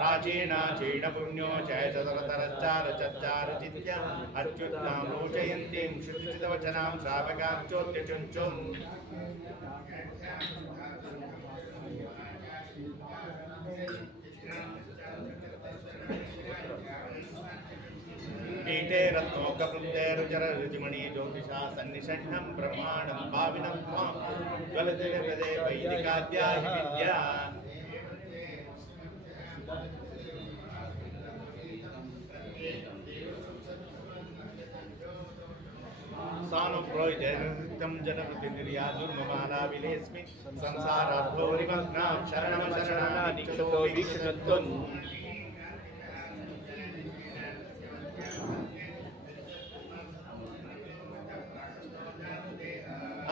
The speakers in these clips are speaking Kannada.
प्राचीनाचीन पुण्यो चैततरतरच्चारचच्चारचित्य अच्युतां रोचयन्तीं शुचितवचनां श्रावकाच्योत्यचुञ्चुम् पीठे रत्नोकवृन्दैरुचररुचिमणि ज्योतिषा सन्निषण्णं ब्रह्माणं भाविनं त्वां ज्वलते हृदये वैदिकाद्या हि विद्या सानुप्रोयजनृत्यं जनप्रतिनिर्याजुर्ममाला विलेस्मि संसाराद्धोरिमग्नां शरणमशरणानिक्षतो वीक्षणत्वम्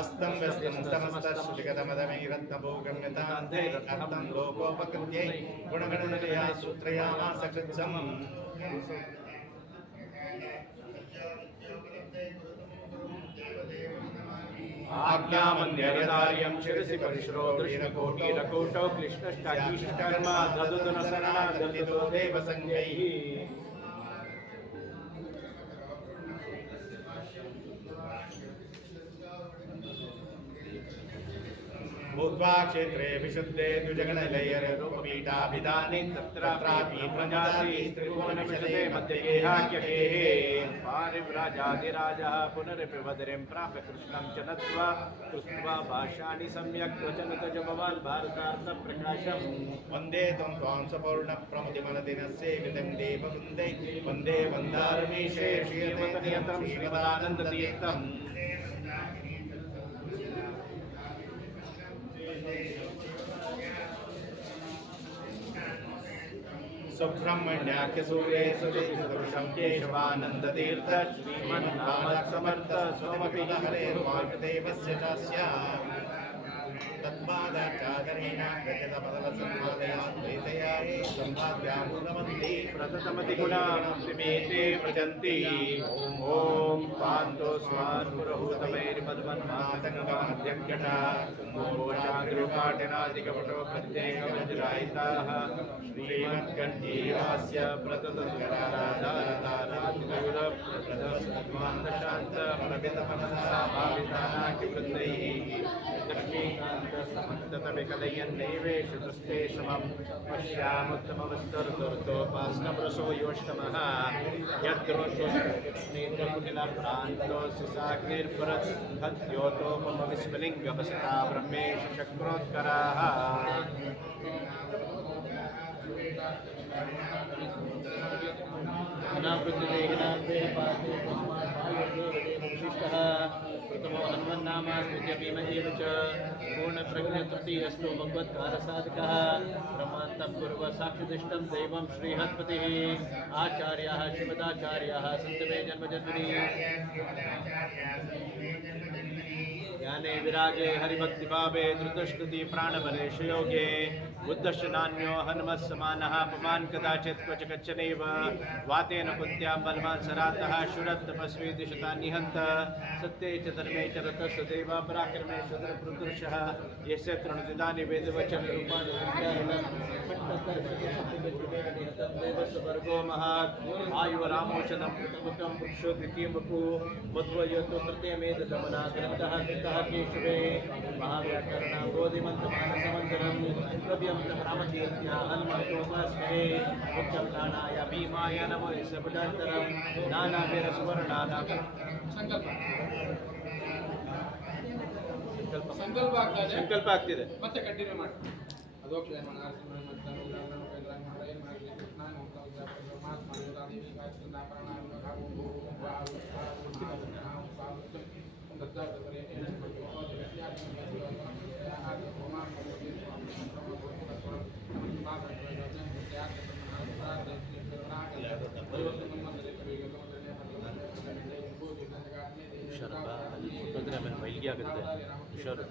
अस्तं व्यस्तं समस्तश्रुतिगतमदमैरत्नभोगम्यतान्ते अर्थं लोकोपकृत्यै गुणगणनया सूत्रयामास कृत्सम् आज्ञामन्यर्यदार्यं शिरसि परिश्रोदृष्णकोटिरकोटौ क्लिष्टष्टाधीष्टकर्मा ददुतनशरणागतितो देवसंज्ञैः भूत्वा क्षेत्रे विशुद्धे द्विजगणलयरूपपीठाभिधाने तत्रापि प्रजाति त्रिभुवनविशदे मध्यगेहाख्यगेः पारिव्राजाधिराजः पुनरपि वदरिं प्राप्य कृष्णं च नत्वा कृत्वा भाष्याणि सम्यक् वचनतजभवान् भारतार्थप्रकाशम् वन्दे त्वं त्वां सपूर्णप्रमुदिमनदिनस्येवितं देववृन्दै वन्दे वन्दारमीशे श्रीमतनियन्त्रं श्रीमदानन्दतीर्थम् सुब्रह्मण्याख्य सूर्ये सुदृशं केशवानन्दतीर्थ श्रीमन्नामसमर्थ सोमपिल हरेर्वाग्देवस्य चास्य तत्पादाचादरेण गजतपदलसंवादयाद्वैतयाये सम्भाव्यामूलमन्ति प्रततमतिगुणामतिमेते व्रजन्ति ॐ पान्तो स्वान्पुरहूतमैर्मधुमन्मातङ्गमाद्यङ्कटा मोचाग्रुपाटिनादिकपटो प्रत्येकवज्रायिताः श्रीमत्कण्ठीवास्य प्रततद्गराधारताराधिगुरप्रदस्मत्मान्तशान्तमनवितमनसा भावितानाकिवृन्दैः लक्ष्मीकान्तसमन्ततमिकलयन्नैवेषु तुस्ते समं पश्यामुत्तमवस्तुर्दुर्दोपास्नमृषो योष्टमः यद्रोषोष्टनेत्रकुटिलभ्रान्तोऽसि साग्निर्भरद्योतोपमविस्मलिङ्गवसता ब्रह्मेश चक्रोत्कराः अनावृत्तिदेहिनान्ते पाते प्रथमो हन्वन्नामास्मृत्य भीम एव च पूर्णप्रज्ञतृतीयस्तु भगवत्कारसाधकः ब्रह्मान्तः पूर्व साक्षिदिष्टं दैवं श्रीहत्पतिः आचार्याः श्रीमदाचार्याः सन्त मे जन्मजन्मनि ज्ञाने विराजे हरिभक्तिभावे धृतश्रुति प्राणबलेशयोगे बुद्धश्च नान्यो हनुमत्समानः पुमान् कदाचित् क्वच कच्चनैव वातेन कुन्त्या बलवान् सरातः शूरतपस्वी दिशतान्निहन्त सत्ये च धर्मे च रतस्य देवा पराक्रमे शूद्रपुरुषः यस्य तृणदिदानि वेदवचनरूपाणि देवस्वर्गो महात् आयुरामोचनं कृतमुखं पुरुषो द्वितीयं वपु मध्वयोतो तृतीयमेतदमना ग्रन्थः कृतः केशवे महाव्याकरणं बोधिमन्तमानसमन्तरं द्रव्यं रामकीर्त्या हनुमतोपस्महे मुख्यं नानाय भीमाय नमो सबुडान्तरं नानाभिरसुवर्णानां ಸಂಕಲ್ಪ ಆಗ್ತಿದೆ ಮತ್ತೆ ಕಂಟಿನ್ಯೂ ಮಾಡಿ ಅದೋಕ್ಷ ಆಮೇಲೆ ಮೈಲಿಗೆ ಆಗುತ್ತೆ ಹುಷಾರು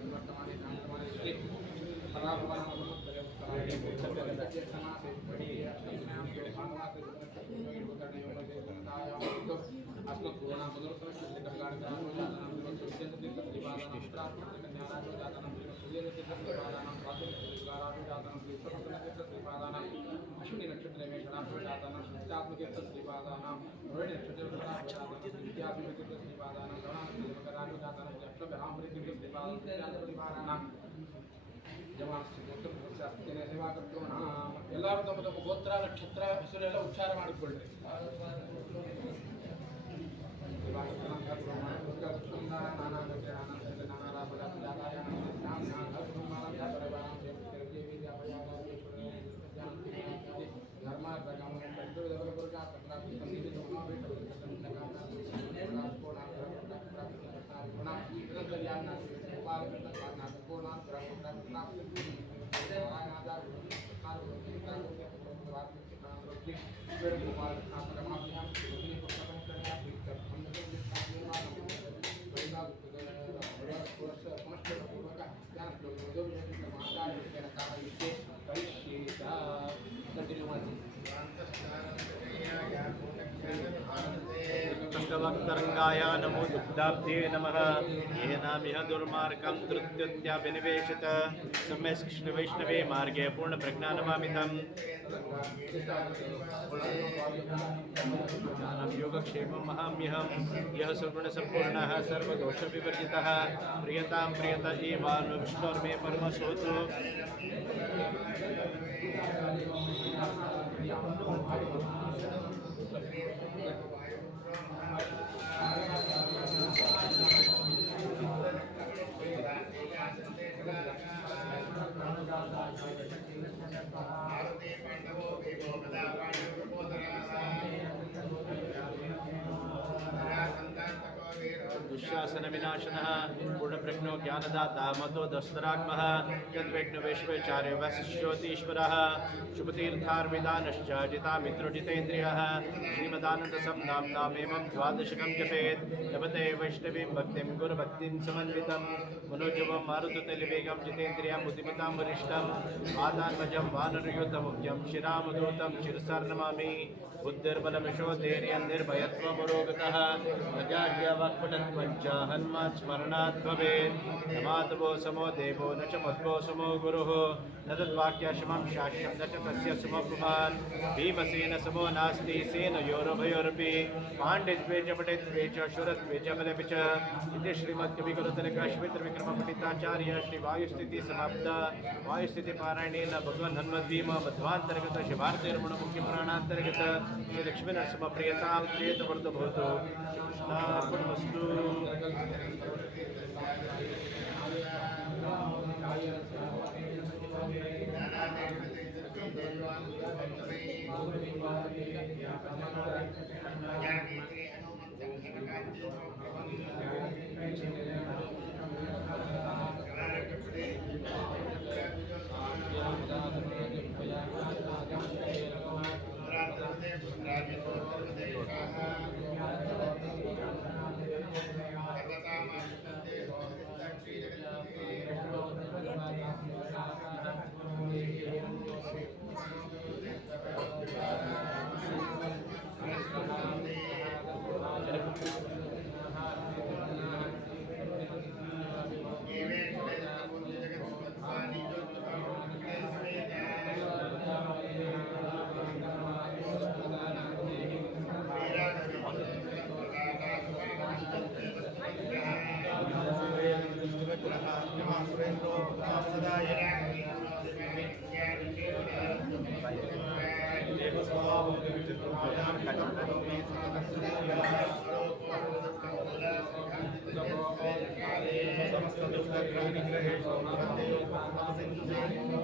ಎಲ್ಲರೂ ತಮ್ಮ ತಮ್ಮ ಗೋತ್ರ ನಕ್ಷತ್ರ ಹೆಸರೆಲ್ಲ ಉಚ್ಚಾರ ಮಾಡಿಕೊಳ್ಳ್ರಿ. अंगवक्तरंगाय नमो दुग्धाब्धे नमः येनामिह दुर्मार्गं धृत्युत्याभिनिवेशित सम्यक् कृष्ण वैष्णवे मार्गे पूर्ण प्रज्ञानमामितं ज्ञानं योगक्षेमं महाम्यहं यः सगुणसम्पूर्णः सर्वदोषविवर्जितः प्रियतां प्रियत एवान् विष्णोर्मे परमसोतो दुःशासन विनाशनः पूर्णप्रज्ञो ज्ञानदाता मतो दस्तरात्मः यद्विघ्न वैश्वचार्य वसिष्ठोतीश्वरः शुभतीर्थार्विदानश्च जितामित्रोजितेन्द्रियः श्रीमदानन्दसंनाम्नामेवं द्वादशकं जपेत् जपते वैष्णवीं भक्तिं गुरुभक्तिं समन्वितं मनोजवं मारुततैलवेगं जितेन्द्रियं बुद्धिमतां वरिष्ठं वातात्मजं वानरयूतमुख्यं शिरामदूतं शिरसार्नमामि बुद्धिर्बलमिशोधैर्यं निर्भयत्वमरोगतः अजाड्यवाक्पटत्वञ्च हन्मात् स्मरणात् भवेत् नमातवो समो देवो न च मध्वो समो गुरुः न तद्वाक्यशमं शास्त्रं न च तस्य समपुमान् भीमसेन समो नास्ति सेनयोरुभयोरपि पाण्डित्वे च पटित्वे च शूरत्वे च बलपि च इति श्रीमद्कविकुलतिलकाश्मीत्रविक्रमपण्डिताचार्य श्रीवायुस्थितिसमाप्त वायुस्थितिपारायणेन भगवन् हन्मद्भीम मध्वान्तर्गत शिवार्तिर्मुणमुख्यपुराणान्तर्गत श्रीलक्ष्मीनरसिंहप्रियतां प्रियतवर्तभूतो कृष्णार्पणमस्तु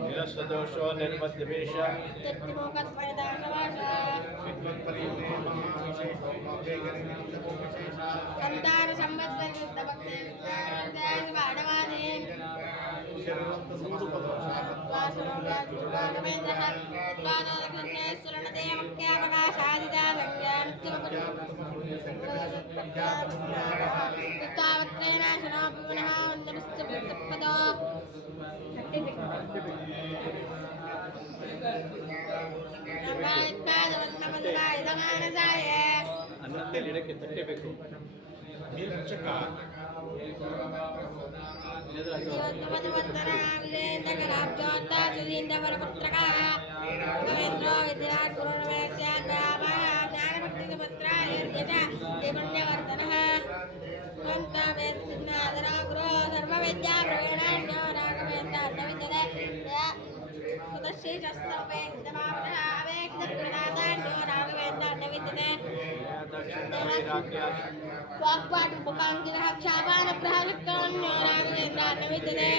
निरस्वदोषो निर्मध्यवेश संतान संबद्ध भक्ति ಅನ್ನಂತೆ ಗಿಡಕ್ಕೆ ತಟ್ಟೆ ಬೇಕು. ನೀರು ಚಕ್ಕ वाक्पाट मुखांगिरः क्षापानप्रहारक्तोऽन्यो राघवेन्द्रान् विद्यते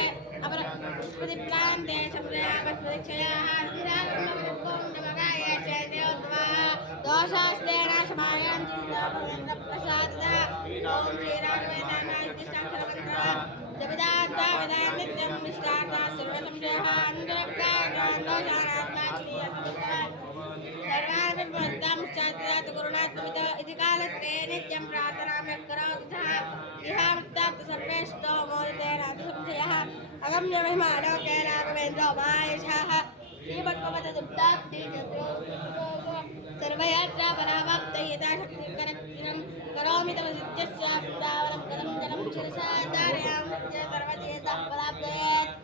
अपरस्मृतिप्रान्ते शब्दयापस्मृतिक्षयाः श्रीराघवेन्द्रकोण्डमगाय चैत्योद्भवः दोषास्तेन शमायन्ति राघवेन्द्रप्रसादतः ॐ श्रीराघवेन्द्राणायतिष्ठाक्षरमन्त्रः जपितात्मा विदाय नित्यं निष्ठार्थः सर्वसंशयः अनुरक्तानात्मा सर्वान् गुरुनाथमित इति कालत्रे नित्यं प्रार्थनां करोति इहामत्तात् सर्वेष्टो मोदितेन अतिसंशयः अगम्य महिमानोके राघवेन्द्रो मायशः श्रीभगवतदुब्दाब्धि सर्वयात्रा परावाप्तये यथाशक्तिकरं करोमि तव सिद्ध्यस्य वृन्दावनं कदं जलं शिरसा धारयामि नित्य सर्वदेतः पराप्तयेत्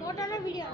ఫోటోలో వీడియో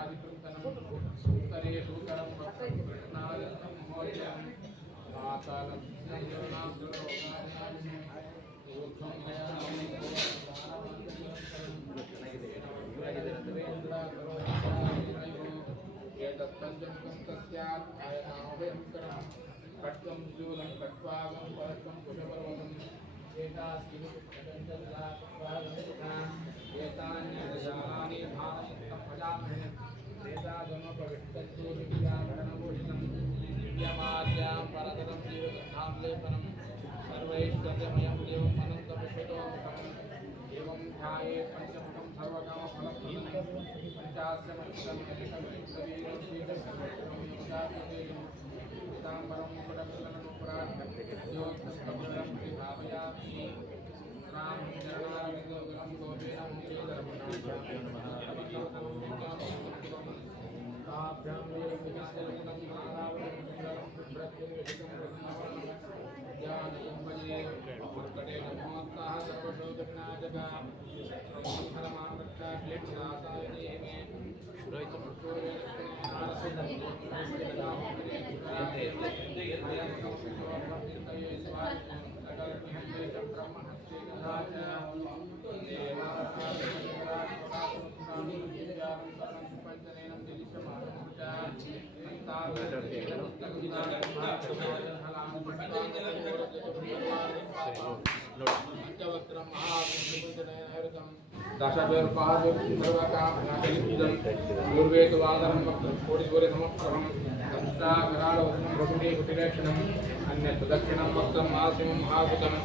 दक्षिणं वक्त्रं मासिमं महाभूतम्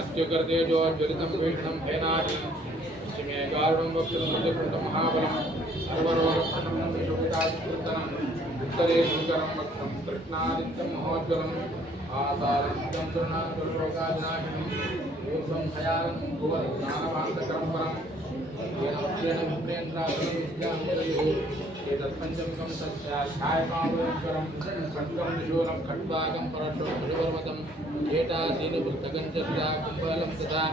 अत्युग्रतेजो ज्वलितं भीषणं भेनानि पश्चिमे गारुडं वक्त्रं मध्यकुण्डं महाबलं सर्वरोगप्रशमनं विशोभितादिकीर्तनम् उत्तरे शङ्करं वक्त्रं कृष्णादित्यं महोज्ज्वलम् आसारं चन्द्रनाथरोगादिनाशनं ऊर्ध्वं हयानं भुवज्ञानभान्तकरं परम् येन वक्त्रेण विप्रेन्द्रासनं विद्यामुदयुः एतत्पञ्चमुखं तस्याध्यायकामुदीश्वरं खड्गं निशूलं खड्वागं परशो भुजवर्मतं एतासीनपुस्तकं च सदा कुम्भलं तथा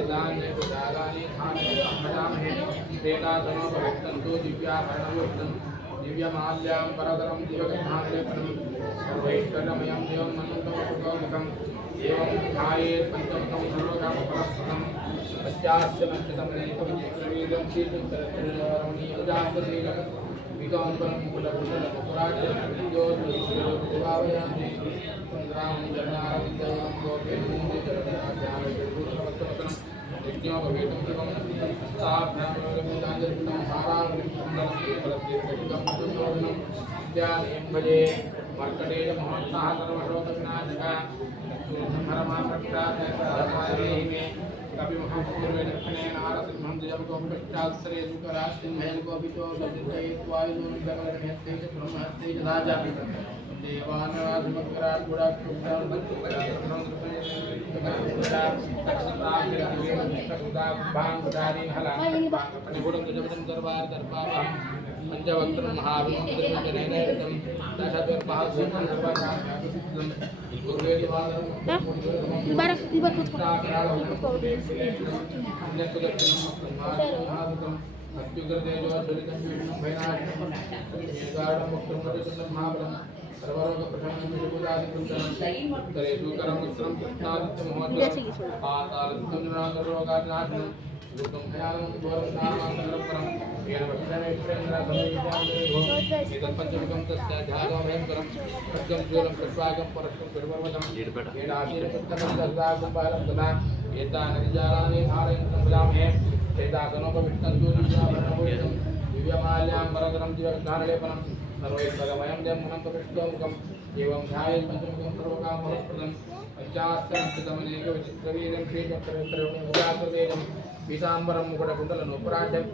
एतान्येव जागानि धान्यं भजामहे एतादनोपविक्तन्तु दिव्याभरणभूषितं दिव्यमाल्यां परतरं दिवगन्धान्यपनं सर्वैश्वर्यमयं देवं मन्त्रमुखं एवं ध्यायेत् पञ्चमुखं सर्वकामफलप्रदं पश्चास्य नक्षतं नेकविचित्रवीर्यं शीलं रमणीयजातशीलं विकाम्बरं कुलकुशलपुराज्योतिषावयामि सुन्दरां जगनारविन्दं गोपेन्द्रजगन्नाथ्यामि यज्ञोपवीतं कृतं ताभ्यां सारावृत्तं विद्यालयं भजे मर्कटेय महोत्साह सर्वशोकविनाशकः मे कवि महापूर्वे दक्षिणे नारसिंहं द्विजमुखोपश्चात्तरे सुकराश्रिन्मयल्कोऽपितो गजन्तयित्वायुधोर्गगणहस्ते च ब्रह्महस्ते च राजा देवानराजमकरात् गुडाक्षुब्धां पंचवक्त्रं महाविष्णुर्जनैनैर्तं दशभिर्महासूत्रं सर्वशास्त्रं पूर्वेदिवादनं अत्युग्रतेजोज्वलितं विष्णुं भैनाशं गाढं वक्त्रं महाबलं सर्वरोगप्रशमनं विभुदादिकृतं उत्तरेषुकरं उत्तरं कृष्णादित्यमहोदयं पातालदित्यं निराकरोगादिनाशनं दुःखं भयानं घोरं नामान्तरपरं येन भक्तिरेन्द्रसमयित्यान्तरेभो एतत्पञ्चमुखं तस्य ध्यानोभयङ्करं सत्यं ज्वलं पुष्पाकं परस्परं पिर्वर्वतं येनाशीरपुस्तकं तदा एतानदिजालानि धारयन्तं भजामहे चैतासनोपविष्टन्तूर्याभरणभूषितं दिव्यमाल्यां वरदनं दिव्यविधानलेपनं सर्वैर्भगमयं देवमुखं एवं ध्यायेत् पञ्चमुखं सर्वकामफलप्रदं पञ्चास्त्रमनेकविचित्रवीर्यं श्रीचक्रविक्रमोदाकृतेजं पीताम्बरं मुकुटकुण्डलनोपराढ्यं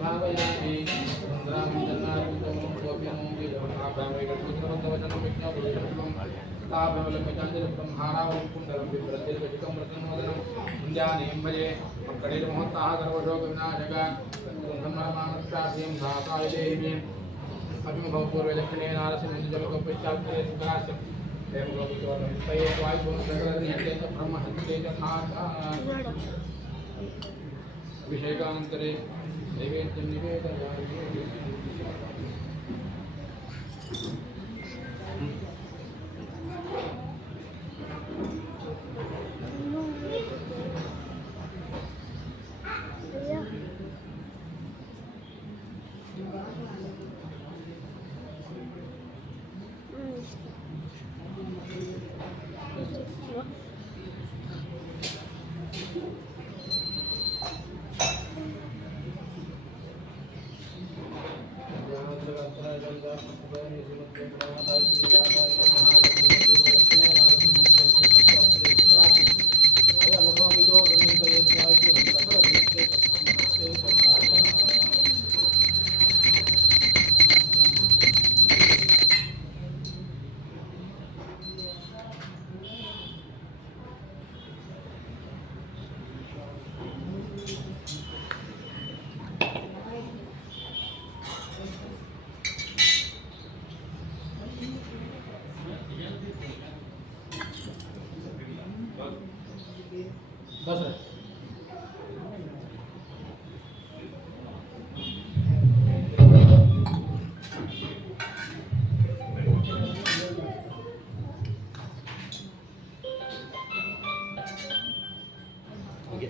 भावयामि हारावं कुण्डलं विप्रतिर्वचितं व्रतमोदनं मुञ्जानीं भजे मक्कडेर्मोत्ताः सर्वशोकविनाशका ब्रह्ममानस्यास्यं भासाय देवीं अभिमुखं पूर्वे दक्षिणे नारसिंहजलकं पश्चात्तरे सुखास्य एवं लोकितोर्णं तये वायुभुवनसकलनियते च ब्रह्महन्ते च अभिषेकानन्तरे नैवेद्यं निवेदयामि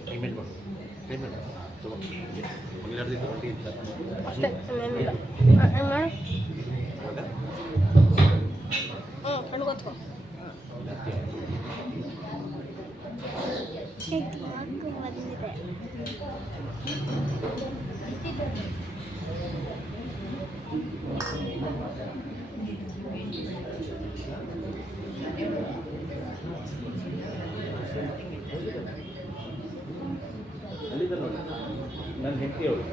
ಪೇಮೆಂಟ್ ಮಾಡು ಪೇಮೆಂಟ್ ಒಂದೆರಡು ಹೊಂಟಿ ಅಷ್ಟೇ ಅನ್ಕೋತ್ಕೊ ಬಂದಿದೆ ಅಲ್ಲಿದ್ದ ನೋಡಿ ನನ್ನ ಹೆಂಡತಿ ಅವಳು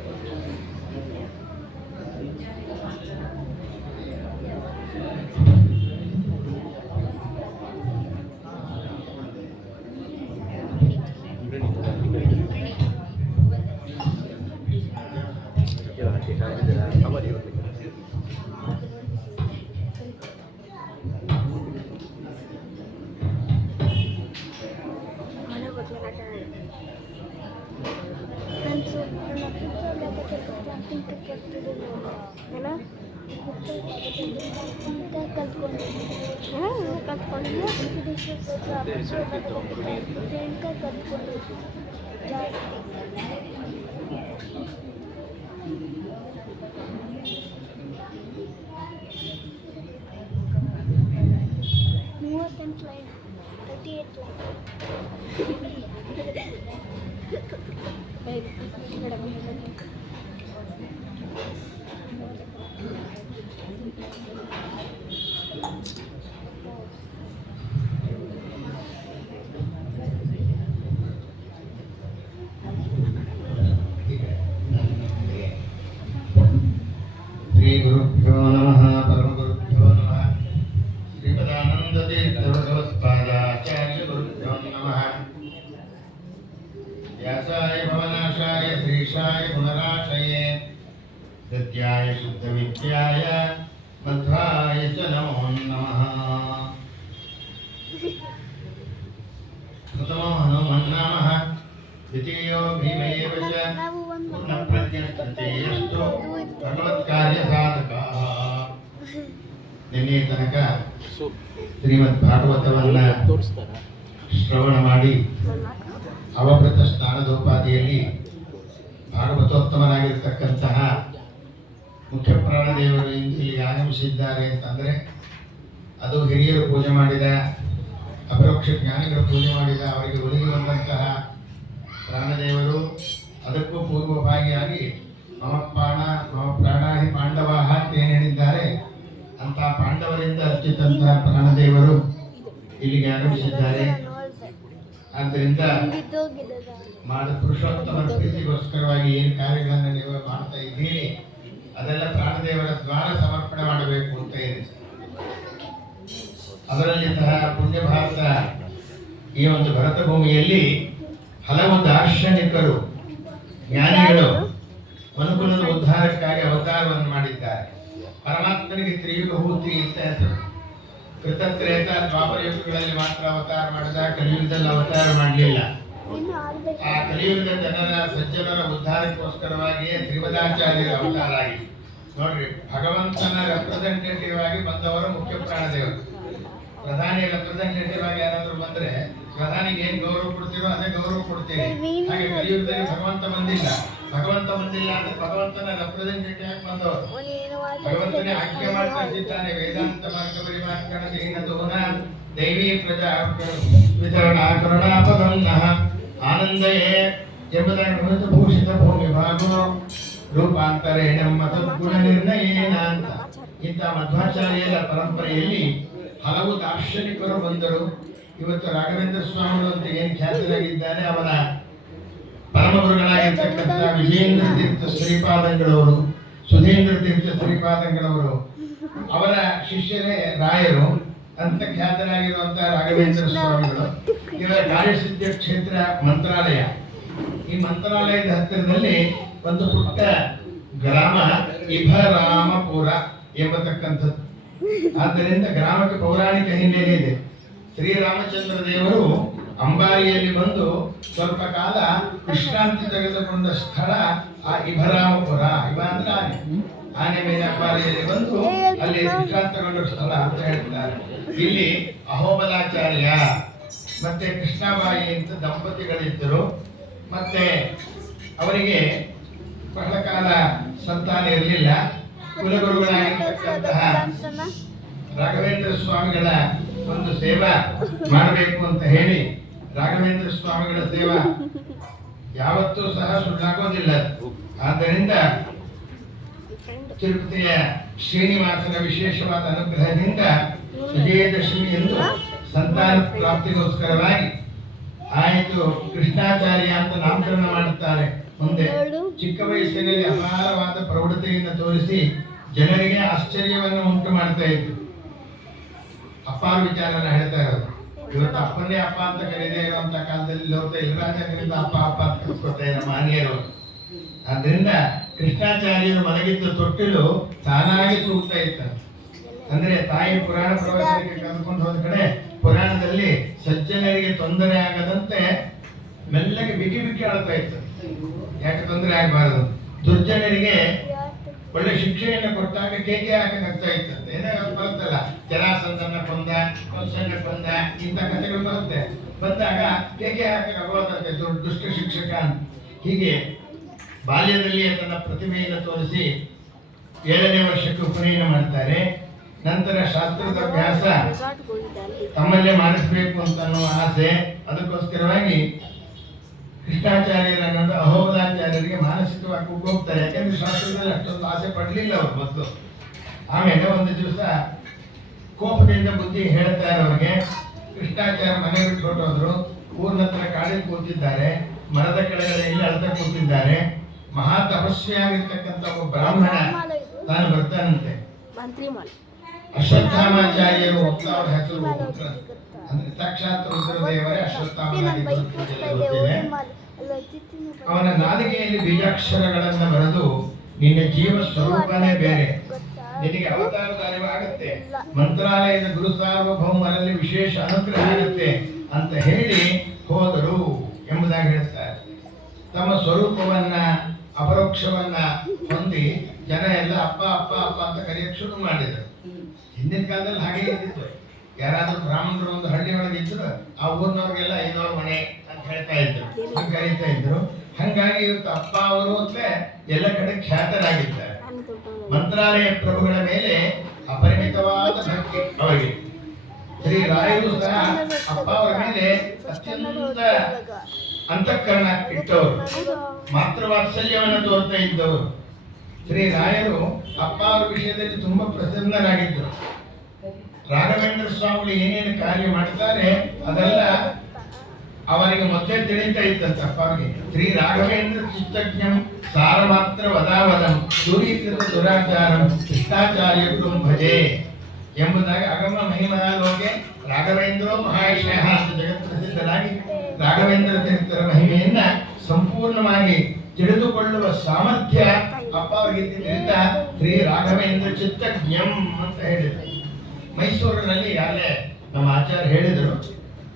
श्रीगुरुभ्यो नमः परमगुरुभ्यो नमः श्रीमदानन्दतीर्थभगवत्पादाचार्यगुरुभ्यो नमः व्यासाय भवनाशाय श्रीशाय पुनराशये सत्याय शुद्धविद्याय मध्वाय च नमो नमः प्रथमो हनुमन्नामः द्वितीयो भीमैव च पूर्णप्रज्ञस्तृतीयस्तु भगवत्कार्यसाधकः ನಿನ್ನೆ ತನಕ ಶ್ರೀಮದ್ ಭಾಗವತವನ್ನ ಶ್ರವಣ ಮಾಡಿ ಅವಭೃತ ಸ್ನಾನದೋಪಾದಿಯಲ್ಲಿ ಭಾಗವತೋತ್ತಮರಾಗಿರ್ತಕ್ಕಂತಹ ಮುಖ್ಯ ಪ್ರಾಣದೇವರು ಇಲ್ಲಿ ಆಗಮಿಸಿದ್ದಾರೆ ಅಂತಂದರೆ ಅದು ಹಿರಿಯರು ಪೂಜೆ ಮಾಡಿದ ಅಪರೋಕ್ಷ ಜ್ಞಾನಿಗಳು ಪೂಜೆ ಮಾಡಿದ ಅವರಿಗೆ ಒದಗಿ ಬಂದಂತಹ ಪ್ರಾಣದೇವರು ಅದಕ್ಕೂ ಪೂರ್ವಭಾಗಿಯಾಗಿ ಮಮ ಪ್ರಾಣಾಹಿ ಪಾಂಡವಾಹ ಅಂತ ಏನು ಹೇಳಿದ್ದಾರೆ ಅಂತ ಪಾಂಡವರಿಂದ ಅರ್ಚಿತಂತಹ ಪ್ರಾಣದೇವರು ಇಲ್ಲಿಗೆ ಆಗಮಿಸಿದ್ದಾರೆ. ಆದ್ದರಿಂದ ಪುರುಷೋತ್ತಮರ ಪ್ರೀತಿಗೋಸ್ಕರವಾಗಿ ಏನು ಕಾರ್ಯಗಳನ್ನು ನೀವು ಮಾಡ್ತಾ ಇದ್ದೀರಿ ಅದೆಲ್ಲ ಪ್ರಾಣದೇವರ ದ್ವಾರ ಸಮರ್ಪಣೆ ಮಾಡಬೇಕು ಅಂತ ಇದೆ. ಅದರಲ್ಲಿ ಸಹ ಪುಣ್ಯ ಭಾರತ ಈ ಒಂದು ಭರತ ಭೂಮಿಯಲ್ಲಿ ಹಲವು ದಾರ್ಶನಿಕರು ಜ್ಞಾನಿಗಳು ಮನುಕುಲದ ಉದ್ಧಾರಕ್ಕಾಗಿ ಅವತಾರವನ್ನು ಮಾಡಿದ್ದಾರೆ. ಪರಮಾತ್ಮನಿಗೆ ತ್ರಿಯುಗಭೂತಿ ಅಂತ ಹೆಸರು. ಕೃತತ್ರೇತ ದ್ವಾಪರ ಯುಗಗಳಲ್ಲಿ ಮಾತ್ರ ಅವತಾರ ಮಾಡಿದ, ಕಲಿಯುಗದಲ್ಲಿ ಅವತಾರ ಮಾಡಲಿಲ್ಲ. ಆ ಕಲಿಯುಗದ ಜನರ ಸಜ್ಜನರ ಉದ್ಧಾರಕ್ಕೋಸ್ಕರವಾಗಿಯೇ ತ್ರಿಪದಾಚಾರ್ಯರ ಅವತಾರ ಆಗಿ ನೋಡ್ರಿ, ಭಗವಂತನ ರೆಪ್ರೆಸೆಂಟೇಟಿವ್ ಆಗಿ ಬಂದವರು ಮುಖ್ಯ ಪ್ರಾಣದೇವರು. ಪ್ರಧಾನಿ ರೆಪ್ರೆಸೆಂಟೇಟಿವ್ ಆಗಿ ಯಾರಾದ್ರೂ ಬಂದ್ರೆ ಪ್ರಧಾನಿಗೆ ಏನ್ ಗೌರವ ಕೊಡ್ತೀರೋ ಅದೇ ಗೌರವ ಕೊಡ್ತೀರಿ. ಹಾಗೆ ಕಲಿಯುಗದಲ್ಲಿ ಭಗವಂತ ಬಂದಿಲ್ಲ ಅಂದ್ರೆ ಭಗವಂತನ ರೆಪ್ರೆಸೆಂಟೇಟಿವ್ ಆಗಿ ಬಂದವರು. ಭಗವಂತನೇ ಆಜ್ಞೆ ಮಾಡಿ ಕಳಿಸಿದ್ದಾನೆ. ವೇದಾಂತ ಮಾರ್ಗ ಪರಿಮಾರ್ಗಣ ದೀನದೋನ ದೈವೀ ಪ್ರಜಾ ವಿತರಣ ಕರುಣಾಪದಂ ನಃ ಆನಂದಯೇ ಎಂಬುದಾಗಿ ಭೂಷಿತ ಭೂಮಿ ಭಾಗೋ ರೂಪಾಂತರೇಣ ಮತಗುಣ ನಿರ್ಣಯೇನ ಅಂತ. ಇಂಥ ಮಧ್ವಾಚಾರ್ಯರ ಪರಂಪರೆಯಲ್ಲಿ ಹಲವು ದಾರ್ಶನಿಕರು ಬಂದರು. ಇವತ್ತು ರಾಘವೇಂದ್ರ ಸ್ವಾಮಿಗಳು ಅಂತ ಏನು ಖ್ಯಾತರಾಗಿದ್ದಾರೆ, ಅವರ ಪರಮಗುರುಗಳಾಗಿರ್ತಕ್ಕಂಥ ವಿಜೇಂದ್ರ ತೀರ್ಥ ಶ್ರೀಪಾದಂಗಳವರು, ಸುಧೀಂದ್ರ ತೀರ್ಥ ಶ್ರೀಪಾದಂಗಳವರು ಅವರ ಶಿಷ್ಯರೇ ರಾಯರು ಅಂತ ಖ್ಯಾತರಾಗಿರುವಂತಹ ರಾಘವೇಂದ್ರ ಸ್ವಾಮಿಗಳು. ಇವರ ಕಾರ್ಯಸಿದ್ಧ ಕ್ಷೇತ್ರ ಮಂತ್ರಾಲಯ. ಈ ಮಂತ್ರಾಲಯದ ಹತ್ತಿರದಲ್ಲಿ ಒಂದು ಪುಟ್ಟ ಗ್ರಾಮ ಇಭರಾಮಪುರ ಎಂಬತಕ್ಕಂಥದ್ದು. ಆದ್ದರಿಂದ ಗ್ರಾಮಕ್ಕೆ ಪೌರಾಣಿಕ ಹಿನ್ನೆಲೆ ಇದೆ. ಶ್ರೀರಾಮಚಂದ್ರ ದೇವರು ಅಂಬಾರಿಯಲ್ಲಿ ಬಂದು ಸ್ವಲ್ಪ ಕಾಲ ವಿಶ್ರಾಂತಿ ತೆಗೆದುಕೊಂಡ ಸ್ಥಳ ಆ ಇಭರಾಮಪುರ. ಇವ ಅಂದ್ರೆ ಆನೆ ಮೇಲೆ ಅಂಬಾರಿಯಲ್ಲಿ ಬಂದು ಅಲ್ಲಿ ವಿಶ್ರಾಂತಿ ತಗೊಂಡ ಸ್ಥಳ ಅಂತ ಹೇಳ್ತಾರೆ. ಇಲ್ಲಿ ಅಹೋಬಲಾಚಾರ್ಯ ಮತ್ತೆ ಕೃಷ್ಣಾಬಾಯಿ ಅಂತ ದಂಪತಿಗಳಿದ್ದರು. ಮತ್ತೆ ಅವರಿಗೆ ಬಹಳ ಕಾಲ ಸಂತಾನ ಇರಲಿಲ್ಲ. ಕುಲಗುರುಗಳಾಗಿರ್ತಕ್ಕಂತಹ ರಾಘವೇಂದ್ರ ಸ್ವಾಮಿಗಳ ಒಂದು ಸೇವಾ ಮಾಡಬೇಕು ಅಂತ ಹೇಳಿ ರಾಘವೇಂದ್ರ ಸ್ವಾಮಿಗಳ ಸೇವಾ ಯಾವತ್ತೂ ಸಹ ಸುಳ್ಳಾಗೋದಿಲ್ಲ. ಆದ್ದರಿಂದ ತಿರುಪತಿಯ ಶ್ರೀನಿವಾಸನ ವಿಶೇಷವಾದ ಅನುಗ್ರಹದಿಂದ ವಿಜಯದಶಮಿ ಎಂದು ಸಂತಾನ ಪ್ರಾಪ್ತಿಗೋಸ್ಕರವಾಗಿ ಆಯಿತು ಕೃಷ್ಣಾಚಾರ್ಯ ಅಂತ ನಾಮಕರಣ ಮಾಡುತ್ತಾರೆ. ಮುಂದೆ ಚಿಕ್ಕ ವಯಸ್ಸಿನಲ್ಲಿ ಅಪಾರವಾದ ಪ್ರೌಢತೆಯನ್ನು ತೋರಿಸಿ ಜನರಿಗೆ ಆಶ್ಚರ್ಯವನ್ನು ಉಂಟು ಮಾಡ್ತಾ ಇದ್ರು. ಅಪ್ಪಾರ ವಿಚಾರನ ಹೇಳ್ತಾ ಇರೋದು. ಇವತ್ತು ಅಪ್ಪನೇ ಅಪ್ಪ ಅಂತ ಕರೀದೇ ಇರುವಂತ ಕಾಲದಲ್ಲಿ ಲೋಕ ಇಲ್ಲರಾಜರಿಂದ ಅಪ್ಪ ಅಪ್ಪ ಅಂತ ಕರ್ಸ್ಕೊತಾ ಇರೋ ಮಾನ್ಯರು. ಆದ್ರಿಂದ ಕೃಷ್ಣಾಚಾರ್ಯರು ಮಲಗಿದ್ದ ತೊಟ್ಟಿಲು ತಾನಾಗಿ ತೂಗ್ತಾ ಇತ್ತ. ಅಂದ್ರೆ ತಾಯಿ ಪುರಾಣ ಪ್ರವಚನಕ್ಕೆ ಕರ್ಕೊಂಡು ಹೋದ ಕಡೆ ಪುರಾಣದಲ್ಲಿ ಸಜ್ಜನರಿಗೆ ತೊಂದರೆ ಆಗದಂತೆ ಮೆಲ್ಲಗೆ ಬಿಗಿ ಬಿಗಿ ಆಳ್ತಾ ಇತ್ತು. ಯಾಕೆ ತೊಂದರೆ ಆಗಬಾರದು. ದುರ್ಜನರಿಗೆ ಒಳ್ಳೆ ಶಿಕ್ಷೆಯನ್ನು ಕೊಟ್ಟಾಗ ಕೇಕೆ ಹಾಕಕ್ಕಾಗ್ತಾ ಇತ್ತಂತೆ. ಏನೋ ಬರುತ್ತಲ್ಲ, ಜರಾಸಂಧನ ಕೊಂದ, ಕಂಸನ ಕೊಂದ, ಇಂಥ ಕಥೆಗಳು ಬರುತ್ತೆ. ಬಂದಾಗ ಕೇಕೆ ಹಾಕಕ್ಕಾಗೋದಂತೆ ದುಷ್ಟ ಶಿಕ್ಷಕ. ಹೀಗೆ ಬಾಲ್ಯದಲ್ಲಿಯೇ ತನ್ನ ಪ್ರತಿಭೆಯನ್ನು ತೋರಿಸಿ 7ನೇ ವರ್ಷಕ್ಕೆ ಉಪನಯನ ಮಾಡ್ತಾರೆ. ನಂತರ ಶಾಸ್ತ್ರದ ಅಭ್ಯಾಸ ತಮ್ಮಲ್ಲೇ ಮಾಡಿಸ್ಬೇಕು ಅಂತ ಅನ್ನುವ ಆಸೆ. ಅದಕ್ಕೋಸ್ಕರವಾಗಿ ಕೃಷ್ಣಾಚಾರ್ಯರನ್ನು ಅಹೋಬಲಾಚಾರ್ಯರಿಗೆ ಮಾನಸಿಕವಾಗಿ ಹೋಗ್ತಾರೆ. ಯಾಕೆಂದ್ರೆ ಶಾಸ್ತ್ರದಲ್ಲಿ ಅಷ್ಟೊಂದು ಆಸೆ ಪಡಲಿಲ್ಲ ಅವರು ಮೊದಲು. ಆಮೇಲೆ ಒಂದು ದಿವಸ ಕೋಪದಿಂದ ಬುದ್ಧಿ ಹೇಳ್ತಾರೆ ಅವರಿಗೆ. ಕೃಷ್ಣಾಚಾರ್ಯ ಮನೆ ಬಿಟ್ಟು ಹೊರಟೋದ್ರು. ಊರಿನ ಹತ್ರ ಕಾಡಿಗೆ ಕೂತಿದ್ದಾರೆ. ಮರದ ಕೆಳಗಡೆ ಇಲ್ಲಿ ಅಳ್ತಾ ಕೂತಿದ್ದಾರೆ. ಮಹಾ ತಪಸ್ವಿಯಾಗಿರ್ತಕ್ಕಂಥ ಒಬ್ಬ ಬ್ರಾಹ್ಮಣ ತಾನು ಬರ್ತಾನಂತೆ. ಅಶ್ವತ್ಥಾಮಾಚಾರ್ಯರು ಅಂತ ಅವ್ರ ಹೆಸರು. ಅಂದ್ರೆ ಸಾಕ್ಷಾತ್ ರುದ್ರದೇವರೇ ಅಶ್ವತ್ಥಾಮನಾಗಿದ್ದರು. ಅವನ ನಾಲಿಗೆಯಲ್ಲಿ ಬೀಜಾಕ್ಷರಗಳನ್ನು ಬರೆದು ನಿನ್ನ ಜೀವ ಸ್ವರೂಪನೇ ಬೇರೆ, ನಿನಗೆ ಅವತಾರದ ಅರಿವಾಗುತ್ತೆ, ಮಂತ್ರಾಲಯದ ಗುರು ಸಾರ್ವಭೌಮರಲ್ಲಿ ವಿಶೇಷ ಅನುಗ್ರಹ ಆಗುತ್ತೆ ಅಂತ ಹೇಳಿ ಹೋದರು ಎಂಬುದಾಗಿ ಹೇಳ್ತಾರೆ. ತಮ್ಮ ಸ್ವರೂಪವನ್ನ ಅಪರೋಕ್ಷವನ್ನ ಹೊಂದಿ ಜನ ಎಲ್ಲ ಅಪ್ಪ ಅಪ್ಪ ಅಪ್ಪ ಅಂತ ಕರೆಯಕ್ಕೆ ಶುರು ಮಾಡಿದರು. ಹಿಂದಿನ ಕಾಲದಲ್ಲಿ ಹಾಗೆ ಇದ್ದಿತ್ತು. ಯಾರಾದ್ರೂ ಬ್ರಾಹ್ಮಣರು ಒಂದು ಹಳ್ಳಿಯೊಳಗೆ ಇದ್ರು ಆ ಊರಿನವ್ರಿಗೆಲ್ಲ ಐನೋರು ಮನೆ ಅಂತ ಹೇಳ್ತಾ ಇದ್ರು, ಹಂಗೆ ಕರೀತಾ ಇದ್ರು. ಹಂಗಾಗಿ ಇವತ್ತು ಅಪ್ಪ ಅವರು ಅಂತ ಎಲ್ಲ ಕಡೆ ಖ್ಯಾತರಾಗಿದ್ದಾರೆ. ಮಂತ್ರಾಲಯ ಪ್ರಭುಗಳ ಮೇಲೆ ಅಪರಿಮಿತವಾದ ಭಕ್ತಿ ಅವರಿಗೆ. ಶ್ರೀ ರಾಯರು ಸಹ ಅಪ್ಪ ಅವರ ಮೇಲೆ ಅತ್ಯಂತ ಅಂತಃಕರಣ ಇಟ್ಟವರು, ಮಾತೃವಾತ್ಸಲ್ಯವನ್ನು ತೋರ್ತಾ ಇದ್ದವರು. ಶ್ರೀ ರಾಯರು ಅಪ್ಪ ಅವರ ವಿಷಯದಲ್ಲಿ ತುಂಬಾ ಪ್ರಸನ್ನರಾಗಿದ್ದರು. ರಾಘವೇಂದ್ರ ಸ್ವಾಮಿಗಳು ಏನೇನು ಕಾರ್ಯ ಮಾಡ್ತಾರೆ ಅದೆಲ್ಲ ಅವರಿಗೆ ಮೊದಲೇ ತಿಳಿತಾ ಇತ್ತಂತ ಅಪ್ಪ ಅವರಿಗೆ. ಶ್ರೀ ರಾಘವೇಂದ್ರ ಚಿತ್ತಜ್ಞಂ ಸಾರ ಮಾತ್ರ ವದಾವದಂ ದೂರೀಕೃತ ದುರಾಚಾರಂ ಕೃಷ್ಣಾಚಾರ್ಯ ಭಜೆ ಎಂಬುದಾಗಿ ಅಗಮ ಮಹಿಮಾಲೋಗೆ ರಾಘವೇಂದ್ರೋ ಮಹಾಶಯ ಅಂತ ಜಗತ್ ಪ್ರಸಿದ್ಧರಾಗಿ ರಾಘವೇಂದ್ರ ತೀರ್ಥರ ಮಹಿಮೆಯನ್ನ ಸಂಪೂರ್ಣವಾಗಿ ತಿಳಿದುಕೊಳ್ಳುವ ಸಾಮರ್ಥ್ಯ ಅಪ್ಪ ಅವರಿಗೆ ತಿಳಿದ ಶ್ರೀ ರಾಘವೇಂದ್ರ ಚಿತ್ತಜ್ಞಂ ಅಂತ ಹೇಳಿದರು. ಮೈಸೂರಿನಲ್ಲಿ ಯಾರೇ ನಮ್ಮ ಆಚಾರ್ಯ ಹೇಳಿದರು,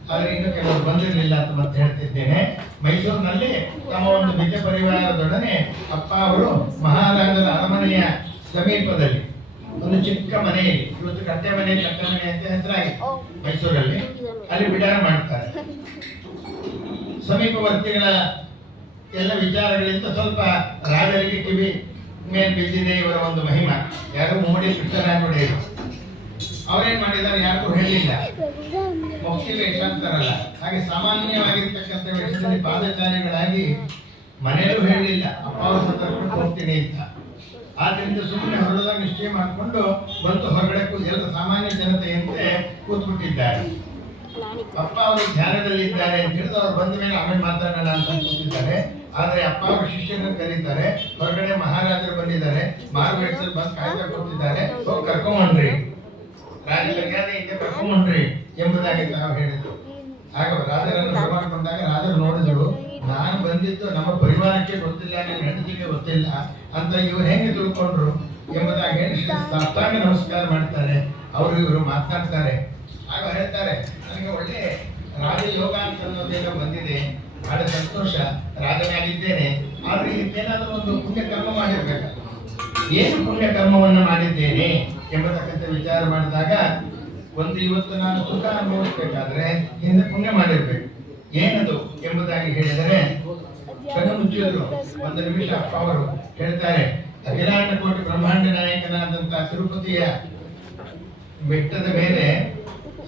ಆದರೆ ಇನ್ನು ಕೆಲವರು ಬಂದಿರಲಿಲ್ಲ ಅಂತ ಮತ್ತೆ ಹೇಳ್ತಿದ್ದೇನೆ. ಮೈಸೂರಿನಲ್ಲಿ ತಮ್ಮ ಒಂದು ನಿಜ ಪರಿವಾರದೊಡನೆ ಅಪ್ಪ ಅವರು ಮಹಾರಾಜರ ಅರಮನೆಯ ಸಮೀಪದಲ್ಲಿ ಒಂದು ಚಿಕ್ಕ ಮನೆಯಲ್ಲಿ, ಇವತ್ತು ಕಟ್ಟೆ ಮನೆ ಅಂತ ಹೆಸರಾಗಿದೆ ಮೈಸೂರಲ್ಲಿ, ಅಲ್ಲಿ ಬಿಡಾರ ಮಾಡ್ತಾರೆ. ಸಮೀಪವರ್ತಿಗಳ ಎಲ್ಲ ವಿಚಾರಗಳಿಂದ ಸ್ವಲ್ಪ ರಾಜರಿಗೆ ಕಿವಿ ಮೇಲೆ ಬಿದ್ದಿದೆ ಇವರ ಒಂದು ಮಹಿಮಾ. ಯಾರು ಮೋಡಿ ಕೃಷ್ಣರಾಜ ಒಡೆಯರು ಅವರೇನ್ ಮಾಡಿದ್ದಾರೆ ಯಾರಿಗೂ ಹೇಳಿಲ್ಲ. ಮುಖ್ಯ ವೇಷ ಅಂತಾರಲ್ಲ ಹಾಗೆ ಸಾಮಾನ್ಯವಾಗಿರ್ತಕ್ಕಂಥ ವೇಷದಲ್ಲಿ ಪಾದಚಾರಿಗಳಾಗಿ ಮನೆಯಲ್ಲೂ ಹೇಳಲಿಲ್ಲ, ಅಪ್ಪ ಅವ್ರ ಸಂದರ್ಭಕ್ಕೆ ಹೋಗ್ತೀನಿ ಅಂತ. ಆದ್ರಿಂದ ಸುಮ್ಮನೆ ಹೊರಡೋದಾಗ ನಿಶ್ಚಯ ಮಾಡಿಕೊಂಡು ಬಂತು ಹೊರಗಡೆ ಎಲ್ಲ ಸಾಮಾನ್ಯ ಜನತೆಯಂತೆ ಕೂತ್ಬಿಟ್ಟಿದ್ದಾರೆ. ಅಪ್ಪ ಅವರು ಧ್ಯಾನದಲ್ಲಿ ಇದ್ದಾರೆ ಅಂತ ಹೇಳಿದು ಅವ್ರು ಬಂದ ಮೇಲೆ ಆಮೇಲೆ ಮಾತಾಡೋಣ ಅಂತ ಕೂತಿದ್ದಾರೆ. ಆದ್ರೆ ಅಪ್ಪ ಅವರು ಶಿಷ್ಯರನ್ನು ಕರೀತಾರೆ, ಹೊರಗಡೆ ಮಹಾರಾಜರು ಬಂದಿದ್ದಾರೆ, ಮಾರುವೇಷದಲ್ಲಿ ಬಂದು ಕಾಯ್ತಾ ಕೂತಿದ್ದಾರೆ, ಹೋಗಿ ಕರ್ಕೊಂಡ್ರಿ ರಾಜ ಮರ್ಯಾದೆಯಿಂದ ಕರ್ಕೊಂಡ್ರಿ ಎಂಬುದಾಗಿ ನಾವು ಹೇಳಿದ್ರು. ಆಗ ರಾಜರನ್ನು ಬರಮಾಡಿ ಬಂದಾಗ ರಾಜರು ನೋಡಿದ್ರು, ನಾನು ಬಂದಿದ್ದು ನಮ್ಮ ಪರಿವಾರಕ್ಕೆ ಗೊತ್ತಿಲ್ಲ, ನನ್ನ ಹೆಂಡತಿಗೆ ಗೊತ್ತಿಲ್ಲ ಅಂತ ಇವ್ರು ಹೆಂಗೆ ತಿಳ್ಕೊಂಡ್ರು ಎಂಬುದಾಗಿ ಹೇಳಿ ಸಾಷ್ಟಾಂಗ ನಮಸ್ಕಾರ ಮಾಡ್ತಾರೆ. ಅವರು ಇವರು ಮಾತನಾಡ್ತಾರೆ. ಆಗ ಹೇಳ್ತಾರೆ, ನನಗೆ ಒಳ್ಳೆ ರಾಜಯೋಗ ಅಂತ ಅನ್ನೋದೆಲ್ಲ ಬಂದಿದೆ, ಬಹಳ ಸಂತೋಷ, ರಾಜನಾಗಿದ್ದೇನೆ. ಆದ್ರೆ ಇದಕ್ಕೇನಾದ್ರೂ ಒಂದು ಪುಣ್ಯ ಕರ್ಮ ಮಾಡಿರ್ಬೇಕು, ಏನು ಪುಣ್ಯ ಕರ್ಮವನ್ನು ಮಾಡಿದ್ದೇನೆ ಎಂಬತಕ್ಕಂಥ ವಿಚಾರ ಮಾಡಿದಾಗ ಒಂದು ಇವತ್ತು ನಾನು ಸುಖ ಅನುಭವಿಸ್ಬೇಕಾದ್ರೆ ಹಿಂದೆ ಪುಣ್ಯ ಮಾಡಿರ್ಬೇಕು, ಏನದು ಎಂಬುದಾಗಿ ಹೇಳಿದರೆ ಕಣ್ಣು ಮುಚ್ಚಿದ್ರು. ಒಂದು ನಿಮಿಷ ಅಪ್ಪ ಅವರು ಹೇಳ್ತಾರೆ, ಅಖಿಲಾಂಡ ಕೋಟಿ ಬ್ರಹ್ಮಾಂಡ ನಾಯಕನಾದಂತಹ ತಿರುಪತಿಯ ಬೆಟ್ಟದ ಮೇಲೆ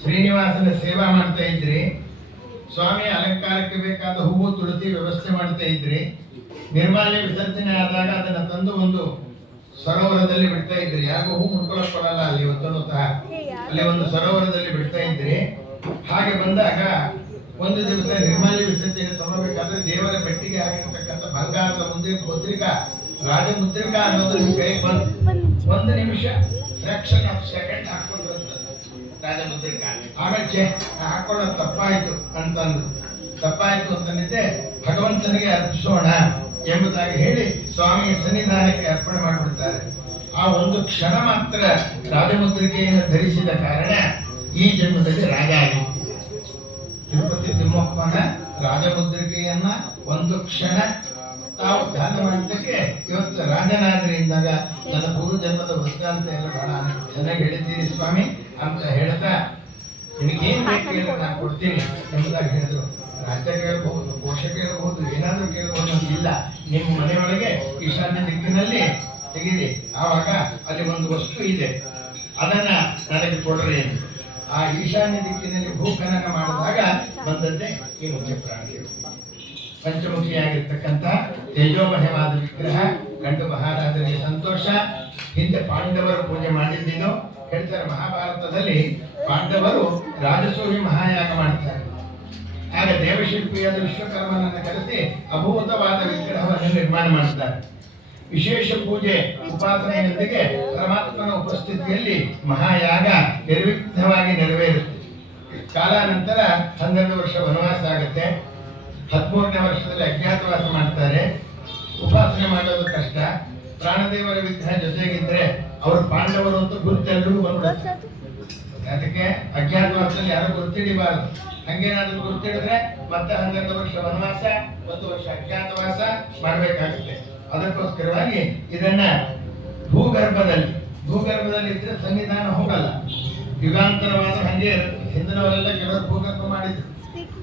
ಶ್ರೀನಿವಾಸನ ಸೇವಾ ಮಾಡ್ತಾ ಇದ್ರಿ, ಸ್ವಾಮಿ ಅಲಂಕಾರಕ್ಕೆ ಬೇಕಾದ ಹೂವು ತುಳಸಿ ವ್ಯವಸ್ಥೆ ಮಾಡ್ತಾ ಇದ್ರಿ, ನಿರ್ಮಾಲ್ಯ ವಿಸರ್ಜನೆ ಆದಾಗ ಅದನ್ನ ತಂದು ಒಂದು ಸರೋವರದಲ್ಲಿ ಬಿಡ್ತಾ ಇದ್ರಿ. ಯಾರಿಗೂ ಹೂ ಮುಡ್ಕೊಳಕ್ ಕೊಡಲ್ಲ ಅಲ್ಲಿ ಒತ್ತೊಂದು ಅಲ್ಲಿ ಒಂದು ಸರೋವರದಲ್ಲಿ ಬಿಡ್ತಾ ಇದ್ರಿ. ಹಾಗೆ ಬಂದಾಗ ಒಂದು ದಿವಸ ನಿರ್ಮಾಲ್ಯ ವಿಸರ್ಜನೆ ತಗೋಬೇಕಾದ್ರೆ ದೇವರ ಪೆಟ್ಟಿಗೆ ಆಗಿರ್ತಕ್ಕಂಥ ಬಂಗಾರದ ಮುಂದೆ ಮುದ್ರಿಕಾ, ರಾಜ ಮುದ್ರಿಕಾ ಅನ್ನೋದು ನಿಮ್ ಕೈ ಬಂದು ಒಂದು ನಿಮಿಷ ಫ್ರಾಕ್ಷನ್ ಆಫ್ ಸೆಕೆಂಡ್ ಹಾಕೊಂಡು ರಾಜ ಮುದ್ರಿಕಾ. ಆಮೇಲೆ ಹಾಕೊಳ್ಳೋದು ತಪ್ಪಾಯ್ತು ಅಂತಂದ್ರು. ತಪ್ಪಾಯ್ತು ಅಂತಂದಿದ್ದೆ ಭಗವಂತನಿಗೆ ಅರ್ಪಿಸೋಣ ಎಂಬುದಾಗಿ ಹೇಳಿ ಸ್ವಾಮಿಯ ಸನ್ನಿಧಾನಕ್ಕೆ ಅರ್ಪಣೆ ಮಾಡಿಬಿಡ್ತಾರೆ. ಆ ಒಂದು ಕ್ಷಣ ಮಾತ್ರ ರಾಜಮುದ್ರಿಕೆಯನ್ನು ಧರಿಸಿದ ಕಾರಣ ಈ ಜನ್ಮದಲ್ಲಿ ರಾಜ ಆಗಿತ್ತು. ತಿರುಪತಿ ತಿಮ್ಮಪ್ಪನ ರಾಜಮುದ್ರಿಕೆಯನ್ನ ಒಂದು ಕ್ಷಣ ತಾವು ಧ್ಯಾನ ಮಾಡಿದ್ದಕ್ಕೆ ಇವತ್ತು ರಾಜನಾದ್ರಿ ಇದ್ದಾಗ ನನ್ನ ಪೂರ್ವ ಜನ್ಮದ ವೃತ್ತಾಂತ ಎಲ್ಲ ಬಹಳ ಚೆನ್ನಾಗಿ ಹೇಳಿದ್ದೀರಿ ಸ್ವಾಮಿ ಅಂತ ಹೇಳ್ತಾ, ನಿನಗೇನ್ ಬೇಕು ಹೇಳಿ ನಾನು ಕೊಡ್ತೀನಿ ಎಂಬುದಾಗಿ ಹೇಳಿದ್ರು. ರಾಜ್ಯ ಕೇಳಬಹುದು, ಕೋಶ ಕೇಳಬಹುದು, ಏನಾದ್ರೂ ಕೇಳಬಹುದು ಅಂತ ಇಲ್ಲ. ನಿಮ್ಮ ಮನೆಯೊಳಗೆ ಈಶಾನ್ಯ ದಿಕ್ಕಿನಲ್ಲಿ ತೆಗೀರಿ, ಆವಾಗ ಅಲ್ಲಿ ಒಂದು ವಸ್ತು ಇದೆ, ಅದನ್ನ ನನಗೆ ಕೊಡ್ರಿ ಅಂತ. ಆ ಈಶಾನ್ಯ ದಿಕ್ಕಿನಲ್ಲಿ ಭೂಖನನ ಮಾಡಿದಾಗ ಬಂದದ್ದೇ ಈ ಮುಖ್ಯ ಪ್ರಾಣಿಗಳು. ಪಂಚಮುಖಿಯಾಗಿರ್ತಕ್ಕಂಥ ತೇಜೋಮಯವಾದ ವಿಗ್ರಹ ಕಂಡು ಮಹಾರಾಜರಿಗೆ ಸಂತೋಷ. ಹಿಂದೆ ಪಾಂಡವರು ಪೂಜೆ ಮಾಡಿದ್ದೇನು ಹೇಳ್ತಾರೆ. ಮಹಾಭಾರತದಲ್ಲಿ ಪಾಂಡವರು ರಾಜಸೂಯ ಮಹಾಯಾಗ ಮಾಡ್ತಾರೆ. ಆಗ ದೇವಶಿಲ್ಪಿಯಾದ ವಿಶ್ವಕರ್ಮನನ್ನು ಕರೆಸಿ ಅಭೂತವಾದ ವಿಗ್ರಹವನ್ನು ನಿರ್ಮಾಣ ಮಾಡುತ್ತಾರೆ. ವಿಶೇಷ ಪೂಜೆ ಉಪಾಸನೆಯೊಂದಿಗೆ ಪರಮಾತ್ಮನ ಉಪಸ್ಥಿತಿಯಲ್ಲಿ ಮಹಾಯಾಗ ನಿರ್ವಿಘ್ನವಾಗಿ ನೆರವೇರುತ್ತೆ. ಕಾಲಾನಂತರ 12 ವರ್ಷ ವನವಾಸ ಆಗುತ್ತೆ. 13ನೇ ವರ್ಷದಲ್ಲಿ ಅಜ್ಞಾತವಾಸ ಮಾಡ್ತಾರೆ. ಉಪಾಸನೆ ಮಾಡೋದು ಕಷ್ಟ. ಪ್ರಾಣದೇವರ ವಿಗ್ರಹ ಜೊತೆಗಿದ್ರೆ ಅವರು ಪಾಂಡವರು ಅಂತ ಗುರುತೆಲ್ಲರಿಗೂ ಬಂದ್ಬಿಡುತ್ತೆ. ಅದಕ್ಕೆ ಅಜ್ಞಾತವಾಸದಲ್ಲಿ ಯಾರು ಗುರುತಿಡಿಬಾರದು. ಹಂಗೇನಾದ್ರೂ ಗುರುತಿಡಿದ್ರೆ ಮತ್ತೆ 11 ವರ್ಷ ವನವಾಸ, 1 ವರ್ಷ ಅಜ್ಞಾತವಾಸ ಮಾಡಬೇಕಾಗುತ್ತೆ. ಅದಕ್ಕೋಸ್ಕರವಾಗಿ ಇದನ್ನ ಭೂಗರ್ಭದಲ್ಲಿ ಇದ್ರೆ ಸನ್ನಿಧಾನ ಹೋಗಲ್ಲ, ಯುಗಾಂತರವಾದ ಹಂಗೆ ಇರುತ್ತೆ. ಹಿಂದಿನವರೆಲ್ಲ ಕೆಲವರು ಭೂಗರ್ಭ ಮಾಡಿದ್ರು.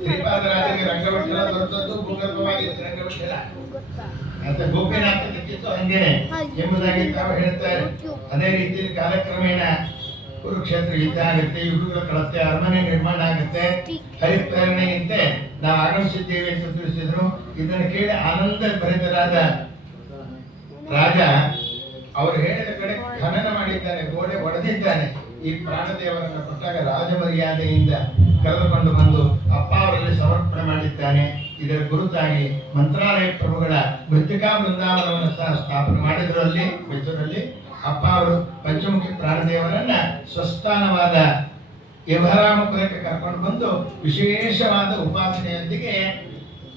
ಶ್ರೀಪಾದರಾಜರಿಗೆ ರಂಗಭಟ್ಟರ ದೊರೆತದ್ದು ಭೂಗರ್ಭವಾಗಿತ್ತು. ರಂಗಭಟ್ಟರ ಮತ್ತೆ ಗೋಪಿನಾಥಕ್ಕಿತ್ತು ಹಂಗೇನೆ ಎಂಬುದಾಗಿ ತಾವು ಹೇಳ್ತಾರೆ. ಅದೇ ರೀತಿಯಲ್ಲಿ ಕಾಲಕ್ರಮೇಣ ಕುರುಕ್ಷೇತ್ರ ಯುದ್ಧ ಆಗುತ್ತೆ, ಯುಗಗಳ ಕಳತೆ, ಅರಮನೆ ನಿರ್ಮಾಣ ಆಗುತ್ತೆ. ಹರಿಪ್ರೇರಣೆಯಂತೆ ನಾವು ಆಗಮಿಸಿದ್ದೇವೆ ಅಂತ ತಿಳಿಸಿದ್ರು. ಇದನ್ನು ಕೇಳಿ ಆನಂದ ಭರಿತರಾದ ರಾಜ ಅವರು ಹೇಳಿದ ಕಡೆ ಖನನ ಮಾಡಿದ್ದಾನೆ, ಗೋಡೆ ಒಡೆದಿದ್ದಾನೆ. ಈ ಪ್ರಾಣದೇವರನ್ನು ಕೊಟ್ಟಾಗ ರಾಜ ಮರ್ಯಾದೆಯಿಂದ ಕರೆದುಕೊಂಡು ಬಂದು ಅಪ್ಪ ಅವರಲ್ಲಿ ಸಮರ್ಪಣೆ ಮಾಡಿದ್ದಾನೆ. ಇದರ ಗುರುತಾಗಿ ಮಂತ್ರಾಲಯ ಪ್ರಭುಗಳ ಮೃತ್ತಿಕಾ ಬೃಂದಾವನವನ್ನು ಸಹ ಸ್ಥಾಪನೆ ಮಾಡಿದ್ರಲ್ಲಿ ಮೈಸೂರಲ್ಲಿ. ಅಪ್ಪ ಅವರು ಪಂಚಮುಖಿ ಪ್ರಾಣದೇವರನ್ನ ಸ್ವಸ್ಥಾನವಾದ ಯಮರಾಮಪುರಕ್ಕೆ ಕರ್ಕೊಂಡು ಬಂದು ವಿಶೇಷವಾದ ಉಪಾಸನೆಯೊಂದಿಗೆ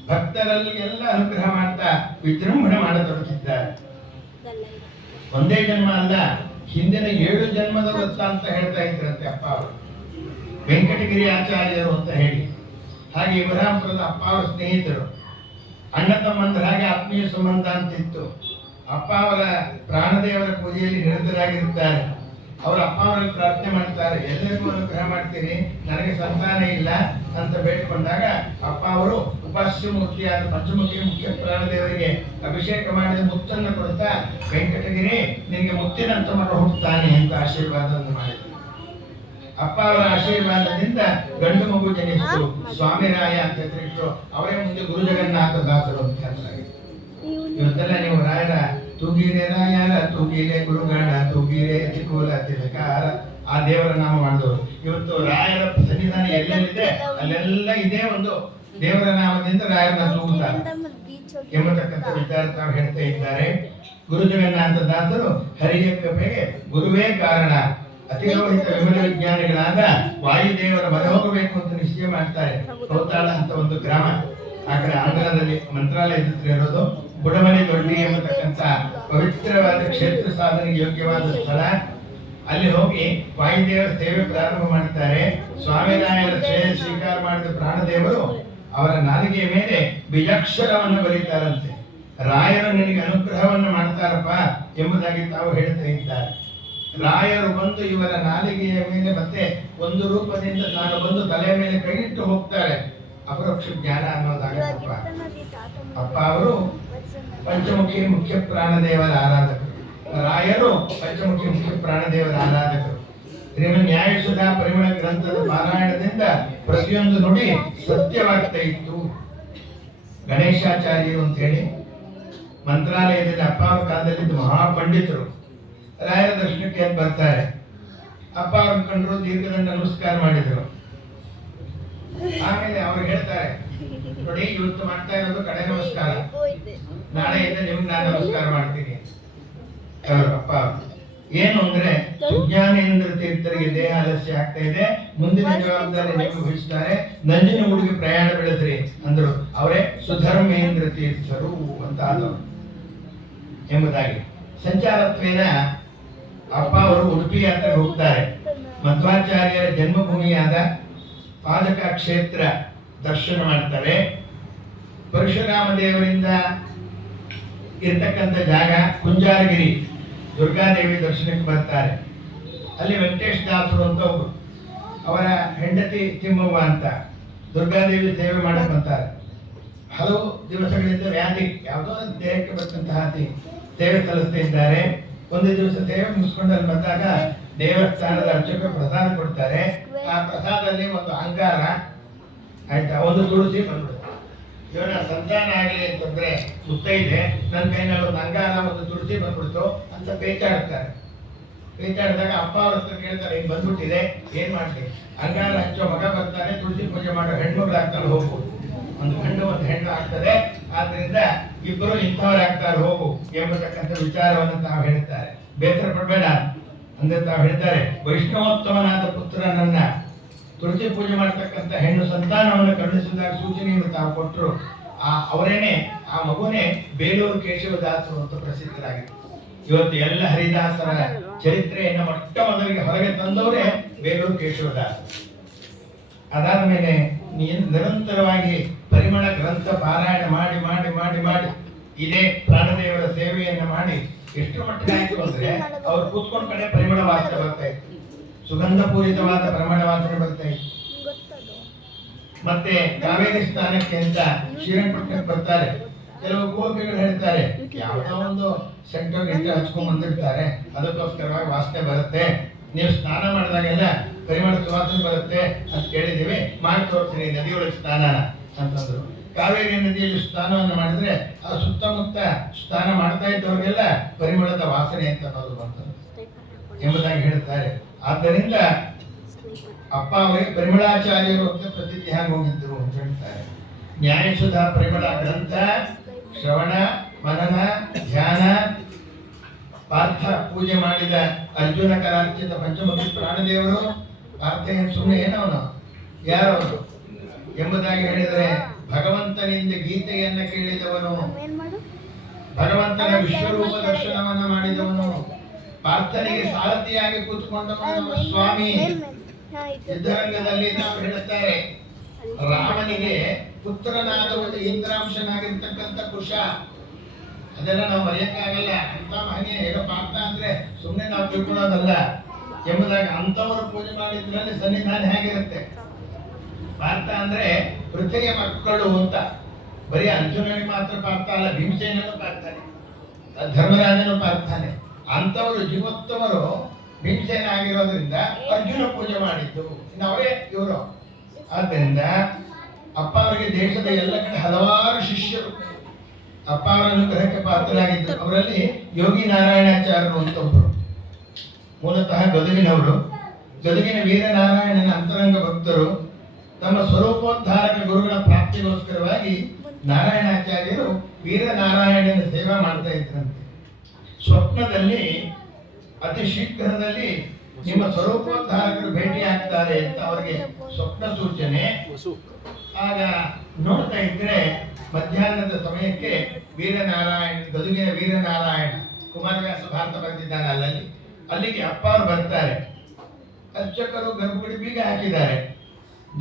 ಭಕ್ತರಲ್ಲಿ ಎಲ್ಲ ಅನುಗ್ರಹ ಮಾಡ್ತಾ ವಿಜೃಂಭಣೆ ಮಾಡತೊಡಗಿದ್ದಾರೆ. ಒಂದೇ ಜನ್ಮ ಅಲ್ಲ, ಹಿಂದಿನ 7 ಜನ್ಮದ ವೃತ್ತ ಅಂತ ಹೇಳ್ತಾ ಇದ್ರಂತೆ ಅಪ್ಪ ಅವರು. ವೆಂಕಟಗಿರಿ ಆಚಾರ್ಯರು ಅಂತ ಹೇಳಿ. ಹಾಗೆ ಯಮರಾಮಪುರದ ಅಪ್ಪ ಅವರ ಸ್ನೇಹಿತರು, ಅಣ್ಣ ತಮ್ಮಂದ್ರ ಹಾಗೆ ಆತ್ಮೀಯ ಸಂಬಂಧ ಅಂತಿತ್ತು. ಅಪ್ಪ ಅವರ ಪ್ರಾಣದೇವರ ಪೂಜೆಯಲ್ಲಿ ನಿರತರಾಗಿರುತ್ತಾರೆ. ಅವರ ಅಪ್ಪ ಅವರಲ್ಲಿ ಪ್ರಾರ್ಥನೆ ಮಾಡ್ತಾರೆ, ಎಲ್ಲರಿಗೂ ಅನುಗ್ರಹ ಮಾಡ್ತೀನಿ, ನನಗೆ ಸಂತಾನ ಇಲ್ಲ ಅಂತ ಬೇಡ್ಕೊಂಡಾಗ ಅಪ್ಪ ಅವರು ಉಪಾಸ್ಯ ಮೂರ್ತಿಯಾದ ಪಂಚಮುಖಿ ಮುಖ್ಯ ಪ್ರಾಣದೇವರಿಗೆ ಅಭಿಷೇಕ ಮಾಡಿದ ಮುತ್ತನ್ನು ಕೊಡ್ತಾ, ವೆಂಕಟಗಿರಿ ನಿನಗೆ ಮುತ್ತಿನಂತ ಮಗ ಹುಟ್ಟುತ್ತಾನೆ ಅಂತ ಆಶೀರ್ವಾದವನ್ನು ಮಾಡಿದ್ರು. ಅಪ್ಪ ಅವರ ಆಶೀರ್ವಾದದಿಂದ ಗಂಡು ಮಗು ಜನಿಸಿತು, ಸ್ವಾಮಿರಾಯ ಅಂತ ಹೆಸರಿಟ್ಟು ಅವರೇ ಮುಂದೆ ಗುರು ಜಗನ್ನಾಥ ದಾಸರು ಅಂತ ಹೇಳ್ತಾರೆ. ಇವತ್ತೆಲ್ಲ ನೀವು ರಾಯರ ತೂಗಿರೆ ರಾಯರ ತೂಗಿರೆ ಗುರುಗಾಡ ತೂಗಿರೆ ತಿಕೋಲ ತಿಲಕಾರ ಆ ದೇವರ ನಾಮ ಮಾಡಿದವರು. ಇವತ್ತು ರಾಯರ ಸನ್ನಿಧಾನ ಎಲ್ಲೆಲ್ಲಿದೆ ಅಲ್ಲೆಲ್ಲ ಇದೇ ಒಂದು ದೇವರ ನಾಮದಿಂದ ರಾಯರನ್ನ ತೂಗುತ್ತಾರೆ ಎಂಬತಕ್ಕಂಥ ವಿಚಾರ ತಾವು ಹೇಳ್ತಾ ಇದ್ದಾರೆ. ಗುರು ಜಗನ್ನಾಥ ದಾಸರು ಹರಿಯ ಕೃಪೆಗೆ ಗುರುವೇ ಕಾರಣ. ಅತಿರೋಹಿತ ವಿಮಲ ವಿಜ್ಞಾನಿಗಳಾದ ವಾಯುದೇವರ ಮನೆ ಹೋಗಬೇಕು ಅಂತ ನಿಶ್ಚಯ ಮಾಡ್ತಾರೆ. ಕೌತಾಳ ಅಂತ ಒಂದು ಗ್ರಾಮ, ಆ ಕಡೆ ಆಂಧ್ರದಲ್ಲಿ ಮಂತ್ರಾಲಯದ ಹತ್ರ ಇರೋದು. ಬುಡಮನೆ ದೊಡ್ಡಿ ಎಂಬತಕ್ಕಂಥ ಪವಿತ್ರವಾದ ಕ್ಷೇತ್ರ ಸಾಧನೆಗೆ ಯೋಗ್ಯವಾದ ಸ್ಥಳ. ಅಲ್ಲಿ ಹೋಗಿ ವಾಯುದೇವರ ಸೇವೆ ಪ್ರಾರಂಭ ಮಾಡ್ತಾರೆ. ಸ್ವಾಮಿರಾಯರ ಸೇವೆ ಸ್ವೀಕಾರ ಮಾಡಿದ ಪ್ರಾಣದೇವರು ಅವರ ನಾಲಿಗೆಯ ಮೇಲೆ ಬೀಜಾಕ್ಷರವನ್ನು ಬರೀತಾರಂತೆ. ರಾಯರು ನಿನಗೆ ಅನುಗ್ರಹವನ್ನು ಮಾಡ್ತಾರಪ್ಪ ಎಂಬುದಾಗಿ ತಾವು ಹೇಳ್ತಾ ಇದ್ದಾರೆ. ರಾಯರು ಬಂದು ಇವರ ನಾಲಿಗೆಯ ಮೇಲೆ ಮತ್ತೆ ಒಂದು ರೂಪದಿಂದ ನಾನು ಬಂದು ತಲೆಯ ಮೇಲೆ ಕೈಯಿಟ್ಟು ಹೋಗ್ತಾರೆ. ಅಪರೋಕ್ಷ ಜ್ಞಾನ ಅನ್ನೋದಾಗತ್ತಪ್ಪ. ಅಪ್ಪ ಅವರು ಪಂಚಮುಖಿ ಮುಖ್ಯ ಪ್ರಾಣದೇವರ ಆರಾಧಕರು, ರಾಯರು ಪಂಚಮುಖಿ ಮುಖ್ಯ ಪ್ರಾಣದೇವರ ಆರಾಧಕರು. ಶ್ರೀಮನ್ ನ್ಯಾಯಸುಧಾ ಪರಿಮಳ ಗ್ರಂಥದ ಪಾರಾಯಣದಿಂದ ಪ್ರತಿಯೊಂದು ನುಡಿ ಸತ್ಯವಾಗ್ತಾ ಇತ್ತು. ಗಣೇಶಾಚಾರ್ಯರು ಅಂತ ಹೇಳಿ ಮಂತ್ರಾಲಯದಲ್ಲಿ ಅಪ್ಪ ಅವರ ಕಾಲದಲ್ಲಿ ಮಹಾಪಂಡಿತರು ರಾಯರ ದರ್ಶನಕ್ಕೆ ಬರ್ತಾರೆ. ಅಪ್ಪ ಅವ್ರನ್ನ ಕಂಡ್ರು, ದೀರ್ಘದಂಡ ನಮಸ್ಕಾರ ಮಾಡಿದ್ರು. ಆಮೇಲೆ ಅವ್ರು ಹೇಳ್ತಾರೆ, ನೋಡಿ ಇವತ್ತು ಮಾಡ್ತಾ ಇರೋದು ಕಡೆ ನಮಸ್ಕಾರ, ನಾಳೆ ಇದೆ ನಿಮ್ಗೆ ನಾನು ನಮಸ್ಕಾರ ಮಾಡ್ತೀನಿ. ಅಪ್ಪ ಏನು ಅಂದ್ರೆ ಸುಜ್ಞಾನೇಂದ್ರ ತೀರ್ಥರಿಗೆ ದೇಹ ಆಲಸ್ಯ ಆಗ್ತಾ ಇದೆ, ಮುಂದಿನ ಜವಾಬ್ದಾರಿ ನೀವು ವಹಿಸ್ತಾರೆ, ನಂಜನಗೂಡಿಗೆ ಪ್ರಯಾಣ ಬೆಳೆದ್ರಿ ಅಂದ್ರು. ಅವರೇ ಸುಧರ್ಮೇಂದ್ರ ತೀರ್ಥರು ಅಂತ ಆದವರು ಎಂಬುದಾಗಿ. ಸಂಚಾರತ್ವೇನ ಅಪ್ಪ ಅವರು ಉಡುಪಿ ಯಾತ್ರೆಗೆ ಹೋಗ್ತಾರೆ. ಮಧ್ವಾಚಾರ್ಯರ ಜನ್ಮಭೂಮಿಯಾದ ಪಾದಕ ಕ್ಷೇತ್ರ ದರ್ಶನ ಮಾಡ್ತಾರೆ. ಪರಶುರಾಮ ದೇವರಿಂದ ಇರ್ತಕ್ಕಂಥ ಜಾಗ ಕುಂಜಾರಗಿರಿ, ದುರ್ಗಾದೇವಿ ದರ್ಶನಕ್ಕೆ ಬರ್ತಾರೆ. ಅಲ್ಲಿ ವೆಂಕಟೇಶ ದಾಸರು ಅಂತ ಒಬ್ರು, ಅವರ ಹೆಂಡತಿ ತಿಮ್ಮವ್ವ ಅಂತ ದುರ್ಗಾದೇವಿ ಸೇವೆ ಮಾಡಕ್ ಬಂತಾರೆ. ಹಲವು ದಿವಸಗಳಿಂದ ವ್ಯಾಧಿ, ಯಾವುದೋ ದೇಹಕ್ಕೆ ಬರ್ತಂತಹ ಸೇವೆ ಸಲ್ಲಿಸ್ತಾ ಇದ್ದಾರೆ. ಒಂದು ದಿವಸ ಸೇವೆ ಮುಗಿಸ್ಕೊಂಡು ಅಲ್ಲಿ ಬಂದಾಗ ದೇವಸ್ಥಾನದ ಅರ್ಚಕ ಪ್ರಸಾದ ಕೊಡ್ತಾರೆ. ಆ ಪ್ರಸಾದದಲ್ಲಿ ಒಂದು ಅಂಗಾರ ಆಯ್ತಾ, ಒಂದು ತುಳಸಿ ಬಂದ್ಬಿಡುತ್ತೆ. ಇವನ ಸಂತಾನ ಆಗಲಿ ಅಂತಂದ್ರೆ ಮುತ್ತೈದೆ ನನ್ನ ಕೈನಲ್ಲಿ ಒಂದು ಅಂಗಾರ ಒಂದು ತುಳಸಿ ಬಂದ್ಬಿಡ್ತು ಅಂತ ಬೇಚಾಡ್ತಾರೆ. ಬೇಚಾಡಿದಾಗ ಅಪ್ಪ ಅವ್ರ ಹತ್ರ ಕೇಳ್ತಾರೆ, ಹಿಂಗ್ ಬಂದ್ಬಿಟ್ಟಿದೆ ಏನ್ ಮಾಡ್ಲಿ? ಅಂಗಾರ ಹಚ್ಚೋ ಮಗ ಬರ್ತಾನೆ, ತುಳಸಿ ಪೂಜೆ ಮಾಡೋ ಹೆಣ್ಮಗಳು ಆಗ್ತಾರೆ, ಹೋಗು. ಒಂದು ಗಂಡು ಒಂದು ಹೆಣ್ಣು ಆಗ್ತದೆ, ಆದ್ರಿಂದ ಇಬ್ಬರು ಇಂಥವ್ರಾಗ್ತಾರೆ, ಹೋಗು ಎಂಬತಕ್ಕಂಥ ವಿಚಾರವನ್ನು ತಾವು ಹೇಳ್ತಾರೆ. ಬೇಸರ ಪಡ್ಬೇಡ ಅಂದ್ರೆ ತಾವು ಹೇಳ್ತಾರೆ, ವೈಷ್ಣವೋತ್ತಮನಾದ ಪುತ್ರನನ್ನ ತುಳಸಿ ಪೂಜೆ ಮಾಡ್ತಕ್ಕಂಥ ಹೆಣ್ಣು ಸಂತಾನವನ್ನು ಕರುಣಿಸಿದಾಗ ಸೂಚನೆಯನ್ನು ತಾವು ಕೊಟ್ಟರು. ಅವರೇನೆ, ಆ ಮಗುನೇ ಬೇಲೂರು ಕೇಶವದಾಸರು ಅಂತ ಪ್ರಸಿದ್ಧರಾಗಿತ್ತು. ಇವತ್ತು ಎಲ್ಲ ಹರಿದಾಸರ ಚರಿತ್ರೆಯನ್ನು ಮೊಟ್ಟ ಮೊದಲಿಗೆ ಹೊರಗೆ ತಂದವರೇ ಬೇಲೂರು ಕೇಶವದಾಸ. ಅದಾದ ಮೇಲೆ ನಿರಂತರವಾಗಿ ಪರಿಮಳ ಗ್ರಂಥ ಪಾರಾಯಣ ಮಾಡಿ ಮಾಡಿ ಮಾಡಿ ಮಾಡಿ ಇದೇ ಪ್ರಾಣದೇವರ ಸೇವೆಯನ್ನು ಮಾಡಿ ಎಷ್ಟು ಮಟ್ಟಿಗೆ ಆಯ್ತು ಅಂದ್ರೆ ಅವ್ರು ಕೂತ್ಕೊಂಡ್ ಕಡೆ ಪರಿಮಳ ವಾಸನೆ ಬರ್ತಾ ಇತ್ತು, ಸುಗಂಧ ಪೂರಿತವಾದ ಪರಿಮಳ ವಾಸನೆ ಬರ್ತಾ ಇತ್ತು. ಮತ್ತೆ ಕಾವೇರಿ ಸ್ನಾನಕ್ಕೆ ಅಂತ ಶ್ರೀರಂಗಪಟ್ಟಣಕ್ಕೆ ಬರ್ತಾರೆ. ಕೆಲವು ಗೋಪಿಗಳು ಹೇಳ್ತಾರೆ ಯಾವ್ದೋ ಒಂದು ಸೆಂಟರ್ ಹಚ್ಕೊಂಡ್ ಬಂದಿರ್ತಾರೆ, ಅದಕ್ಕೋಸ್ಕರವಾಗಿ ವಾಸನೆ ಬರುತ್ತೆ, ನೀವು ಸ್ನಾನ ಮಾಡಿದಾಗೆಲ್ಲ ಪರಿಮಳ ಸುವಾಸನೆ ಬರುತ್ತೆ ಅಂತ ಕೇಳಿದೀವಿ, ಮಾಡಿ ತೋರಿಸ್ತೀನಿ ನದಿಯೊಳಗೆ ಸ್ನಾನ ಅಂತಂದ್ರು. ಕಾವೇರಿ ನದಿಯಲ್ಲಿ ಸ್ನಾನವನ್ನು ಮಾಡಿದ್ರೆ ಆ ಸುತ್ತಮುತ್ತ ಸ್ನಾನ ಮಾಡ್ತಾ ಇದ್ದವ್ರಿಗೆಲ್ಲ ಪರಿಮಳದ ವಾಸನೆ ಅಂತ ಅನ್ನೋದು ಬರ್ತದೆ ಎಂಬುದಾಗಿ ಹೇಳ್ತಾರೆ. ಆದ್ದರಿಂದ ಅಪ್ಪ ಅವರಿಗೆ ಪರಿಮಳಾಚಾರ್ಯರು ಅಂತ ಪ್ರಸಿದ್ಧಿ ಆಗಿ ಹೋಗಿದ್ರು ಅಂತ ಹೇಳ್ತಾರೆ. ನ್ಯಾಯಸುಧ ಪರಿಮಳ ಗ್ರಂಥ ಶ್ರವಣ ಮನನ ಧ್ಯಾನ ಪಾರ್ಥ ಪೂಜೆ ಮಾಡಿದ ಅರ್ಜುನ ಕರಾರ್ಚಿತ ಪಂಚಮುಖಿ ಪ್ರಾಣದೇವರು ಪಾರ್ಥ ಏನು ಸುಮ್ಮನೆ ಏನವನು ಯಾರವನು ಎಂಬುದಾಗಿ ಹೇಳಿದರೆ ಭಗವಂತನಿಂದ ಗೀತೆಯನ್ನ ಕೇಳಿದವನು, ಭಗವಂತನ ವಿಶ್ವರೂಪ ದರ್ಶನವನ್ನ ಮಾಡಿದವನು, ಪಾರ್ಥನಿಗೆ ಸಾರಥಿಯಾಗಿ ಕೂತ್ಕೊಂಡವನು ನಮ್ಮ ಸ್ವಾಮಿ. ಯುದ್ಧರಂಗದಲ್ಲಿ ನಾವು ಹೇಳುತ್ತಾರೆ ರಾಮನಿಗೆ ಪುತ್ರನಾದವನು ಇಂದ್ರಾಂಶನಾಗಿರ್ತಕ್ಕಂಥ ಕುಶ, ಅದೆಲ್ಲ ನಾವು ಮರೆಯಕ್ಕಾಗಲ್ಲ. ಅಂತ ಮಹನೀಯ ಹೇಳೋ ಪಾರ್ಥ ಅಂದ್ರೆ ಸುಮ್ಮನೆ ನಾವು ತಿಳ್ಕೊಳ್ಳೋದಲ್ಲ ಎಂಬುದಾಗಿ ಅಂತವರು ಪೂಜೆ ಮಾಡಿದ್ರಲ್ಲಿ ಸನ್ನಿಧಾನ ಹೇಗಿರುತ್ತೆ. ಪಾರ್ಥ ಅಂದ್ರೆ ಪೃಥ್ವಿಯ ಮಕ್ಕಳು ಅಂತ, ಬರೀ ಅರ್ಜುನನಿಗೆ ಮಾತ್ರ ಪಾರ್ಥ ಅಲ್ಲ, ಭೀಮಸೇನನು ಪಾರ್ಥನೆ, ಧರ್ಮರಾಜನು ಪಾರ್ಥನೆ. ಅಂತವರು ಜೀವೋತ್ತಮರು ಭೀಮಸೇನ ಆಗಿರೋದ್ರಿಂದ ಅರ್ಜುನ ಪೂಜೆ ಮಾಡಿದ್ದು ಅವರೇ ಇವರು. ಆದ್ದರಿಂದ ಅಪ್ಪ ಅವರಿಗೆ ದೇಶದ ಎಲ್ಲ ಕಡೆ ಹಲವಾರು ಶಿಷ್ಯರು ಅಪ್ಪ ಅವರನ್ನು ಗ್ರಹಕ್ಕೆ ಪಾತ್ರರಾಗಿದ್ದರು. ಅವರಲ್ಲಿ ಯೋಗಿ ನಾರಾಯಣಾಚಾರ್ಯರು ಅಂತ ಒಬ್ಬರು, ಮೂಲತಃ ಗದುಗಿನವರು. ಗದುಗಿನ ವೀರನಾರಾಯಣನ ಅಂತರಂಗ ಭಕ್ತರು. ತಮ್ಮ ಸ್ವರೂಪೋದ್ಧಾರಕ ಗುರುಗಳ ಪ್ರಾಪ್ತಿಗೋಸ್ಕರವಾಗಿ ನಾರಾಯಣಾಚಾರ್ಯರು ವೀರನಾರಾಯಣನ ಸೇವಾ ಮಾಡ್ತಾ ಇದ್ರಂತೆ. ಸ್ವಪ್ನದಲ್ಲಿ ಅತಿ ಶೀಘ್ರದಲ್ಲಿ ನಿಮ್ಮ ಸ್ವರೂಪೋದ್ಧಾರಕರು ಭೇಟಿ ಆಗ್ತಾರೆ ಅಂತ ಅವರಿಗೆ ಸ್ವಪ್ನ ಸೂಚನೆ. ಆಗ ನೋಡ್ತಾ ಇದ್ರೆ ಮಧ್ಯಾಹ್ನದ ಸಮಯಕ್ಕೆ ವೀರನಾರಾಯಣ, ಗದುಗಿನ ವೀರನಾರಾಯಣ ಕುಮಾರವ್ಯಾಸ ಭಾರತ ಬರೆದಿದ್ದಾನೆ ಅಲ್ಲಿಗೆ ಅಪ್ಪ ಅವರು ಬರ್ತಾರೆ. ಅರ್ಚಕರು ಗರ್ಭಗುಡಿ ಬೀಗ ಹಾಕಿದ್ದಾರೆ.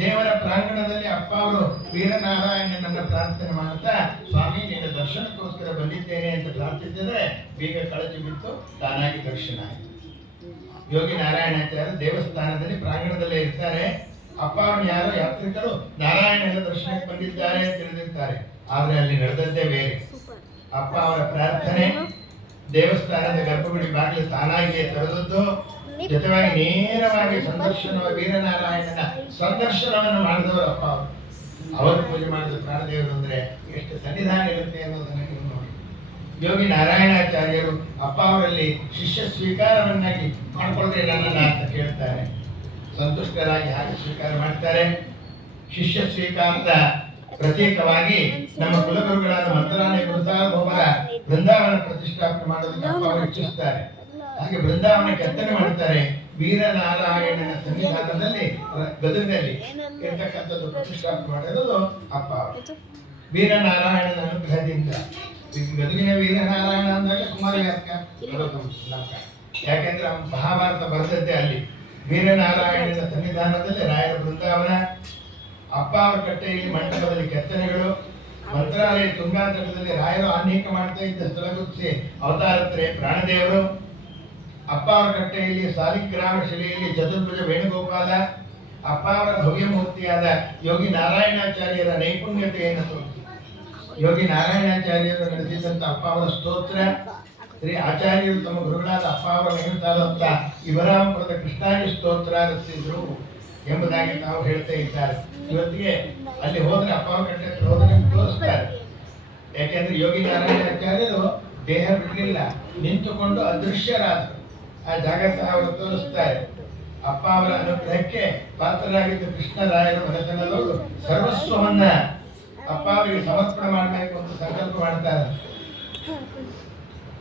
ದೇವರ ಪ್ರಾಂಗಣದಲ್ಲಿ ಅಪ್ಪ ಅವರು ವೀರನಾರಾಯಣನನ್ನ ಪ್ರಾರ್ಥನೆ ಮಾಡ್ತಾ, ಸ್ವಾಮಿ ನಿನ್ನ ದರ್ಶನಕ್ಕೋಸ್ಕರ ಬಂದಿದ್ದೇನೆ ಅಂತ ಪ್ರಾರ್ಥಿಸಿದ್ರೆ ಬೀಗ ಕಳಚಿ ಬಿಟ್ಟು ತಾನಾಗಿ ದರ್ಶನ ಆಯಿತು. ಯೋಗಿ ನಾರಾಯಣಾಚಾರ್ಯ ದೇವಸ್ಥಾನದಲ್ಲಿ ಪ್ರಾಂಗಣದಲ್ಲೇ ಇರ್ತಾರೆ. ಅಪ್ಪ ಅವ್ರನ್ನ ಯಾರೋ ಯಾತ್ರಿಕರು ನಾರಾಯಣನ ದರ್ಶನಕ್ಕೆ ಬಂದಿದ್ದಾರೆ ಅಂತ ತಿಳಿದಿರ್ತಾರೆ, ಆದ್ರೆ ಅಲ್ಲಿ ನಡೆದದ್ದೇ ಬೇರೆ. ಅಪ್ಪ ಅವರ ಪ್ರಾರ್ಥನೆ ದೇವಸ್ಥಾನದ ಗರ್ಭಗುಡಿ ಬಾಗಿಲು ತಾನಾಗಿಯೇ ತೆರೆದದ್ದು. ಜೊತೆಗಾಗಿ ನೇರವಾಗಿ ವೀರನಾರಾಯಣನ ಸಂದರ್ಶನವನ್ನು ಮಾಡಿದವರು ಅಪ್ಪ ಅವರು ಪೂಜೆ ಮಾಡಿದ ಪ್ರಾಣದೇವರು ಅಂದ್ರೆ ಎಷ್ಟು ಸನ್ನಿಧಾನ ಇರುತ್ತೆ ಅನ್ನೋದನ್ನ ನೀವು ನೋಡಿ. ಯೋಗಿ ನಾರಾಯಣಾಚಾರ್ಯರು ಅಪ್ಪ ಅವರಲ್ಲಿ ಶಿಷ್ಯ ಸ್ವೀಕಾರವನ್ನಾಗಿ ಮಾಡ್ಕೊಳ್ತೇ ನನ್ನನ್ನ ಅಂತ ಕೇಳ್ತಾರೆ. ಸಂತುಷ್ಟರಾಗಿ ಹಾಗೆ ಸ್ವೀಕಾರ ಮಾಡ್ತಾರೆ. ಶಿಷ್ಯ ಸ್ವೀಕಾರದ ಪ್ರತೀಕವಾಗಿ ನಮ್ಮ ಕುಲಗುರುಗಳಾದ ಮಂತ್ರಾಲಯ ಗುರುಸಾರ್ವಭೌಮರ ಬೃಂದಾವನ ಪ್ರತಿಷ್ಠಾಪನೆ ಮಾಡೋದಕ್ಕೆ ಅಪ್ಪ ಅವರು ಇಚ್ಛಿಸುತ್ತಾರೆ. ಹಾಗೆ ಬೃಂದಾವನ ಕೆತ್ತನೆ ಮಾಡುತ್ತಾರೆ. ವೀರನಾರಾಯಣನ ಸನ್ನಿಧಾನದಲ್ಲಿ ಗದಗಿನಲ್ಲಿ ಇರ್ತಕ್ಕಂಥದ್ದು ಪ್ರತಿಷ್ಠಾಪನೆ ಮಾಡಿರೋದು ಅಪ್ಪ ಅವರು. ವೀರನಾರಾಯಣನ ಅನುಗ್ರಹದಿಂದ ಗದಗಿನ ವೀರನಾರಾಯಣ ಅಂದಾಗ ಕುಮಾರವ್ಯಾಸ ಯಾಕೆಂದ್ರೆ ಅವನು ಮಹಾಭಾರತ ಬರೆದದ್ದೇ ಅಲ್ಲಿ. ವೀರನಾರಾಯಣನ ಸನ್ನಿಧಾನದಲ್ಲಿ ರಾಯರ ಬೃಂದಾವನ, ಅಪ್ಪ ಅವರ ಕಟ್ಟೆಯಲ್ಲಿ ಮಂಟಪದಲ್ಲಿ ಕೆತ್ತನೆಗಳು, ಮಂತ್ರಾಲಯ ತುಂಗಾತಟದಲ್ಲಿ ರಾಯರು ಆನ್ಹೀಕ ಮಾಡ್ತಾ ಇದ್ದ ಸ್ಥಳಗುತ್ಸಿ ಅವತಾರತ್ರೆ ಪ್ರಾಣದೇವರು, ಅಪ್ಪ ಅವರ ಕಟ್ಟೆಯಲ್ಲಿ ಸಾಲಿಗ್ರಾಮ ಶಿಲೆಯಲ್ಲಿ ಚತುರ್ಭುಜ ವೇಣುಗೋಪಾಲ, ಅಪ್ಪ ಅವರ ಭವ್ಯ ಮೂರ್ತಿಯಾದ ಯೋಗಿ ನಾರಾಯಣಾಚಾರ್ಯರ ನೈಪುಣ್ಯತೆಯನ್ನು ತೋರಿಸಿ ಯೋಗಿ ನಾರಾಯಣಾಚಾರ್ಯರು ನಡೆಸಿದಂತ ಅಪ್ಪ ಅವರ ಸ್ತೋತ್ರ, ಶ್ರೀ ಆಚಾರ್ಯರು ತಮ್ಮ ಗುರುಗಳಾದ ಅಪ್ಪ ಅವರ ನೇಮಿತಾದಂತ ಇವರಾಮಪುರದ ಕೃಷ್ಣಾಜಿ ಸ್ತೋತ್ರ ರಚಿಸಿದ್ರು ಎಂಬುದಾಗಿ ನಾವು ಹೇಳ್ತಾ ಇದ್ದಾರೆ. ಇವತ್ತಿಗೆ ಅಲ್ಲಿ ಹೋದ್ರೆ ಅಪ್ಪ ಅವರ ಕಟ್ಟೆ ಹೋದ್ರೆ ತೋರಿಸ್ತಾರೆ. ಯಾಕೆಂದ್ರೆ ಯೋಗಿ ನಾರಾಯಣಾಚಾರ್ಯರು ದೇಹ ಬಿಡಲಿಲ್ಲ, ನಿಂತುಕೊಂಡು ಅದೃಶ್ಯರಾದರು. ಆ ಜಾಗ ಸಹ ಅವರು ತೋರಿಸ್ತಾರೆ. ಅಪ್ಪ ಅವರ ಅನುಗ್ರಹಕ್ಕೆ ಪಾತ್ರರಾಗಿದ್ದ ಕೃಷ್ಣರಾಯರು ಮನೆತನದವರು ಸರ್ವಸ್ವವನ್ನ ಅಪ್ಪ ಅವರಿಗೆ ಸಮರ್ಪಣೆ ಮಾಡಬೇಕು ಅಂತ ಸಂಕಲ್ಪ ಮಾಡ್ತಾರೆ.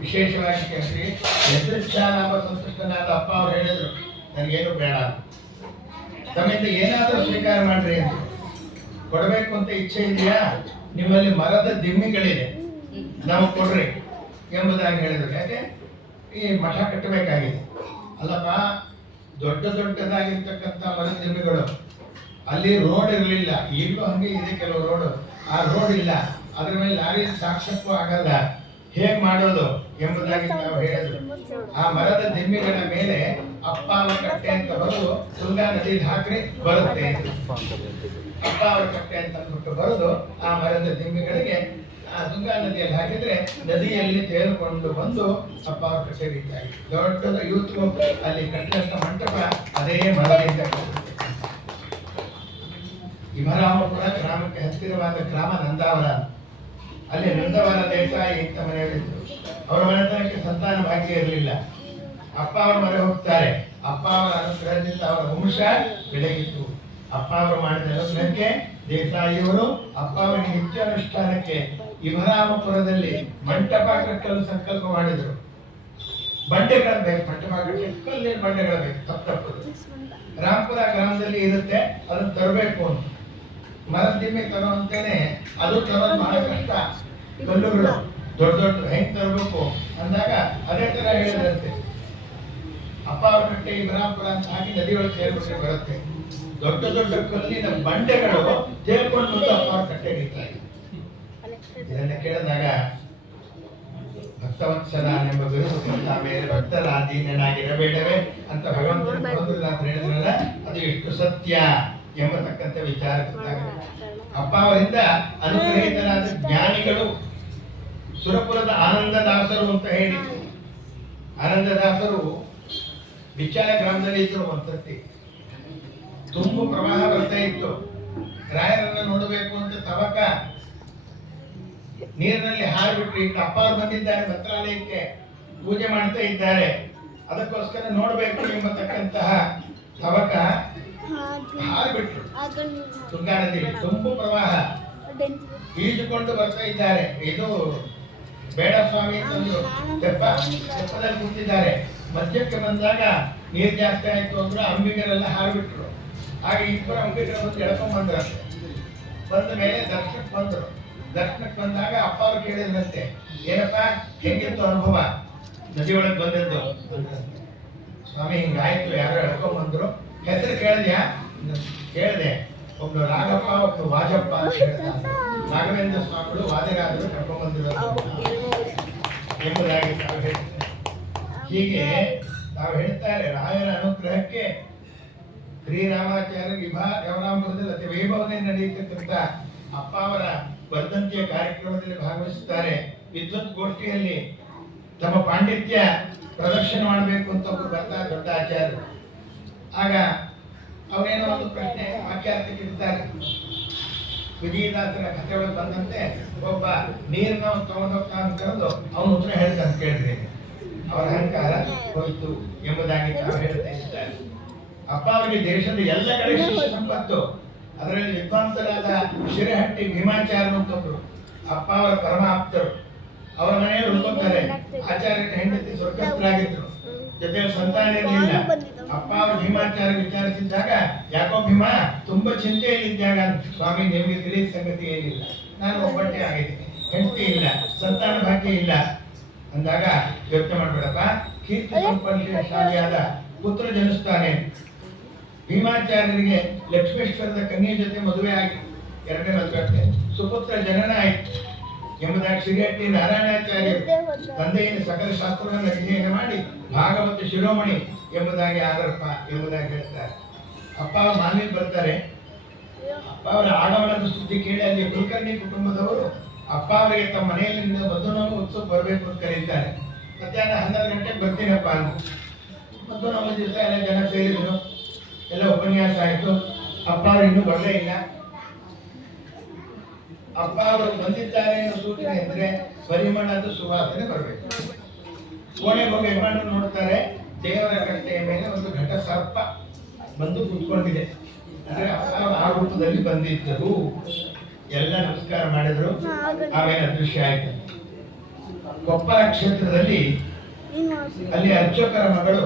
ವಿಶೇಷವಾಗಿ ಕೇಳಿ ಯದೃಚ್ಛಾನಾಮ ಸಂತುಷ್ಟನಾದ ಅಪ್ಪ ಅವರು ಹೇಳಿದ್ರು, ನನಗೇನು ಬೇಡ, ತಮ್ಮಿಂದ ಏನಾದರೂ ಸ್ವೀಕಾರ ಮಾಡ್ರಿ ಅಂತ. ಕೊಡಬೇಕು ಅಂತ ಇಚ್ಛೆ ಇದೆಯಾ, ನಿಮ್ಮಲ್ಲಿ ಮರದ ದಿಮ್ಮಿಗಳಿದೆ, ನಾವು ಕೊಡ್ರಿ ಎಂಬುದಾಗಿ ಹೇಳಿದ್ರು. ಯಾಕೆ ಈ ಮಠ ಕಟ್ಟಬೇಕಾಗಿದೆ. ಅಲ್ಲಪ್ಪ, ದೊಡ್ಡದಾಗಿರ್ತಕ್ಕಂಥ ಮರದ ದಿಮ್ಮಿಗಳು, ಅಲ್ಲಿ ರೋಡ್ ಇರಲಿಲ್ಲ, ಈಗಲೂ ಹಂಗೆ ಇದೆ ಕೆಲವು ರೋಡ್, ಆ ರೋಡ್ ಇಲ್ಲ, ಅದ್ರ ಮೇಲೆ ಲಾರಿ ಸಾಕ್ಷಕ್ಕೂ ಆಗಲ್ಲ, ಹೇಗ್ ಮಾಡೋದು ಎಂಬುದಾಗಿ ನಾವು ಹೇಳಿದ್ರು. ಆ ಮರದ ದಿಮ್ಮಿಗಳ ಮೇಲೆ ಅಪ್ಪಾವರ ಕಟ್ಟೆ ಅಂತ ಬರೆದು ತುಂಗಾ ನದಿಗೆ ಹಾಕ್ರಿ ಬರುತ್ತೆ. ಅಪ್ಪಾವರ ಕಟ್ಟೆ ಅಂತ ಅಂದ್ಬಿಟ್ಟು ಬರೆದು ಆ ಮರದ ದಿಮ್ಮಿಗಳಿಗೆ ಆ ತುಂಗಾ ನದಿಯಲ್ಲಿ ಹಾಕಿದ್ರೆ ನದಿಯಲ್ಲಿ ತೇಲ್ಕೊಂಡು ಬಂದು ಅಪ್ಪಾವರ ಕಟ್ಟೆ ರೀತಿಯಾಗಿ ದೊಡ್ಡದು ಯೂತ್ ಅಲ್ಲಿ ಕಟ್ಟಿದಂತ ಮಂಟಪ ಅದೇ ಮರದಿಂದ. ಇಮರಾಮಪುರ ಗ್ರಾಮಕ್ಕೆ ಹತ್ತಿರವಾದ ಗ್ರಾಮ ನಂದಾವರ. ಅಲ್ಲಿ ನಂದವರ ದೇಸಾಯಿ ಅಂತ ಮನೆಯಲ್ಲಿದ್ದರು. ಅವರ ಮನೆತನಕ್ಕೆ ಸಂತಾನ ಭಾಗ್ಯ ಇರಲಿಲ್ಲ. ಅಪ್ಪ ಅವರ ಮನೆ ಹೋಗ್ತಾರೆ. ಅಪ್ಪ ಅವರ ಅನುಗ್ರಹದಿಂದ ಅವರ ವಂಶ ಬೆಳಗಿತ್ತು. ಅಪ್ಪ ಅವರು ಮಾಡಿದ ಅನುಗ್ರಹಕ್ಕೆ ದೇಸಾಯಿಯವರು ಅಪ್ಪ ಅವರಿಗೆ ನಿತ್ಯ ಅನುಷ್ಠಾನಕ್ಕೆ ಇಮರಾಮಪುರದಲ್ಲಿ ಮಂಟಪ ಕಟ್ಟಲು ಸಂಕಲ್ಪ ಮಾಡಿದರು. ಬಂಡೆಗಳು ಬೇಕು, ಮಂಟಪ ಕಟ್ಟಲು ಕಲ್ಲಿನ ಬಂಡೆಗಳು ಬೇಕು, ತಪ್ಪದು. ರಾಮಪುರ ಗ್ರಾಮದಲ್ಲಿ ಇರುತ್ತೆ, ಅದನ್ನು ತರಬೇಕು ಅಂತ ಮರದ ದಿಮ್ಮೆ ತರುವಂತೇನೆ ಅದು ತರೋದು ಬಹಳ ಕಷ್ಟ. ಕಲ್ಲುಗಳು ದೊಡ್ಡ ಹೆಂಗ್ ತರಬೇಕು ಅಂದಾಗ ಅದೇ ತರ ಹೇಳಿದ್ರಂತೆ. ಅಪ್ಪ ಅವ್ರ ಕಟ್ಟೆ ಇಮರಾಮಪುರ ಅಂತ ಹಾಕಿ ನದಿಯೊಳಗೆ ಸೇರ್ಬಿಟ್ರೆ ಬರುತ್ತೆ. ದೊಡ್ಡ ಕಲ್ಲಿನ ಬಂಡೆಗಳು ತೇಲ್ಕೊಂಡು ಬಂದು ಅಪ್ಪ ಅವ್ರ ಕಟ್ಟೆ ಹಿಡಿತಾರೆ. ಇದನ್ನ ಕೇಳಿದಾಗ ಭಕ್ತವತ್ಸಲ ಎಂಬ ಬಿರುದು ಮೇಲೆ ಭಕ್ತರಾಧೀನನಾಗಿರಬೇಡವೇ ಅಂತ ಭಗವಂತನ ಹೇಳಿದ್ರಲ್ಲ, ಅದು ಎಷ್ಟು ಸತ್ಯ ಎಂಬತಕ್ಕಂಥ ವಿಚಾರ ಗೊತ್ತಾಗುತ್ತೆ. ಅಪ್ಪ ಅವರಿಂದ ಅನುಗ್ರಹಿತರಾದ ಜ್ಞಾನಿಗಳು ಸುರಪುರದ ಆನಂದದಾಸರು ಅಂತ ಹೇಳಿ, ಆನಂದದಾಸರು ಬಿಚ್ಚಾಲ ಗ್ರಾಮದಲ್ಲಿ ಇದ್ರು. ಒಂದ್ಸತಿ ತುಂಬು ಪ್ರವಾಹ ಬರ್ತಾ ಇತ್ತು. ರಾಯರನ್ನ ನೋಡಬೇಕು ಅಂತ ತವಕ ನೀರಿನಲ್ಲಿ ಹಾರಿಬಿಟ್ರು. ಈಗ ಅಪ್ಪ ಅವರು ಬಂದಿದ್ದಾರೆ ಮಂತ್ರಾಲಯಕ್ಕೆ, ಪೂಜೆ ಮಾಡ್ತಾ ಇದ್ದಾರೆ, ಅದಕ್ಕೋಸ್ಕರ ನೋಡಬೇಕು ಎಂಬತಕ್ಕಂತಹ ತವಕ ಹಾರಿಬಿಟ್ರು. ತುಂಗಾ ನದಿಯಲ್ಲಿ ತುಂಬು ಪ್ರವಾಹ, ಈಜುಕೊಂಡು ಬರ್ತಾ ಇದ್ದಾರೆ. ಇದು ಬೇಡ ಸ್ವಾಮಿ ಅಂತಂದ್ರು. ತೆಪ್ಪದಲ್ಲಿ ಕೂತಿದ್ದಾರೆ. ಮಧ್ಯಕ್ಕೆ ಬಂದಾಗ ನೀರು ಜಾಸ್ತಿ ಆಯ್ತು ಅಂದ್ರೆ ಅಂಬಿಗರೆಲ್ಲ ಹಾರಿಬಿಟ್ರು. ಆಗ ಇಬ್ಬರು ಅಂಬಿಗರು ಬಂದು ಎಳ್ಕೊಂಡ್ ಬಂದ್ರಂತೆ. ಬಂದ ಮೇಲೆ ದರ್ಶನಕ್ಕೆ ಬಂದ್ರು. ದರ್ಶನಕ್ಕೆ ಬಂದಾಗ ಅಪ್ಪ ಅವ್ರು ಕೇಳಿದ್ರಂತೆ, ಏನಪ್ಪ ಹೆಂಗಿತ್ತು ಅನುಭವ ನದಿ ಒಳಗೆ ಬಂದದ್ದು? ಸ್ವಾಮಿ ಹಿಂಗಾಯ್ತು, ಯಾರೋ ಎಳ್ಕೊಂಡ್ ಬಂದ್ರು. ಹೆಸರು ಕೇಳಿದ್ಯಾ? ಕೇಳಿದೆ. ಒಬ್ರು ರಾಘಪ್ಪ, ಒಬ್ರು ವಾಜಪ್ಪ ಅಂತ ಹೇಳ್ತಾರೆ. ರಾಘವೇಂದ್ರ ಸ್ವಾಮಿಗಳು ವಾದರಾದರು ಕರ್ಕೊಂಡ್ ಬಂದಿರೋದು ಎಂಬುದಾಗಿ ತಾವು ಹೇಳ್ತಾರೆ. ಹೀಗೆ ತಾವು ಹೇಳ್ತಾರೆ, ರಾಯರ ಅನುಗ್ರಹಕ್ಕೆ ಶ್ರೀರಾಮಾಚಾರ್ಯ ಯಮರಾಮಪುರದಲ್ಲಿ ಅತಿ ವೈಭವದಿಂದ ನಡೆಯತಕ್ಕಂಥ ಅಪ್ಪ ಅವರ ವರ್ಧಂತಿಯ ಕಾರ್ಯಕ್ರಮದಲ್ಲಿ ಭಾಗವಹಿಸುತ್ತಾರೆ. ವಿದ್ವತ್ ಗೋಷ್ಠಿಯಲ್ಲಿ ತಮ್ಮ ಪಾಂಡಿತ್ಯ ಪ್ರದರ್ಶನ ಮಾಡಬೇಕು ಅಂತ ಒಬ್ಬರು ಬರ್ತಾರೆ, ದೊಡ್ಡ ಆಚಾರ್ಯರು. ಆಗ ಅವರೇನೋ ಒಂದು ಪ್ರಶ್ನೆ ವಾಕ್ಯಾರ್ಥಕ್ಕೆ ಇರ್ತಾರೆ. ವಿಜಯದಾಸರ ಕಥೆ ಒಳಗೆ ಬಂದಂತೆ ಒಬ್ಬ ನೀರನ್ನ ತಗೊಂಡೋಗ್ತಾ ಅಂತ ಕರೆದು ಅವನು ಉತ್ತರ ಹೇಳ್ತಾನೆ, ಕೇಳ್ರಿ. ಅವರ ಅಹಂಕಾರ ಹೋಯ್ತು ಎಂಬುದಾಗಿ ತಾವು ಹೇಳ್ತಾ ಇದ್ದಾರೆ. ಅಪ್ಪ ಅವರಿಗೆ ದೇಶದ ಎಲ್ಲ ಕಡೆ ಶಿಷ್ಯ ಸಂಪತ್ತು. ಅದರಲ್ಲಿ ವಿದ್ವಾಂಸರಾದ ಶಿರಹಟ್ಟಿ ಭೀಮಾಚಾರ್ಯ ಅಂತೊಬ್ರು ಅಪ್ಪ ಅವರ ಪರಮ ಆಪ್ತರು. ಅವರ ಮನೆಯಲ್ಲಿ ಉಳ್ಕೊತಾರೆ. ಆಚಾರ್ಯರ ಹೆಂಡತಿ ಸ್ವರ್ಗಸ್ಥರಾಗಿದ್ರು, ಜೊತೆ ಸಂತಾನ ಇರಲಿಲ್ಲ. ಅಪ್ಪ ಅವರು ಭೀಮಾಚಾರ್ಯ ವಿಚಾರಿಸಿದ್ದಾಗ, ಯಾಕೋ ಭೀಮಾ ತುಂಬಾ ಚಿಂತೆಯಲ್ಲಿದ್ದಾಗ, ಸ್ವಾಮಿ ನಿಮಗೆ ತಿಳಿದ ಸಂಗತಿ ಏನಿಲ್ಲ, ನಾನು ಒಬ್ಬಟ್ಟೆ ಆಗಿದ್ದೀನಿ, ಹೆಂಡತಿ ಇಲ್ಲ, ಸಂತಾನ ಭಾಗ್ಯ ಇಲ್ಲ ಅಂದಾಗ, ಯೋಚನೆ ಮಾಡ್ಬೇಡಪ್ಪ, ಕೀರ್ತಿ ಸಂಪನ್ನಶಾಲಿಯಾದ ಪುತ್ರ ಜನಿಸ್ತಾನೆ. ಭೀಮಾಚಾರ್ಯರಿಗೆ ಲಕ್ಷ್ಮೇಶ್ವರದ ಕನ್ಯೆ ಜೊತೆ ಮದುವೆ ಆಗಿ ಎರಡನೇ ಮದುವೆ ಸುಪುತ್ರ ಜನನ ಆಯಿತು ಎಂಬುದಾಗಿ ಶ್ರೀಹಟ್ಟಿ ನಾರಾಯಣಾಚಾರ್ಯರು ತಂದೆಯಿಂದ ಸಕಲ ಶಾಸ್ತ್ರವನ್ನು ಅಧ್ಯಯನ ಮಾಡಿ ಭಾಗವತ ಶಿರೋಮಣಿ ಎಂಬುದಾಗಿ ಆದರಪ್ಪ ಎಂಬುದಾಗಿ ಹೇಳ್ತಾರೆ. ಅಪ್ಪ ಅವರು ಮಾನ್ಯಕ್ಕೆ ಬರ್ತಾರೆ. ಅಪ್ಪ ಅವರ ಆಗಮನದ ಸುದ್ದಿ ಕೇಳಿ ಅಲ್ಲಿ ಕುಲಕರ್ಣಿ ಕುಟುಂಬದವರು ಅಪ್ಪ ಅವರಿಗೆ ತಮ್ಮ ಮನೆಯಲ್ಲಿ ಮಧುನವಮಿ ಉತ್ಸವ ಬರಬೇಕು ಅಂತ ಕರೀತಾರೆ. ಮಧ್ಯಾಹ್ನ 12 ಗಂಟೆಗೆ ಬರ್ತೀನಪ್ಪ ಅಂತ. ಮಧುನವಮಿ ದಿವಸ ಎಲ್ಲ ಜನ ಸೇರಿದ್ರು, ಎಲ್ಲ ಉಪನ್ಯಾಸ ಆಯಿತು. ಅಪ್ಪ ಅವರು ಇನ್ನೂ ಬರಲೇ ಇಲ್ಲ. ಅಪ್ಪ ಅವರು ಬಂದಿದ್ದಾರೆ ಅನ್ನೋ ಸೂಚನೆ ಅಂದ್ರೆ ಪರಿಮಳದ ಸುವಾಸನೆ ಬರಬೇಕು. ಕೋಣೆಗೆ ಹೋಗಿ ಯಜಮಾನರು ನೋಡ್ತಾರೆ, ದೇವರ ಕಟ್ಟೆಯ ಮೇಲೆ ಒಂದು ಘಟ ಸರ್ಪ ಬಂದು ಕೂತ್ಕೊಂಡಿದೆ. ಅಂದ್ರೆ ಆ ರೂಪದಲ್ಲಿ ಬಂದಿದ್ದರು. ಎಲ್ಲ ನಮಸ್ಕಾರ ಮಾಡಿದ್ರು. ಆಮೇಲೆ ಅದೃಶ್ಯ ಆಯ್ತು. ಕೊಪ್ಪಳ ಕ್ಷೇತ್ರದಲ್ಲಿ ಅಲ್ಲಿ ಅರ್ಚಕರ ಮಗಳು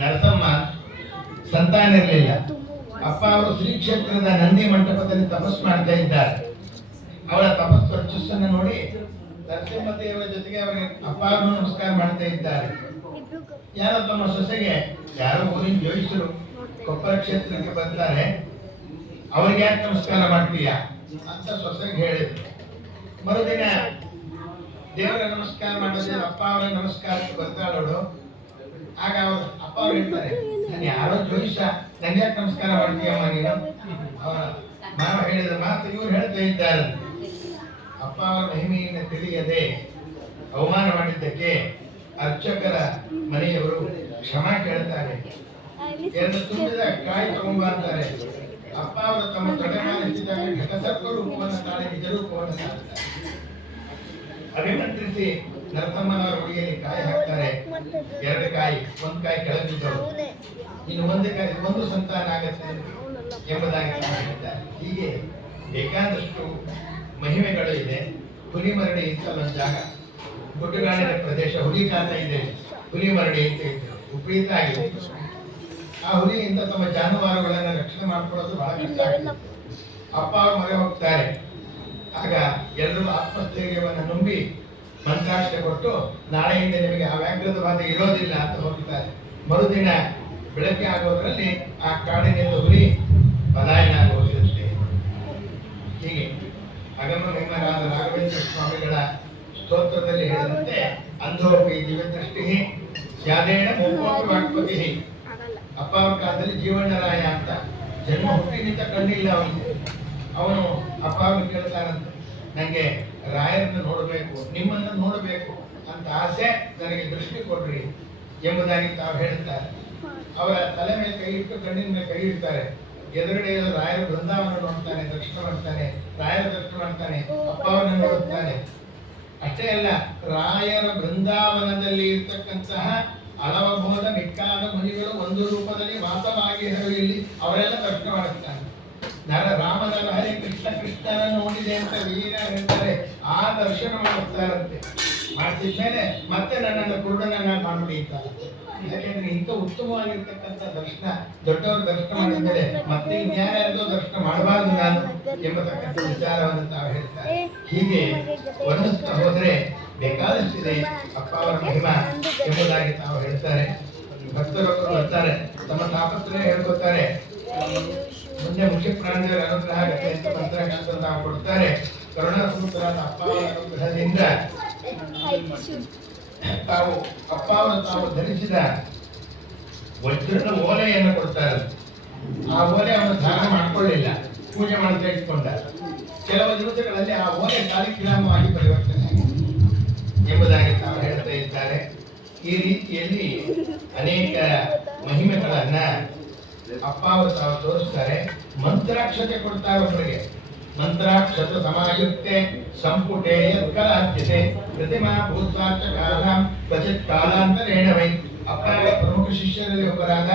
ನರಸಮ್ಮ ಸಂತಾನ ಇರಲಿಲ್ಲ. ಅಪ್ಪ ಅವರು ಶ್ರೀ ಕ್ಷೇತ್ರದ ನಂದಿ ಮಂಟಪದಲ್ಲಿ ತಪಸ್ಸು ಮಾಡ್ತಾ ಇದ್ದಾರೆ. ಅವಳ ತಪಸ್ಸು ವರ್ಚಸ್ಸನ್ನು ನೋಡಿ ನರಸಿಂಹದೇವರ ಜೊತೆಗೆ ಅವರಿಗೆ ಅಪ್ಪಾರನ್ನು ನಮಸ್ಕಾರ ಮಾಡ್ತಾ ಇದ್ದಾರೆ. ಯಾರೋ ತಮ್ಮ ಸೊಸೆಗೆ ಯಾರೋ ಊರಿನ ಜೋಯಿಸರು ಕೊಪ್ಪಳ ಕ್ಷೇತ್ರಕ್ಕೆ ಬರ್ತಾರೆ, ಅವ್ರಿಗೆ ಯಾಕೆ ನಮಸ್ಕಾರ ಮಾಡ್ತೀಯಾ ಅಂತ ಸೊಸೆಗೆ ಹೇಳಿದ್ರು. ಮರುದಿನ ದೇವರ ನಮಸ್ಕಾರ ಮಾಡೋದೇ ಅಪ್ಪ ಅವರ ನಮಸ್ಕಾರಕ್ಕೆ ಬರ್ತಾಳೋಡು. ಆಗ ಅವ್ರು ಅಪ್ಪ ಅವ್ರು ಹೇಳ್ತಾರೆ, ನಾನು ಯಾರೋ ಜೋಯಿಸ ನಂಗೆ ಯಾಕೆ ನಮಸ್ಕಾರ ಮಾಡ್ತೀಯಮ್ಮ ನೀನು? ಮಾವ ಹೇಳಿದ ಮಾತು ಇವ್ರು ಹೇಳ್ತಾ ಇದ್ದಾರೆ. ಅಪ್ಪ ಅವರ ಮಹಿಮೆಯನ್ನು ತಿಳಿಯದೆ ಅವಮಾನ ಮಾಡಿದ್ದಕ್ಕೆ ಅರ್ಚಕರ ಮನೆಯವರು ಕ್ಷಮಾ ಕೇಳ್ತಾರೆ. ಎರಡು ತುಂಬಿದ ಕಾಯಿ ತಗೊಂಬ ಅಂತಾರೆ. ಅಪ್ಪ ಅವರು ತಮ್ಮ ತೊಡೆಮಾರಿಸಿದಾಗ ಘಟಸರ್ಪ ರೂಪವನ್ನು ತಾಳೆ ನಿಜ ರೂಪವನ್ನು ತಾಳ್ತಾರೆ. ಅಭಿಮಂತ್ರಿಸಿ ನರಸಮ್ಮನವರ ಹುಡುಗಿಯಲ್ಲಿ ಕಾಯಿ ಹಾಕ್ತಾರೆ. ಎರಡು ಕಾಯಿ, ಒಂದು ಕಾಯಿ ಕೆಳಗಿದ್ದವು, ಇನ್ನು ಒಂದು ಸಂತಾನ ಆಗತ್ತೆ ಎಂಬುದಾಗಿ ಹೇಳಿದ್ದಾರೆ. ಹೀಗೆ ಬೇಕಾದಷ್ಟು ಮಹಿಮೆಗಳು ಇದೆ. ಹುಲಿಮರಡಿ ಅಂತ ಒಂದು ಜಾಗ, ಗುಡ್ಡಗಾಡಿನ ಪ್ರದೇಶ, ಹುಲಿ ಕಾಟ ಇದೆ, ಹುಲಿಮರಡಿ ಅಂತ ಇದೆ, ವಿಪರೀತ ಆಗಿದೆ. ಆ ಹುಲಿಯಿಂದ ತಮ್ಮ ಜಾನುವಾರುಗಳನ್ನು ರಕ್ಷಣೆ ಮಾಡ್ಕೊಳ್ಳೋದು ಬಹಳ ಕಷ್ಟ ಆಗಿದೆ. ಅಪ್ಪ ಅವ್ರ ಮನೆ ಹೋಗ್ತಾರೆ. ಆಗ ಎಲ್ಲರೂ ಆತ್ಮಸ್ಥೈರ್ಯವನ್ನು ನಂಬಿ ಮಂತ್ರಾಷ್ಟೆ ಕೊಟ್ಟು ನಾಳೆಯಿಂದ ನಿಮಗೆ ಆ ವ್ಯಾಘ್ರದ ಬಾಧೆ ಇರೋದಿಲ್ಲ ಅಂತ ಹೋಗ್ತಾರೆ. ಮರುದಿನ ಬೆಳಗ್ಗೆ ಆಗೋದ್ರಲ್ಲಿ ಆ ಕಾಡಿನಿಂದ ಹುಲಿ ಪಲಾಯನ ಆಗೋಗಿರುತ್ತೆ. ಹೀಗೆ ಅಗಮ ಮಹಿಮರಾದ ರಾಘವೇಂದ್ರ ಸ್ವಾಮಿಗಳ ಸ್ತೋತ್ರದಲ್ಲಿ ಹೇಳಿದಂತೆ ಅಂಧೋಪಿ ದಿವ್ಯದೃಷ್ಟಿ ಯಾದೇಣ ಮೂಕೋಪಿ ವಾಕ್ಪತಿ. ಅಪ್ಪ ಅವ್ರ ಕಾಲದಲ್ಲಿ ಜೀವಣ್ಣರಾಯ ಅಂತ ಜನ್ಮ ಹುಟ್ಟಿನಿಂದ ಕಣ್ಣಿಲ್ಲ ಅವನಿಗೆ. ಅವನು ಅಪ್ಪ ಅವ್ರು ಕೇಳ್ತಾರಂತ, ನನಗೆ ರಾಯರನ್ನು ನೋಡಬೇಕು, ನಿಮ್ಮನ್ನು ನೋಡಬೇಕು ಅಂತ ಆಸೆ, ನನಗೆ ದೃಷ್ಟಿ ಕೊಡ್ರಿ ಎಂಬುದಾಗಿ ತಾವು ಹೇಳ್ತಾರೆ. ಅವರ ತಲೆ ಮೇಲೆ ಕೈ ಇಟ್ಟು ಕಣ್ಣಿನ ಮೇಲೆ ಕೈ ಇಡ್ತಾರೆ. ಎದುರುಗಡೆ ರಾಯರ ಬೃಂದಾವನ ನೋಡ್ತಾನೆ, ದರ್ಶನ ಮಾಡ್ತಾನೆ, ರಾಯರ ದರ್ಶನ ಮಾಡ್ತಾನೆ, ಅಪ್ಪ ಅವರನ್ನು ನೋಡುತ್ತಾನೆ. ಅಷ್ಟೇ ಅಲ್ಲ, ರಾಯರ ಬೃಂದಾವನದಲ್ಲಿ ಇರ್ತಕ್ಕಂತಹ ಅಲವಬೋಧ ಮಿಕ್ಕಾದ ಮುನಿಗಳು ಒಂದು ರೂಪದಲ್ಲಿ ವಾಸವಾಗಿ ಇಲ್ಲಿ ಅವರೆಲ್ಲ ದರ್ಶನ ಮಾಡುತ್ತಾರೆ. ರಾಮನ ಹರೇ ಕೃಷ್ಣ ಕೃಷ್ಣನ ನೋಡಿದೆ ಅಂತ ವೀರ ಹೇಳ್ತಾರೆ. ಆ ದರ್ಶನ ಮಾಡುತ್ತಾರಂತೆ. ಮಾಡಿದ್ಮೇಲೆ ಮತ್ತೆ ನನ್ನನ್ನು ಕುರುಡನನ್ನ ಮಾಡ್ಬಿಡಿತಾರೆ. ಯಾಕೆಂದ್ರೆ ಇಂಥ ಉತ್ತಮವಾಗಿರ್ತಕ್ಕಂಥ ದರ್ಶನ ದೊಡ್ಡವರು ದರ್ಶನ ಮಾಡಿದ್ಮೇಲೆ ಮತ್ತೆ ಇನ್ಯಾರ್ಯಾರಿಗೂ ದರ್ಶನ ಮಾಡಬಾರದು ನಾನು ಎಂಬತಕ್ಕಂಥ ವಿಚಾರವನ್ನು ತಾವು ಹೇಳ್ತಾರೆ. ಹೀಗೆ ವರ್ಣಿಸ್ತಾ ಹೋದ್ರೆ ಬೇಕಾದಷ್ಟಿದೆ ಅಪ್ಪ ಅವರ ಮಹಿಮಾ ಎಂಬುದಾಗಿ ತಾವು ಹೇಳ್ತಾರೆ. ಭಕ್ತರೊಬ್ಬರು ಬರ್ತಾರೆ, ತಮ್ಮ ತಾಪತ್ರಯ ಹೇಳ್ಕೊತಾರೆ. ಮುಂದೆ ಮುಖ್ಯ ಪ್ರಾಣಿಯವರ ಅನುಗ್ರಹ ಆಗುತ್ತೆ ಅಂತ ಮಂತ್ರಾಕ್ಷರ ತಾವು ಕೊಡ್ತಾರೆ. ಕರುಣಾಸೂತ್ರರಾದ ಅಪ್ಪ ಅವರ ಅನುಗ್ರಹದಿಂದ ಅಪ್ಪ ಅವರು ತಾವು ಧರಿಸಿದ ವಜ್ರದ ಓಲೆಯನ್ನು ಕೊಡ್ತಾರೆ. ಆ ಓಲೆ ಅವನು ಧಾರಣ ಮಾಡ್ಕೊಳ್ಳಿಲ್ಲ, ಪೂಜೆ ಮಾಡ್ತಾ ಇಟ್ಕೊಂಡ. ಕೆಲವು ದಿವಸಗಳಲ್ಲಿ ಆ ಓಲೆ ಸಾಲಿಗ್ರಾಮವಾಗಿ ಪರಿವರ್ತನೆ ಆಗಿದೆ ಎಂಬುದಾಗಿ ತಾವು ಹೇಳ್ತಾ ಇದ್ದಾರೆ. ಈ ರೀತಿಯಲ್ಲಿ ಅನೇಕ ಮಹಿಮೆಗಳನ್ನ ಅಪ್ಪ ಅವರು ತಾವು ತೋರಿಸ್ತಾರೆ. ಮಂತ್ರಾಕ್ಷತೆ ಕೊಡ್ತಾರೆ ಒಬ್ಬರಿಗೆ. ಮಂತ್ರಾಕ್ಷತ ಸಮಾಯುಕ್ತೆ ಸಂಪುಟೆ ಯತ್ಕಲಾಚ್ಯತೆ ಪ್ರತಿಮಾ ಭೂತಾರ್ಥ ಕಾಲಾಂ ಕ್ವಚಿತ್ ಕಾಲಾಂತರೇಣ ವೈ. ಅಪ್ಪ ಅವರ ಪ್ರಮುಖ ಶಿಷ್ಯರಲ್ಲಿ ಒಬ್ಬರಾದ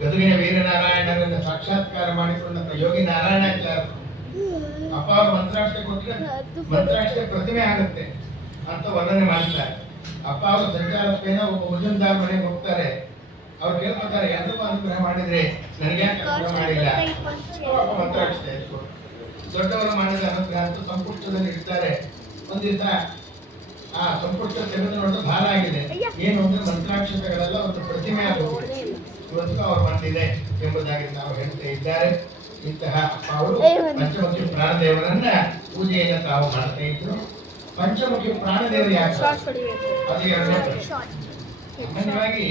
ಗದುಗಿನ ವೀರನಾರಾಯಣರನ್ನು ಸಾಕ್ಷಾತ್ಕಾರ ಮಾಡಿಕೊಂಡಂತ ಯೋಗಿ ನಾರಾಯಣಾಚಾರ್ಯ ಅಪ್ಪ ಅವರು ಮಂತ್ರಾಕ್ಷತೆ ಕೊಟ್ಟರೆ ಮಂತ್ರಾಕ್ಷತೆ ಪ್ರತಿಮೆ ಆಗುತ್ತೆ ಅಂತ ವರ್ಣನೆ ಮಾಡ್ತಾರೆ. ಅಪ್ಪ ಅವರು ಸಂಚಾರತ್ವೇನ ಒಬ್ಬ ಮುಜುಂದಾರ್ ಮನೆಗೆ ಹೋಗ್ತಾರೆ. ಅವ್ರು ಕೇಳ್ಕೊತಾರೆ, ಎಲ್ಲರೂ ಅನುಗ್ರಹ ಮಾಡಿದ್ರೆ ನನಗೆ ಯಾಕೆ ಅನುಗ್ರಹ ಮಾಡಿಲ್ಲ? ಮಂತ್ರಾಕ್ಷತೆ ಇಟ್ಕೊಂಡು ದೊಡ್ಡವರು ಮಾಡಿದ ಅನುಗ್ರಹ ಅಂತ ಸಂಪುಷ್ಟದಲ್ಲಿ ಇಡ್ತಾರೆ. ಒಂದ್ ದಿವಸ ಆ ಸಂಪುಷ್ಟ ತೆಗೆದು ನೋಡಿದ್ರೆ ಭಾರ ಆಗಿದೆ. ಏನು ಅಂದ್ರೆ ಮಂತ್ರಾಕ್ಷತೆಗಳೆಲ್ಲ ಒಂದು ಪ್ರತಿಮೆ ಆಗೋಗಿದೆ. ಇವತ್ತು ಅವ್ರು ಬಂದಿದೆ ಎಂಬುದಾಗಿ ನಾವು ಹೇಳ್ತಾ ಇದ್ದಾರೆ. ಇಂತಹ ಅವರು ಪಂಚಮುಖಿ ಪ್ರಾಣದೇವರನ್ನ ಪೂಜೆಯನ್ನು ತಾವು ಮಾಡ್ತಾ ಇದ್ರು. ಪಂಚಮುಖಿ ಪ್ರಾಣದೇವರು ಯಾಕೆ? ಅದು ಎರಡನೇ ಪ್ರಶ್ನೆ. ಸಾಮಾನ್ಯವಾಗಿ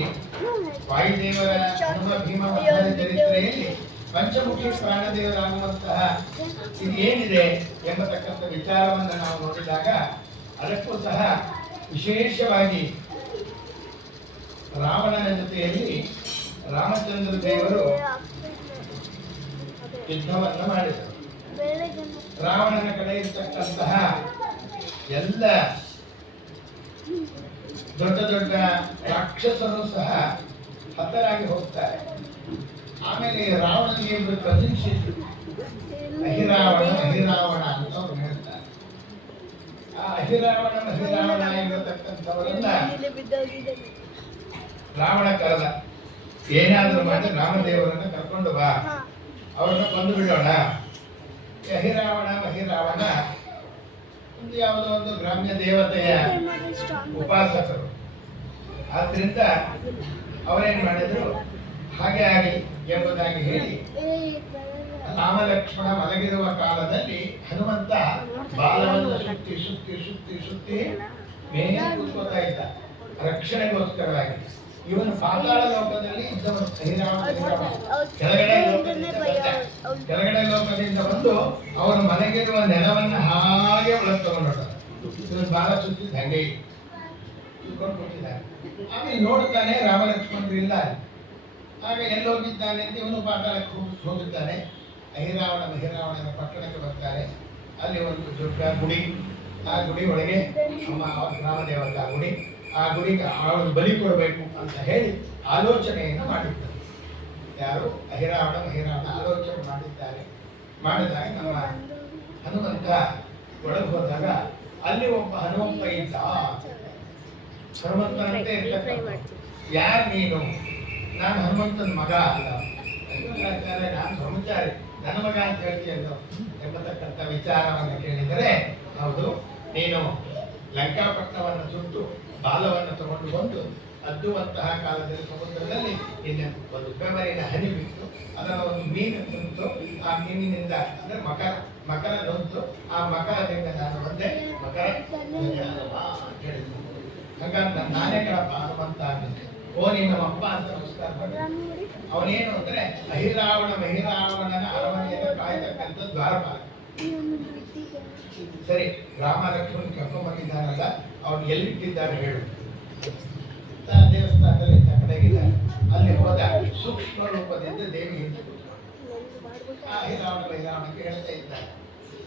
ವಾಯುದೇವರ ಹನುಮ ಭೀಮ ಚರಿತ್ರೆಯಲ್ಲಿ ಪಂಚಮುಖಿ ಪ್ರಾಣದೇವರಾಗುವಂತಹ ಇದು ಏನಿದೆ ಎಂಬತಕ್ಕಂಥ ವಿಚಾರವನ್ನು ನಾವು ನೋಡಿದಾಗ ಅದಕ್ಕೂ ಸಹ ವಿಶೇಷವಾಗಿ ರಾವಣನ ಜೊತೆಯಲ್ಲಿ ರಾಮಚಂದ್ರ ದೇವರು ಯುದ್ಧವನ್ನು ಮಾಡಿದರು. ರಾವಣನ ಕಡೆ ಇರ್ತಕ್ಕಂತಹ ಎಲ್ಲ ದೊಡ್ಡ ದೊಡ್ಡ ರಾಕ್ಷಸರು ಸಹ ಹತರಾಗಿ ಹೋಗ್ತಾರೆ. ಆಮೇಲೆ ರಾವಣನಿಗೆ ಒಂದು ಪ್ರತಿನಿಧಿಸಿದ್ರು, ಅಹಿರಾವಣ ಅಂತ ಅವರು ಹೇಳ್ತಾರೆ. ಆ ಅಹಿರಾವಣ ಎಂಬತಕ್ಕಂಥವರನ್ನ ರಾವಣ ಕರೆದ. ಏನಾದರೂ ಮಾಡಿ ರಾಮದೇವರನ್ನ ಕರ್ಕೊಂಡು ಬಾ, ಅವ್ರನ್ನ ಕೊಂದು ಬಿಡೋಣ. ಅಹಿರಾವಣ ಒಂದು ಯಾವುದೋ ಒಂದು ಗ್ರಾಮ್ಯ ದೇವತೆಯ ಉಪಾಸಕರು. ಆದ್ರಿಂದ ಅವರೇನ್ ಮಾಡಿದ್ರು, ಹಾಗೆ ಆಗಲಿ ಎಂಬುದಾಗಿ ಹೇಳಿ ರಾಮ ಲಕ್ಷ್ಮಣ ಮಲಗಿರುವ ಕಾಲದಲ್ಲಿ ಹನುಮಂತ ಬಾಲವನ್ನು ಸುತ್ತಿ ಸುತ್ತಿ ಸುತ್ತಿ ಸುತ್ತಿ ಮೇಲೆ ಕೂತ್ಕೋತಾ ಇದ್ದ ರಕ್ಷಣೆಗೋಸ್ಕರವಾಗಿ. ಇವನು ಪಾತಾಳ ಲೋಕದಲ್ಲಿ ಇದ್ದವನು ಕೆಳಗಡೆ ಲೋಕದಿಂದ ಬಂದು ಅವನು ಮಲಗಿರುವ ನೆಲವನ್ನು ಹಾಗೆ ಒಳಗೆ ತಗೊಂಡೋಟ. ಇವನು ಬಾಲ ಸುತ್ತಿದ್ದ ಹಂಗೆ ಕೂತ್ಕೊಂಡು ಕೂತಿದ್ದಾನೆ. ಆಮೇಲೆ ನೋಡ್ತಾನೆ ರಾಮ ಲಕ್ಷ್ಮಣರು ಇಲ್ಲ. ಆಗ ಎಲ್ಲೋಗಿದ್ದಾನೆ ಅಂತ ಇವನು ಪಾತಾಳಕ್ಕೆ ಹೋಗುತ್ತಾನೆ. ಅಹಿರಾವಣನ ಪಟ್ಟಣಕ್ಕೆ ಬರ್ತಾರೆ. ಅಲ್ಲಿ ಒಂದು ದೊಡ್ಡ ಗುಡಿ, ಆ ಗುಡಿ ಒಳಗೆ ರಾಮದೇವತ ಗುಡಿ, ಆ ಗುಡಿಗೆ ಅವಳು ಬಲಿ ಕೊಡಬೇಕು ಅಂತ ಹೇಳಿ ಆಲೋಚನೆಯನ್ನು ಮಾಡಿದ್ದಾರೆ. ಯಾರು ಅಹಿರಾವಣ ಆಲೋಚನೆ ಮಾಡಿದಾಗ ನಮ್ಮ ಹನುಮಂತ ಒಳಗೆ ಹೋದಾಗ ಅಲ್ಲಿ ಒಬ್ಬ ಹನುಮಂತ ಇದ್ದ. ಹನುಮಂತನಂತೆ ಇರ್ತಕ್ಕಂಥ, ಯಾರು ನೀನು? ನಾನು ಹನುಮಂತನ ಮಗ ಅಲ್ಲ, ನಾನು ಬ್ರಹ್ಮಚಾರಿ, ನನ್ನ ಮಗ ಅಂತ ಹೇಳ್ತೀಯಲ್ಲ ಎಂಬತಕ್ಕಂಥ ವಿಚಾರವನ್ನು ಕೇಳಿದರೆ, ಹೌದು, ನೀನು ಲಂಕಾಪಟ್ಟಣವನ್ನು ಸುಟ್ಟು ಬಾಲವನ್ನು ತಗೊಂಡು ಬಂದು ಅದ್ದುವಂತಹ ಕಾಲದಲ್ಲಿ ಸಮುದ್ರದಲ್ಲಿ ನಿನ್ನ ಒಂದು ಬೆವರಿನ ಹನಿ ಬಿತ್ತು, ಅದರ ಒಂದು ಮೀನು ನಿಂತು, ಆ ಮೀನಿನಿಂದ ಅಂದ್ರೆ ಮಕರ ನೊಂತು, ಆ ಮಕರದಿಂದ ನಾನು ಬಂದೆ, ಮಕರ ಹೇಳಿದ್ದು. ಹಾಗಾಗಿ ನಾನೇ ಕಡಪ್ಪ ಹನುಮಂತ ಆಗಿದ್ದೆ. ಓ ನೀನು ನಮ್ಮಪ್ಪ ಅಂತ ನಮಸ್ಕಾರ ಮಾಡಿ. ಅವನೇನು ಅಂದ್ರೆ ಮಹಿರಾವಣನ ಅರಮನೆಯನ್ನು ಕಾಯ್ತಕ್ಕಂಥ ದ್ವಾರಪಾಲ. ಸರಿ, ರಾಮ ಲಕ್ಷ್ಮಣ ಕರ್ಕೊಂಡ್ಬಂದಿದ್ದಾನಲ್ಲ, ಅವನು ಎಲ್ಲಿಟ್ಟಿದ್ದಾರೆ ಹೇಳು. ದೇವಸ್ಥಾನದಲ್ಲಿ ಕಡೆಗಿದ್ದಾರೆ. ಅಲ್ಲಿ ಹೋದ ಸೂಕ್ಷ್ಮ ರೂಪದಿಂದ ದೇವಿ ಹಿಂದೆ ಮಹಿರಾವಣಕ್ಕೆ ಹೇಳ್ತಾ ಇದ್ದಾರೆ,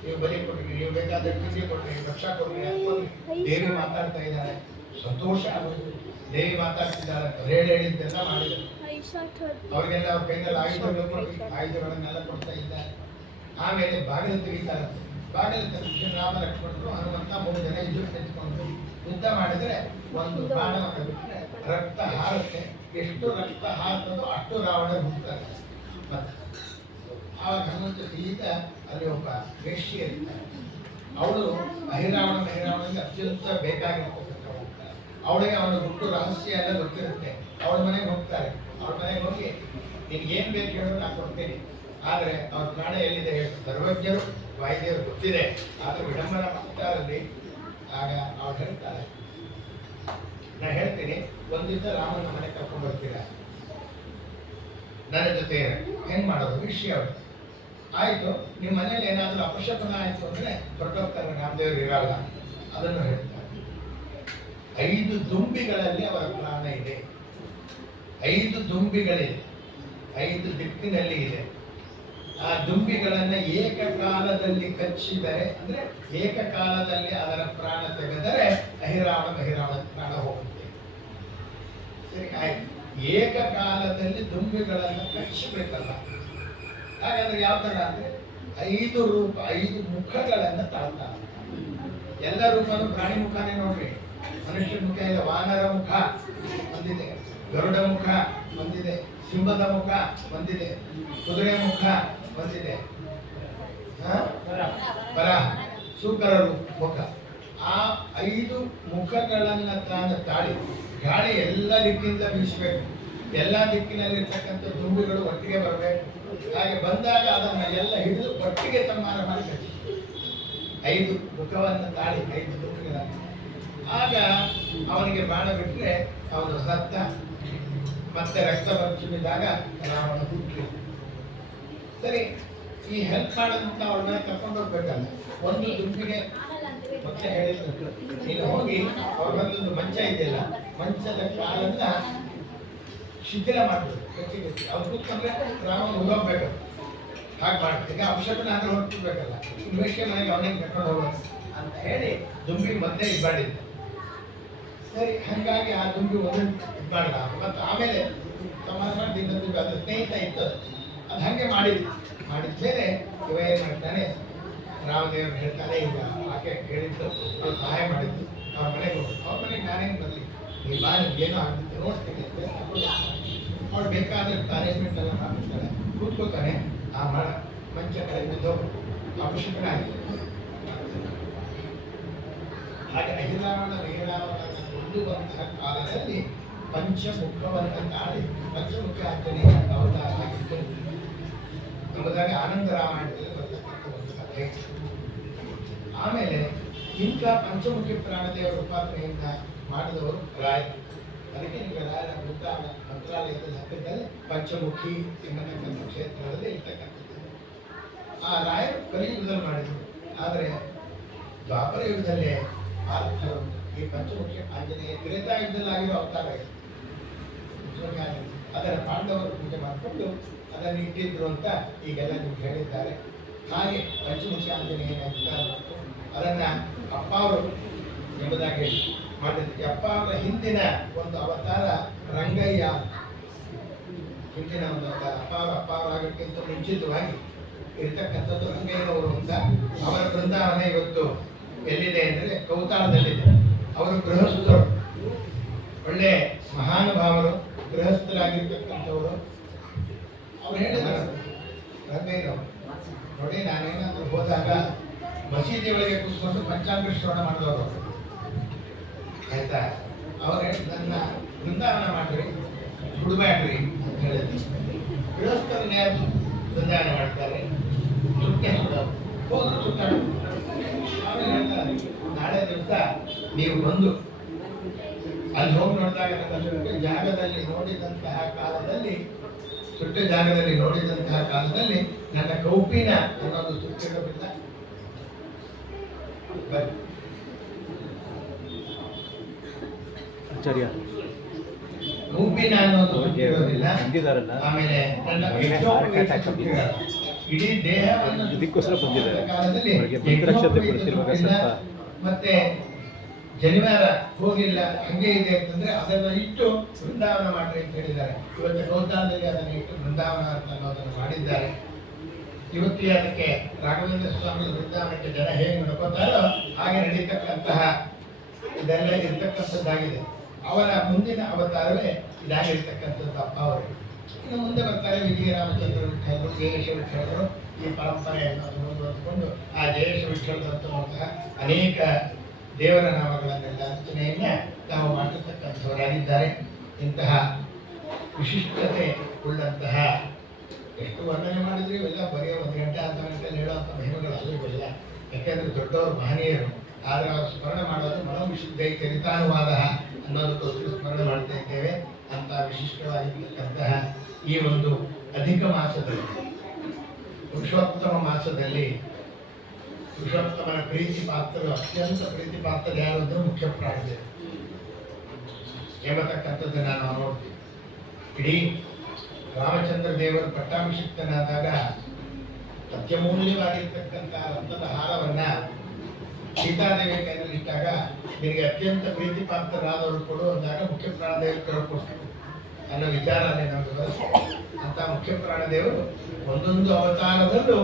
ನೀವು ಬಲಿ ಕೊಡ್ರಿ, ನೀವು ಬೇಕಾದ್ರೆ ತಿಂಡಿ ಕೊಡ್ರಿ, ರಕ್ಷಾ ಕೊಡ್ರಿ ಅನ್ಕೊಂಡು ದೇವಿ ಮಾತಾಡ್ತಾ ಇದ್ದಾಳೆ. ಸಂತೋಷ ಆಗೋದು. ದೇವಿ ಮಾತಾಡ್ತಿದ್ದಾಳೆ, ಹೇಳಿದ್ದೆಲ್ಲ ಮಾಡಿದರು. ಅವ್ರಿಗೆಲ್ಲ ಅವ್ರ ಕೈಯಲ್ಲಿ ಆಯುಧಗಳನ್ನೆಲ್ಲ ಕೊಡ್ತಾ ಇದ್ದಾರೆ. ಆಮೇಲೆ ಬಾಗಿಲು ತೆಗಿತಾರೆ. ಬಾಗಿಲು ತೆಗೆದು ರಾಮ ಲಕ್ಷ್ಮಣರು ಹನುಮಂತ 3 ಜನ ಯುದ್ಧ ನಿಂತ್ಕೊಂಡು ಯುದ್ಧ ಮಾಡಿದ್ರೆ ಒಂದು ಬಾಣವನ್ನು ಬಿಟ್ಟರೆ ರಕ್ತ ಹಾರುತ್ತೆ. ಎಷ್ಟು ರಕ್ತ ಹಾರ್ತದೋ ಅಷ್ಟು ರಾವಣ ಹುಡ್ತಾರೆ. ಮತ್ತೆ ಆವಾಗ ಹನುಮಂತ ಸೀತಾ ಅಲ್ಲಿ ಒಬ್ಬ ವೇಶ್ಯೆ ಇರ್ತಾರೆ. ಅವಳು ಮಹಿರಾವಣನಿಗೆ ಅತ್ಯಂತ ಬೇಕಾಗಿರ್ತಕ್ಕಂಥ ಹೋಗ್ತಾರೆ. ಅವಳಿಗೆ ಅವನ ಗುಟ್ಟು ರಹಸ್ಯ ಎಲ್ಲ ಗೊತ್ತಿರುತ್ತೆ. ಅವಳ ಮನೆಗೆ ಹೋಗ್ತಾರೆ. ಅವ್ರ ಮನೆಗೆ ಹೋಗಿ ನಿನ್ಗೆ ಏನ್ ಬೇಕು ಹೇಳೋದು ನಾನು ಕೊಡ್ತೇನೆ, ಆದ್ರೆ ಅವ್ರ ಪ್ರಾಣ ಎಲ್ಲಿದೆ ಹೇಳಿ. ಸರ್ವಜ್ಞರು ವಾಯುದೇವರು ಗೊತ್ತಿದೆ, ಆದ್ರೆ ವಿಡಂಬನ ಮಾಡ್ತಾರಲ್ಲಿ. ಆಗ ಅವ್ರು ಹೇಳ್ತಾರೆ, ನಾ ಹೇಳ್ತೀನಿ, ಒಂದ್ ದಿವಸ ರಾಮನ ಮನೆ ಕರ್ಕೊಂಡು ಬರ್ತೀರ, ನನ್ನ ಜೊತೆ ಹೆಂಗ್ ಮಾಡೋದು ವಿಷಯ ಅವರು. ಆಯ್ತು, ನಿಮ್ಮ ಮನೇಲಿ ಏನಾದ್ರೂ ಅಪಶಕನ ಆಯ್ತು ಅಂದ್ರೆ ಹೊರಟೋಗ್ತಾರೆ, ರಾಮದೇವರು ಇರಲ್ಲ. ಅದನ್ನು ಹೇಳ್ತಾರೆ. 5 ದುಂಬಿಗಳಲ್ಲಿ ಅವರ ಪ್ರಾಣ ಇದೆ. 5 ದುಂಬಿಗಳಿದೆ, 5 ದಿಕ್ಕಿನಲ್ಲಿ ಇದೆ. ಆ ದುಂಬಿಗಳನ್ನ ಏಕಕಾಲದಲ್ಲಿ ಕಚ್ಚಿದರೆ ಅಂದ್ರೆ ಏಕಕಾಲದಲ್ಲಿ ಅದರ ಪ್ರಾಣ ತೆಗೆದರೆ ಮಹಿರಾವಣ ಪ್ರಾಣ ಹೋಗುತ್ತೆ. ಸರಿ, ಆಯ್ತು. ಏಕಕಾಲದಲ್ಲಿ ದುಂಬಿಗಳನ್ನು ಕಚ್ಚಬೇಕಲ್ಲ. ಹಾಗಾದ್ರೆ ಯಾವ ತರ ಅಂದ್ರೆ 5 ಮುಖಗಳನ್ನ ತಾಳ್ತಾರೆ. ಎಲ್ಲ ರೂಪನು ಪ್ರಾಣಿ ಮುಖನೇ ನೋಡ್ರಿ. ಮನುಷ್ಯ ಮುಖ ಇಲ್ಲ, ವಾನರ ಮುಖ ಒಂದಿದೆ, ಗರುಡ ಮುಖ ಒಂದಿದೆ, ಸಿಂಹದ ಮುಖ ಒಂದಿದೆ, ಕುದುರೆ ಮುಖ ಒಂದಿದೆ, ವರಾಹ ಸೂಕರ ಮುಖ. ಆ 5 ಮುಖಗಳನ್ನ ತಾಳಿ ಗಾಳಿ ಎಲ್ಲ ದಿಕ್ಕಿಂದ ಬೀಸಬೇಕು. ಎಲ್ಲ ದಿಕ್ಕಿನಲ್ಲಿರ್ತಕ್ಕಂಥ ದುಂಬಿಗಳು ಒಟ್ಟಿಗೆ ಬರಬೇಕು. ಹಾಗೆ ಬಂದಾಗ ಅದನ್ನ ಎಲ್ಲ ಹಿಡಿದು ಒಟ್ಟಿಗೆ ಸಂಹಾರ ಮಾಡಬೇಕು. 5 ಮುಖವನ್ನು ತಾಳಿ 5 ದುಂಬಿಗಳನ್ನು. ಆಗ ಅವನಿಗೆ ಬಾಣ ಬಿಟ್ಟರೆ ಅವನು ಸತ್ತ. ಮತ್ತೆ ರಕ್ತ ಬರ್ಚಿದಾಗ ರಾವಣ ಹುಟ್ಟಿ. ಸರಿ, ಈ ಹೆಲ್ಪ್ ಮಾಡೋದಂತ ಅವ್ರ ಮೇಲೆ ಕರ್ಕೊಂಡು ಹೋಗ್ಬೇಕಲ್ಲ. ಒಂದು ದುಂಬಿಗೆ ಮತ್ತೆ ಹೇಳಿದ್ರು, ನೀನು ಹೋಗಿ ಅವ್ರ ಮನೆಯೊಂದು ಮಂಚ ಇದೆಯಲ್ಲ, ಮಂಚದ ಕಾಲನ್ನ ಶಿಥಿಲ ಮಾಡ್ಬೇಕು. ಅವ್ರು ಕೂತ್ಕೊಂಡ್ರೆ ರಾಮ ಹೋಗ್ಬೇಕು. ಹಾಗೆ ಮಾಡ್ಬೇಕು. ಈಗ ಅವಶ್ಯಕತೆ ಅಂದ್ರೆ ಹೊರಟಿರ್ಬೇಕಲ್ಲ, ವೇಷ ಮನೆಗೆ ಅವನಿಗೆ ಕರ್ಕೊಂಡು ಹೋಗೋದು ಅಂತ ಹೇಳಿ ದುಂಬಿ ಮೊದಲೇ ಇದ್ದಾಡಿದ್ದ. ಸರಿ, ಹಂಗಾಗಿ ಆ ದುಂಬಿ ಒಂದು ಇದ್ದಾಡ. ಮತ್ತು ಆಮೇಲೆ ಸಮಾನ ಮಾಡಿ ಅದು ಸ್ನೇಹಿತ ಇತ್ತು, ಅದು ಹಾಗೆ ಮಾಡಿದ್ಮೇಲೆ ಇವ ಏನು ಮಾಡ್ತಾನೆ, ರಾಮದೇವರು ಹೇಳ್ತಾನೆ, ಈಗ ಆಕೆ ಹೇಳಿದ್ದು ಅವ್ರು ಸಹಾಯ ಮಾಡಿದ್ದು, ಅವ್ರ ಮನೆಗೆ ಹೋಗಿ ಅವ್ರ ಮನೆಗೆ ನಾನೇನು ಬರಲಿ, ನೀವು ಬಾ, ನಿಮ್ಗೇನೋ ಆಗ್ತಿತ್ತು ನೋಡ್ತೀನಿ ಅವ್ರು ಬೇಕಾದ್ರೆ ಅರೇಂಜ್ಮೆಂಟ್ ಎಲ್ಲ ಮಾಡ್ತಾರೆ. ಕೂತ್ಕೋತಾನೆ. ಆ ಮಂಚ ಕಡೆ ಬಿದ್ದು ಅವಶ್ಯಕತೆ ಆಗಿದೆ. ಹಾಗೆ ಅಹಿರಾವಣ ವೇರಾವಣನ ಕೊಂದುವಂತಹ ಕಾಲದಲ್ಲಿ ಪಂಚಮುಖವನ್ನು ತಾಳಿ ಪಂಚಮುಖ ಆಂಜನೇಯ ಅವತಾರ ಆಗಿತ್ತು ಎಂಬುದಾಗಿ ಆನಂದ ರಾಮಾಯಣದಲ್ಲಿ ಬರ್ತಕ್ಕಂಥ ಒಂದು ಕಥೆ. ಆಮೇಲೆ ಇಂಥ ಪಂಚಮುಖಿ ಪ್ರಾಣದೇವರ ಉಪಾಸನೆಯಿಂದ ಮಾಡಿದವರು ರಾಯರು. ಅದಕ್ಕೆ ಈಗ ರಾಯರ ವೃಂದಾವನ ಮಂತ್ರಾಲಯದ ಹತ್ತಿರದಲ್ಲಿ ಪಂಚಮುಖಿ ಎಂಬತಕ್ಕಂಥ ಕ್ಷೇತ್ರದಲ್ಲಿ ಇರ್ತಕ್ಕಂಥದ್ದು. ಆ ರಾಯರು ಕಲಿಯುಗದಲ್ಲಿ ಮಾಡಿದರು. ಆದರೆ ದ್ವಾಪರ ಯುಗದಲ್ಲೇ ಪಾರ್ಥರು ಈ ಪಂಚಮುಖಿ ಆಂಜನೇಯ ತ್ರೇತಾಯುಗದಲ್ಲಿ ಆಗಿರೋ ಅವತಾರ ಇದೆ. ಅದರ ಪಾಂಡವರು ಪೂಜೆ ಮಾಡಿಕೊಂಡು ಅದನ್ನು ಇಟ್ಟಿದ್ರು ಅಂತ ಈಗೆಲ್ಲ ನಿಮ್ಗೆ ಹೇಳಿದ್ದಾರೆ. ಹಾಗೆ ಪಂಚಮುಖಿ ಆಂಜನೇಯನ ಅವತಾರ ಮಾಡಿತು. ಅದನ್ನ ಅಪ್ಪ ಅವರು ಎಂಬುದಾಗಿ ಮಾಡಿದ್ದಕ್ಕೆ ಅಪ್ಪ ಅವರ ಹಿಂದಿನ ಒಂದು ಅವತಾರ ರಂಗಯ್ಯ. ಹಿಂದಿನ ಒಂದು ಅವತಾರ ಅಪ್ಪ ಅವರಾಗಕ್ಕಿಂತ ಮುಂಚಿತವಾಗಿ ಇರ್ತಕ್ಕಂಥದ್ದು ರಂಗಯ್ಯನವರು ಅಂತ. ಅವರ ಬೃಂದಾವನ ಇವತ್ತು ಎಲ್ಲಿದೆ ಅಂದರೆ ಕೌತಾಳದಲ್ಲಿದೆ. ಅವರು ಗೃಹಸ್ಥರು, ಒಳ್ಳೆ ಮಹಾನುಭಾವರು, ಗೃಹಸ್ಥರಾಗಿರ್ತಕ್ಕಂಥವರು. ಅವ್ರು ಹೇಳಿದ್ದಾರೆ ರಂಗಯ್ಯನವರು, ನೋಡಿ ನಾನೇನಾದ್ರೂ ಹೋದಾಗ ಮಸೀದಿ ಒಳಗೆ ಕೂತ್ಕೊಂಡು ಪಂಚಾಂಗ ಶ್ರವಣ ಮಾಡಿದವರು ಆಯ್ತಾ. ಅವ್ರು ನನ್ನ ಬೃಂದಾವನ ಮಾಡ್ರಿ, ಸುಡಬೇಡ್ರಿ ಅಂತ ಹೇಳಿದ್ರು. ಗೃಹಸ್ಥರನ್ನ ಯಾರು ಬೃಂದಾವನ ಮಾಡ್ತಾರೆ, ಸುಟ್ಟೆ ಸುಡೋರು ಹೋದ್ರು ಸುತ್ತಾಡು. ಆಮೇಲೆ ಹೇಳ್ತಾರೆ ನಾಳೆ ದಿವಸ ನೀವು ಬಂದು ಅಲ್ಲಿ ಹೋಗಿ ನೋಡಿದಾಗ ಸುಟ್ಟ ಜಾಗದಲ್ಲಿ ನೋಡಿದಂತಹ ಕಾಲದಲ್ಲಿ ನನ್ನ ಕೌಪಿನ ಅನ್ನೋದು ಸುಟ್ಟಿರೋದಿಲ್ಲ. ಕೌಪಿನ ಅನ್ನೋದು ಸುಟ್ಟಿರೋದಿಲ್ಲ. ಆಮೇಲೆ ಇಡೀ ದೇಹವನ್ನು ಕಾಲದಲ್ಲಿ ಮತ್ತೆ ಜನಿವಾರ ಹೋಗಿಲ್ಲ, ಹಂಗೆ ಇದೆ ಅಂತಂದ್ರೆ ಅದನ್ನು ಇಟ್ಟು ಬೃಂದಾವನ ಮಾಡ್ರಿ ಅಂತ ಹೇಳಿದ್ದಾರೆ. ಇವತ್ತು ಕೌತಾಲದಲ್ಲಿ ಅದನ್ನು ಇಟ್ಟು ಬೃಂದಾವನ ಅನ್ನೋದನ್ನು ಮಾಡಿದ್ದಾರೆ. ಇವತ್ತಿಗೆ ಅದಕ್ಕೆ ರಾಘವೇಂದ್ರ ಸ್ವಾಮಿ ಬೃಂದಾವನಕ್ಕೆ ಜನ ಹೇಗೆ ನಡ್ಕೋತಾರೋ ಹಾಗೆ ನಡೀತಕ್ಕಂತಹ ಇದೆಲ್ಲ ಇರ್ತಕ್ಕಂಥದ್ದಾಗಿದೆ. ಅವರ ಮುಂದಿನ ಅವತಾರವೇ ಇದಾಗಿರ್ತಕ್ಕಂಥದ್ದು ಅಪ್ಪ ಅವರು. ಇನ್ನು ಮುಂದೆ ಬರ್ತಾರೆ ವಿಜಯರಾಮಚಂದ್ರ ವಿಠಲರು, ಜಯೇಶ ವಿಠಲರು. ಈ ಪರಂಪರೆಯನ್ನು ಮುಂದುವರೆದುಕೊಂಡು ಆ ಜಯೇಶ ವಿಠಲದಂತಹ ಅನೇಕ ದೇವರ ನಾಮಗಳನ್ನೆಲ್ಲ ಅರ್ಚನೆಯನ್ನ ತಾವು ಮಾಡಿರ್ತಕ್ಕಂಥವರಾಗಿದ್ದಾರೆ. ಇಂತಹ ವಿಶಿಷ್ಟತೆ ಉಳ್ಳಂತಹ ಎಷ್ಟು ವರ್ಣನೆ ಮಾಡಿದ್ರೆ ಇವೆಲ್ಲ ಬರೀ 1 ಗಂಟೆ 1/2 ಗಂಟೆಯಲ್ಲಿ ಹೇಳುವಂಥ ಮಹಿಮೆಗಳು ಇವೆಲ್ಲ. ಯಾಕೆಂದ್ರೆ ದೊಡ್ಡವರು ಮಹನೀಯರು. ಆದರೆ ಅವರು ಸ್ಮರಣೆ ಮಾಡೋದು ಮನೋವಿಶುದ್ಧ ಚರಿತಾನುವಾದ ಅನ್ನೋದಕ್ಕೋಸ್ಕರ ಸ್ಮರಣೆ ಮಾಡ್ತಾ ಇದ್ದೇವೆ. ಅಂತ ವಿಶಿಷ್ಟವಾಗಿರ್ತಕ್ಕಂತಹ ಈ ಒಂದು ಅಧಿಕ ಮಾಸದಲ್ಲಿ, ಪುರುಷೋತ್ತಮ ಮಾಸದಲ್ಲಿ ಪುರುಷೋತ್ತಮನ ಪ್ರೀತಿ ಪಾತ್ರರು, ಅತ್ಯಂತ ಪ್ರೀತಿ ಪಾತ್ರ ಯಾರು ಅಂದ್ರೆ ಮುಖ್ಯ ಪ್ರಾಣದೇವರು ಎಂಬತಕ್ಕಂಥದ್ದನ್ನು ನಾವು ನೋಡ್ತೀವಿ. ಇಡೀ ರಾಮಚಂದ್ರ ದೇವರು ಪಟ್ಟಾಭಿಷಿಕ್ತನಾದಾಗ ಅತ್ಯಮೂಲ್ಯವಾಗಿರ್ತಕ್ಕಂಥ ರತ್ನದ ಹಾರವನ್ನ ಸೀತಾದೇವಿ ಕೈಯಲ್ಲಿ ಇಟ್ಟಾಗ ನಿನಗೆ ಅತ್ಯಂತ ಪ್ರೀತಿ ಪಾತ್ರರಾದವರು ಕೊಡು ಅಂದಾಗ ಮುಖ್ಯ ಪ್ರಾಣದೇವರು ಕೊಡ್ತಾರೆ ಅನ್ನೋ ವಿಚಾರ ನಮಗೆ ಬರುತ್ತೆ. ಅಂತ ಮುಖ್ಯ ಪ್ರಾಣದೇವರು ಒಂದೊಂದು ಅವತಾರದಲ್ಲೂ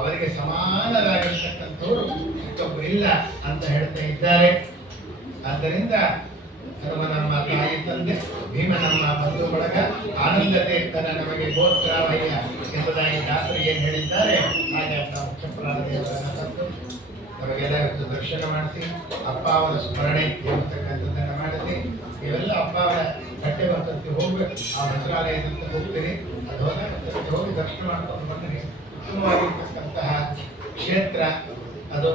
ಅವರಿಗೆ ಸಮಾನರಾಗಿರ್ತಕ್ಕಂಥವರು ಮತ್ತೊಬ್ಬರು ಇಲ್ಲ ಅಂತ ಹೇಳ್ತಾ ಇದ್ದಾರೆ. ಆದ್ದರಿಂದ ಹನುಮ ನಮ್ಮ ತಾಯಿ ತಂದೆ, ಭೀಮ ನಮ್ಮ ಬಂಧು ಬಳಗ, ಆನಂದತೆ ತನ್ನ ನಮಗೆ ಗೋತ್ರಾವಯ್ಯ ಎಂಬುದಾಗಿ ದಾಸರು ಏನು ಹೇಳಿದ್ದಾರೆ ಹಾಗೆ ಅಂತ ಮುಖ್ಯ ಪ್ರಾಣದೇವರನ್ನು ತಂದು ನಮಗೆಲ್ಲ ಇವತ್ತು ದರ್ಶನ ಮಾಡಿಸಿ ಅಪ್ಪ ಅವರ ಸ್ಮರಣೆ ಎಂಬತಕ್ಕಂಥದ್ದನ್ನು ಮಾಡಿಸಿ ಇವೆಲ್ಲ ಅಪ್ಪ ಅವರ ಕಟ್ಟೆ ವಸತಿ ಹೋಗ್ಬೇಕು. ಆ ಮಂತ್ರಾಲಯದಂತ ಹೋಗ್ತೀರಿ, ಅದು ಹೋದಾಗ ಹೋಗಿ ದರ್ಶನ ಮಾಡ್ಕೊಂಡು ಬಂದರೆ ಉತ್ತಮವಾಗಿರ್ತಕ್ಕಂತಹ ಕ್ಷೇತ್ರ ಅದು.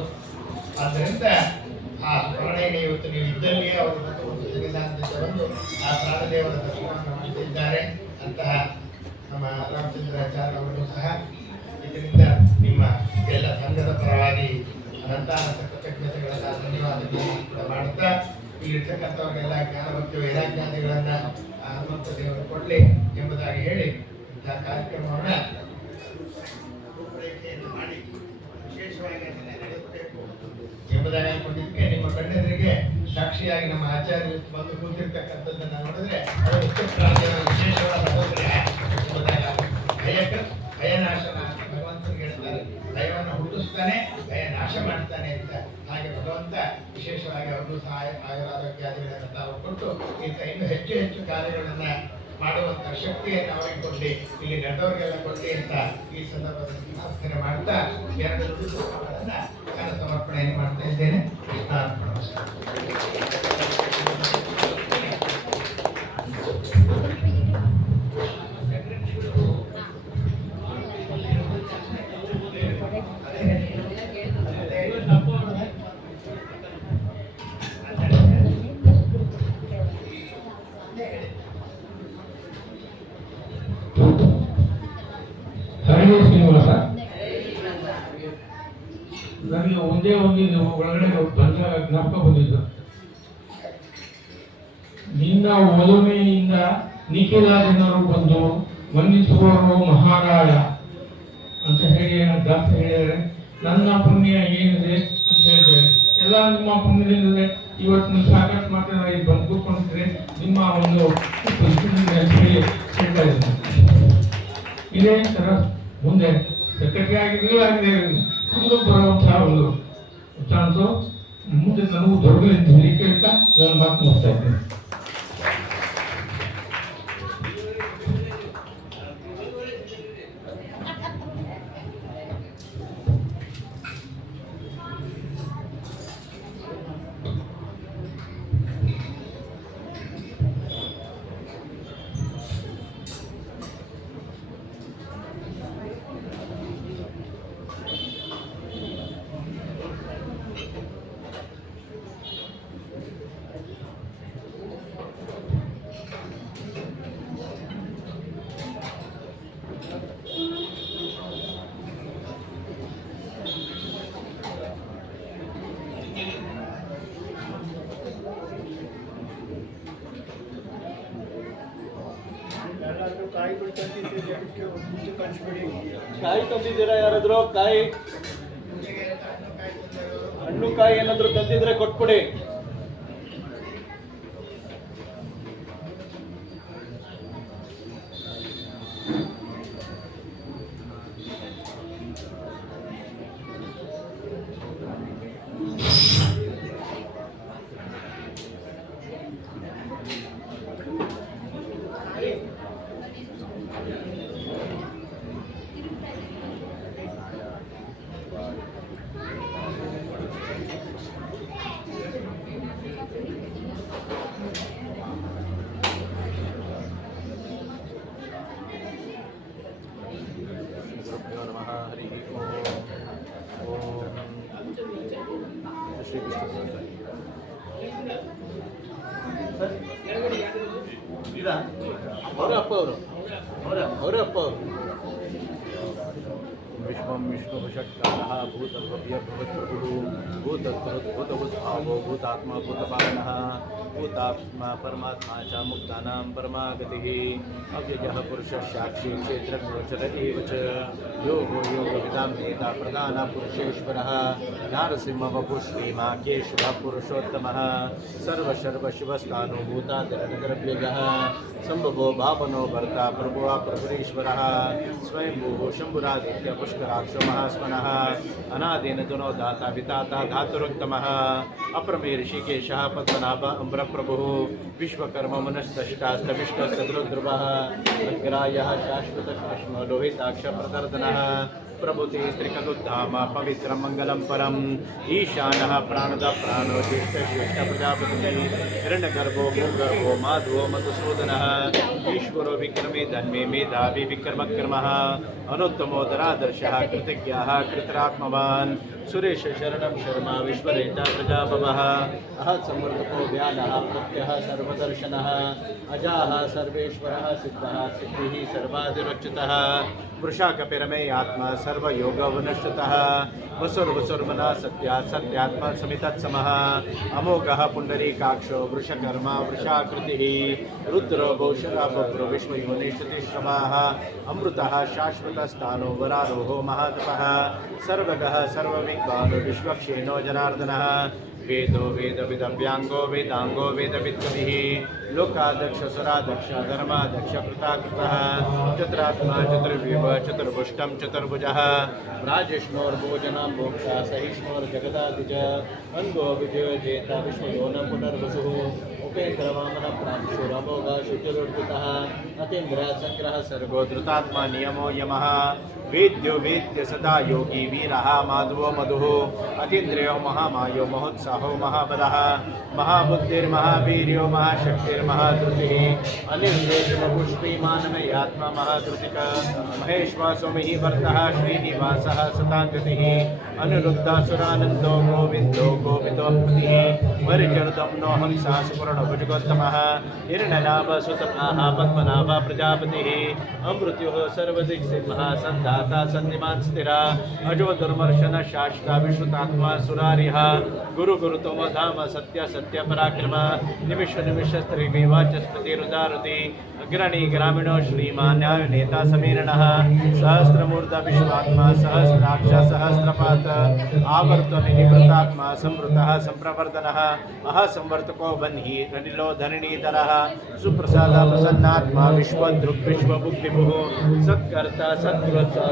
ಆದ್ದರಿಂದ ಆ ಸ್ಮರಣೆಗೆ ಇವತ್ತು ನೀವು ಇದ್ದಲ್ಲಿಯೇ ಅವರು ಒಂದು ಸನ್ನಿಧಾನದಿಂದ ಬಂದು ಆ ಪ್ರಾಣದೇವರ ದರ್ಶನವನ್ನು ಮಾಡುತ್ತಿದ್ದಾರೆ. ಅಂತಹ ನಮ್ಮ ರಾಮಚಂದ್ರಾಚಾರ್ಯ ಅವರು ಸಹ ಇದರಿಂದ ನಿಮ್ಮ ಎಲ್ಲ ಸಂಘದ ಪರವಾಗಿ ಅನಂತಾನಂತ ಕೃತಜ್ಞತೆಗಳನ್ನ ಧನ್ಯವಾದಗಳನ್ನು ಕೂಡ ಮಾಡುತ್ತಾ ಇಲ್ಲಿರ್ತಕ್ಕಂಥವರಿಗೆಲ್ಲ ಜ್ಞಾನ ಮತ್ತು ವೈರಾಗ್ಯಾದಿಗಳನ್ನ ಹನುಮಂತ ದೇವರು ಕೊಡಲಿ ಎಂಬುದಾಗಿ ಹೇಳಿ ಇಂತಹ ಕಾರ್ಯಕ್ರಮವನ್ನು ರೂಪರೇಖೆಯನ್ನು ಮಾಡಿ ವಿಶೇಷವಾಗಿ ನಡೆಸಬೇಕು ಎಂಬುದಾಗಿ ಅನ್ಕೊಂಡಿದ್ದಕ್ಕೆ ನಿಮ್ಮ ಕಣ್ಣೆದುರಿಗೆ ಸಾಕ್ಷಿಯಾಗಿ ನಮ್ಮ ಆಚಾರ್ಯರು ಬಂದು ಕೂತಿರ್ತಕ್ಕಂಥದ್ದನ್ನು ನೋಡಿದ್ರೆ ಅದು ಮುಖ್ಯ ಪ್ರಾಣದೇವರ ವಿಶೇಷವಾದ ಅನುಗ್ರಹ ಎಂಬುದಾಗಿ ಭಯನಾಶನ ಭಗವಂತನಿಗೆ ಹೇಳ್ತಾರೆ. ಭಯವನ್ನು ಹುಟ್ಟಿಸ್ತಾನೆ, ಭಯ ನಾಶ ಮಾಡ್ತಾನೆ ಅಂತ. ಹಾಗೆ ಭಗವಂತ ವಿಶೇಷವಾಗಿ ಅವ್ರಿಗೂ ಸಹಾಯ ಆಯುರಾರೋಗ್ಯಾದಿಗಳನ್ನು ತಾವು ಕೊಟ್ಟು ಇಂಥ ಇನ್ನೂ ಹೆಚ್ಚು ಹೆಚ್ಚು ಕಾರ್ಯಗಳನ್ನ ಮಾಡುವಂಥ ಶಕ್ತಿಯನ್ನು ಅವರಿಗೆ ಕೊಡಲಿ, ಇಲ್ಲಿ ನಡೆದವರಿಗೆಲ್ಲ ಕೊಡಲಿ ಅಂತ ಈ ಸಂದರ್ಭದಲ್ಲಿ ಪ್ರಾರ್ಥನೆ ಮಾಡ್ತಾ 2 ನುಡಿ ಶ್ಲೋಕಗಳನ್ನು ಜ್ಞಾನ ಸಮರ್ಪಣೆಯನ್ನು ಮಾಡ್ತಾ ಇದ್ದೇನೆ. ಕೃಷ್ಣಾರ್ಪಣ. ಹರಳಿ ಶ್ರೀನಿವಾಸ, ನನಗೆ ಒಂದೇ ಒಂದು ಒಳಗಡೆ ಬಂದಾಗ ಜ್ಞಾಪಕ ಬಂದಿದ್ದು, ನಿನ್ನ ಒಲುಮೆಯಿಂದ ನಿಖಿಲ ಜನರು ಬಂದು ವಂದಿಸುವರು ಮಹಾರಾಯ ಅಂತ ಹೇಳಿ ದಾಸ ಹೇಳಿದರೆ, ನನ್ನ ಪುಣ್ಯ ಏನಿದೆ ಅಂತ ಹೇಳಿದ್ದಾರೆ. ಎಲ್ಲ ನಿಮ್ಮ ಪುಣ್ಯದಿಂದಲೇ ಇವತ್ತು ಸಾಕಷ್ಟು ಮಾತ್ರ ಇಲ್ಲಿ ಬಂದು ಕೂತ್ಕೊಂಡಿದ್ರೆ ನಿಮ್ಮ ಒಂದು ಹೇಳಿ ಹೇಳ್ತಾ ಇದ್ದೀನಿ. ಇದೇ ಥರ ಮುಂದೆ ಸೆಕ್ರೆಟರಿ ಆಗಿರಲಿ ಆಗಿದೆ ಮುಂದೆ ಬರುವಂತಹ ಒಂದು ಚಾನ್ಸು ಮುಂದೆ ನನಗೂ ದೊಡ್ಡ ಹೇಳಿ ಕೇಳ್ತಾ ನಾನು ಮಾತು ಮುಗಿಸ್ತಾ ಇದ್ದೇನೆ. ಕಾಯಿ ತಂದಿದ್ದೀರಾ ಯಾರಾದ್ರೂ? ಕಾಯಿ ಹಣ್ಣು ಕಾಯಿ ಏನಾದ್ರು ತಂದಿದ್ರೆ ಕೊಟ್ಬಿಡಿ. विश्वं विष्णुभषट्कारः भूतभव्यभवत्प्रभुः भूतकृद्भूतभूद्भावो भूतात्मा भूतपालनः भूतात्मा परमात्मा च मुक्तानां परमा गतिः अव्ययः पुरुषस्याक्षी क्षेत्रज्ञोचर एव च योगो योगविदां नेता प्रधानपुरुषेश्वरः नारसिंहवपुः श्रीमाकेशवः पुरुषोत्तमः सर्वशर्वशिवस्थानुभूतादिरनगरव्ययः संभवो भावनो भर्ता प्रभुः प्रभुरीश्वरः स्वयंभूः शम्भुरादित्य पुष्कराक्षो महास्मनः अनादेन दुनो दाता विताता धातुरुत्तमः अप्रमे ऋषिकेशः पद्मनाभ अम्बरप्रभुः विश्वकर्म मनस्तष्टास्तविष्टसद्रुध्रुवः अग्रायः शाश्वतकाश्म लोहिताक्षप्रदर्दनः प्रभुते स्त्रिकदुद्धाम पवित्रं मङ्गलं परम् ईशानः प्राणद प्राणो ज्येष्ठ प्रजापतिः हिरण्यगर्भो भूगर्भो माधवो मधुसूदनः ईश्वरो विक्रमे धन्मे मेधावी विक्रमक्रमः अनुत्तमोदरादर्शः कृतज्ञः कृतरात्मवान् सुरेश शरणं शर्मा विश्वरेता प्रजाभवः अहत् समृद्धको व्यानः प्रत्यः सर्वदर्शनः अजाः सर्वेश्वरः सिद्धः सिद्धिः सर्वादिरच्युतः वृषाकपिरमे आत्मा सर्वयोगवनश्रुतः वसुर्वसुर्मनः सत्यात् सत्यात्मा समितत्समः अमोघः पुण्डरीकाक्षो वृषकर्मा वृषाकृतिः रुद्रो भूषणः बभ्रो विश्वयोनिश्रुतिश्रवाः अमृतः शाश्वतस्थानो वरारोहो महातपः सर्वगः सर्वविद्वानो विश्वक्षेणो जनार्दनः वेदो वेदविदव्यांगो वेदांगो वेदविद्कविः लोकाध्यक्ष सुराध्यक्ष धर्माध्यक्ष कृताकृतः चतुरात्मा चतुर्व्यूह चतुर्भुष्टं चतुर्भुजः राजेष्णोर्भोजनं भोक्ता सहिष्णोर्जगदादिज अन्गो विजयो जेता विश्वयोनं पुनर्वसुः उपेन्द्रवामनः प्रांशुरमोघ शुचिरुर्जितः अतीन्द्रः सङ्ग्रहः सर्गो धृतात्मा नियमो यमः वेद्यो वेद्य सदा योगी वीरः माधवो मधुः अतीन्द्रियो महामायो महोत्साहो महाबलः महाबुद्धिर्महावीर्यो महाशक्तिर्महाधृतिः अनिर्देशमपुष्पीमानमयात्मा महाधृतिक महेश्वासो महीवर्तः श्रीनिवासः सताङ्गतिः अनुरुद्धासुरानन्दो गोविन्दो गोविन्दोत्पत्तिः वरिचर्दम्नो हंसा सुवर्णभुजगोत्तमः हिरण्यनाभसुतपाः पद्मनाभ प्रजापतिः अमृत्युः सर्वदिक्सिंहः सन्धाता सन्निमान् स्थिरा अजो दुर्मर्शन शाश्वता विश्रुतात्मा सुरारिः गुरुतम धाम सत्य सत्य पराक्रम निमिष निमिष स्त्रीमेवाचस्पतिरुदारुति अग्रणी ग्रामीणो श्रीमान् न्याय नेता समीरणः सहस्रमूर्धा विश्वात्मा सहस्राक्ष सहस्रपात आवर्तनिवृतात्मा संवृतः संप्रवर्धनः अहसंवर्तको बन्हि रनिलो धरणीधरः सुप्रसाद प्रसन्नात्मा विश्वदृक् विश्वभुक्विभुः सत्कर्ता सत्कृत्सा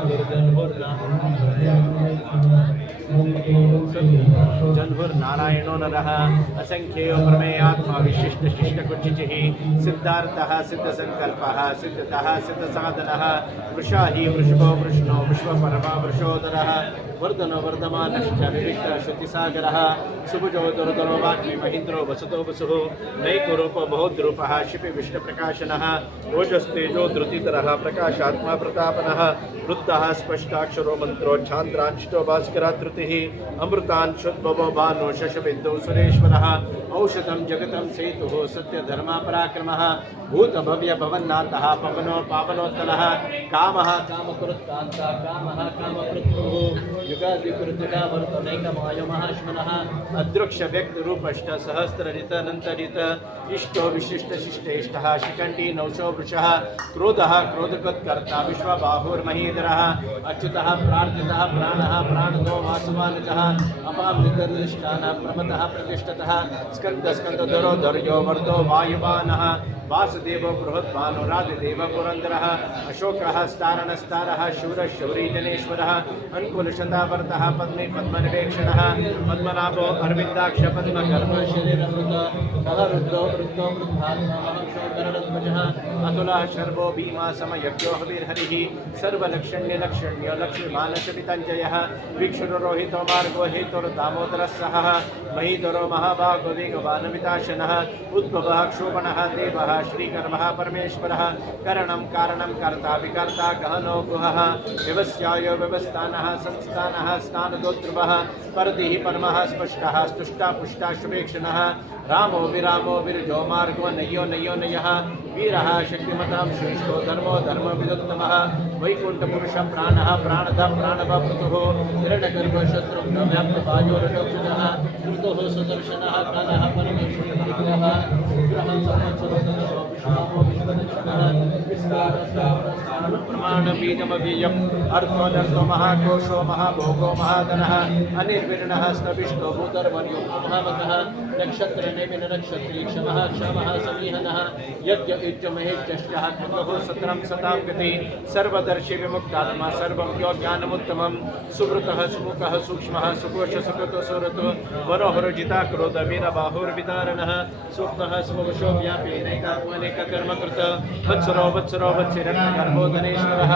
जन्हुर्नारायणो नरः असंख्येयो प्रमेयात्मा विशिष्ट शिष्टकुचिचिः सिद्धार्थः सिद्धसंकल्पः सिद्धतः सिद्धसाधनः वृषा हि वृषभो वृष्णो विश्वपर्वा वृषोदरः वर्धनो वर्धमानश्च विविष्ट श्रुतिसागरः सुभुजो दुर्धरो वाग्मी महीन्द्रो वसतो वसुः नैकरूपो बहुद्रूपः शिपि विष्णुप्रकाशनः ओजस्तेजो धृतितरः प्रकाशात्मा प्रतापनः वृत्तः स्पष्टाक्षरो मन्त्रोच्छान्द्रांशितो भास्कराधृतिः अमृतान् शुद्भवो भानो शशबिन्दो सुरेश्वरः औषधं जगतं सेतुः सत्यधर्मपराक्रमः भूतभव्य भवन्नाथः पवनो पावनोत्तरः कामः कामकृत्कान्ता कामः कामकृत्पुः युगादिकृतिकावर्तनैकमायो महाश्मनः अदृक्ष व्यक्तरूपश्च सहस्ररित अनन्तरित इष्टो विशिष्टशिष्टेष्टः शिखण्डी नौशो वृषः क्रोधः क्रोधकृत्कर्ता विश्वबाहुर्महीधरः अच्युतः प्रार्थितः प्राणः प्राणदो वासुवानुजः अपामृतर्निष्ठानः प्रमतः प्रतिष्ठतः स्कन्दस्कन्दधरो धर्यो वर्धो वायुवानः वासुदेव बृहद्भानुरादिदेव पुरन्दरः अशोकः स्तारणस्तारः शूरः शौरी जनेश्वरः अन्कुलशतावर्तः पद्मे पद्मनिवेक्षणः पद्मनाभो अरविन्दाक्ष पद्मकर्म शरीरमृत महरुद्धो वृद्धो वृद्धात्मा महर्षोकरणध्वजः अतुलः शर्वो भीमा समयज्ञो हविर्हरिः सर्वलक्षण्यलक्षण्यो लक्ष्मीमानशपितञ्जयः वीक्षुरोहितो मार्गो हेतुर्दामोदरः सहः महीधरो महाभागो वेगवानविताशनः उद्भवः क्षोभणः देवः श्रीकर्मः परमेश्वरः करणं कारणं कर्ता विकर्ता गहनो गुहः व्यवस्थायो व्यवस्थानः संस्थानः स्थानदोद्रुवः परदिः परमः स्पष्टः स्तुष्टा पुष्टा शुभेक्षणः रामो विरामो विरजो मार्गो नयो नयो नयः वीरः शक्तिमतां श्रेष्ठो धर्मो धर्मविदुत्तमः वैकुण्ठपुरुषः प्राणः प्राणदः प्राणवपृतुः हिरण्यगर्भो शत्रुघ्नो व्याप्तभाजोरटोक्षजः ऋतुः सुदर्शनः कालः परमेश्वरः विग्रहः विग्रहं संवत्सरः प्रमाणबीजमव्ययम् अर्थोऽनर्थो महाकोशो महाभोगो महाधनः अनिर्विण्णः स्तविष्टो भूतर्वर्यो महामतः नक्षत्रनेमिनक्षत्री क्षमः क्षमः समीहनः यज्ञ युज्यमहेज्यश्चः कृतः सत्रं सतां गति सर्वदर्शी विमुक्तात्मा सर्वं यो ज्ञानमुत्तमं सुवृतः सुमुखः सूक्ष्मः सुकोश सुकृतो सुरतो मनोहरजिता क्रोध वीरबाहुर्विदारणः सूक्तः स्ववशो व्यापी नैकात्मनेककर्मकृत वत्सरो वत्सरो वत्सिरण्यगर्भो धनेश्वरः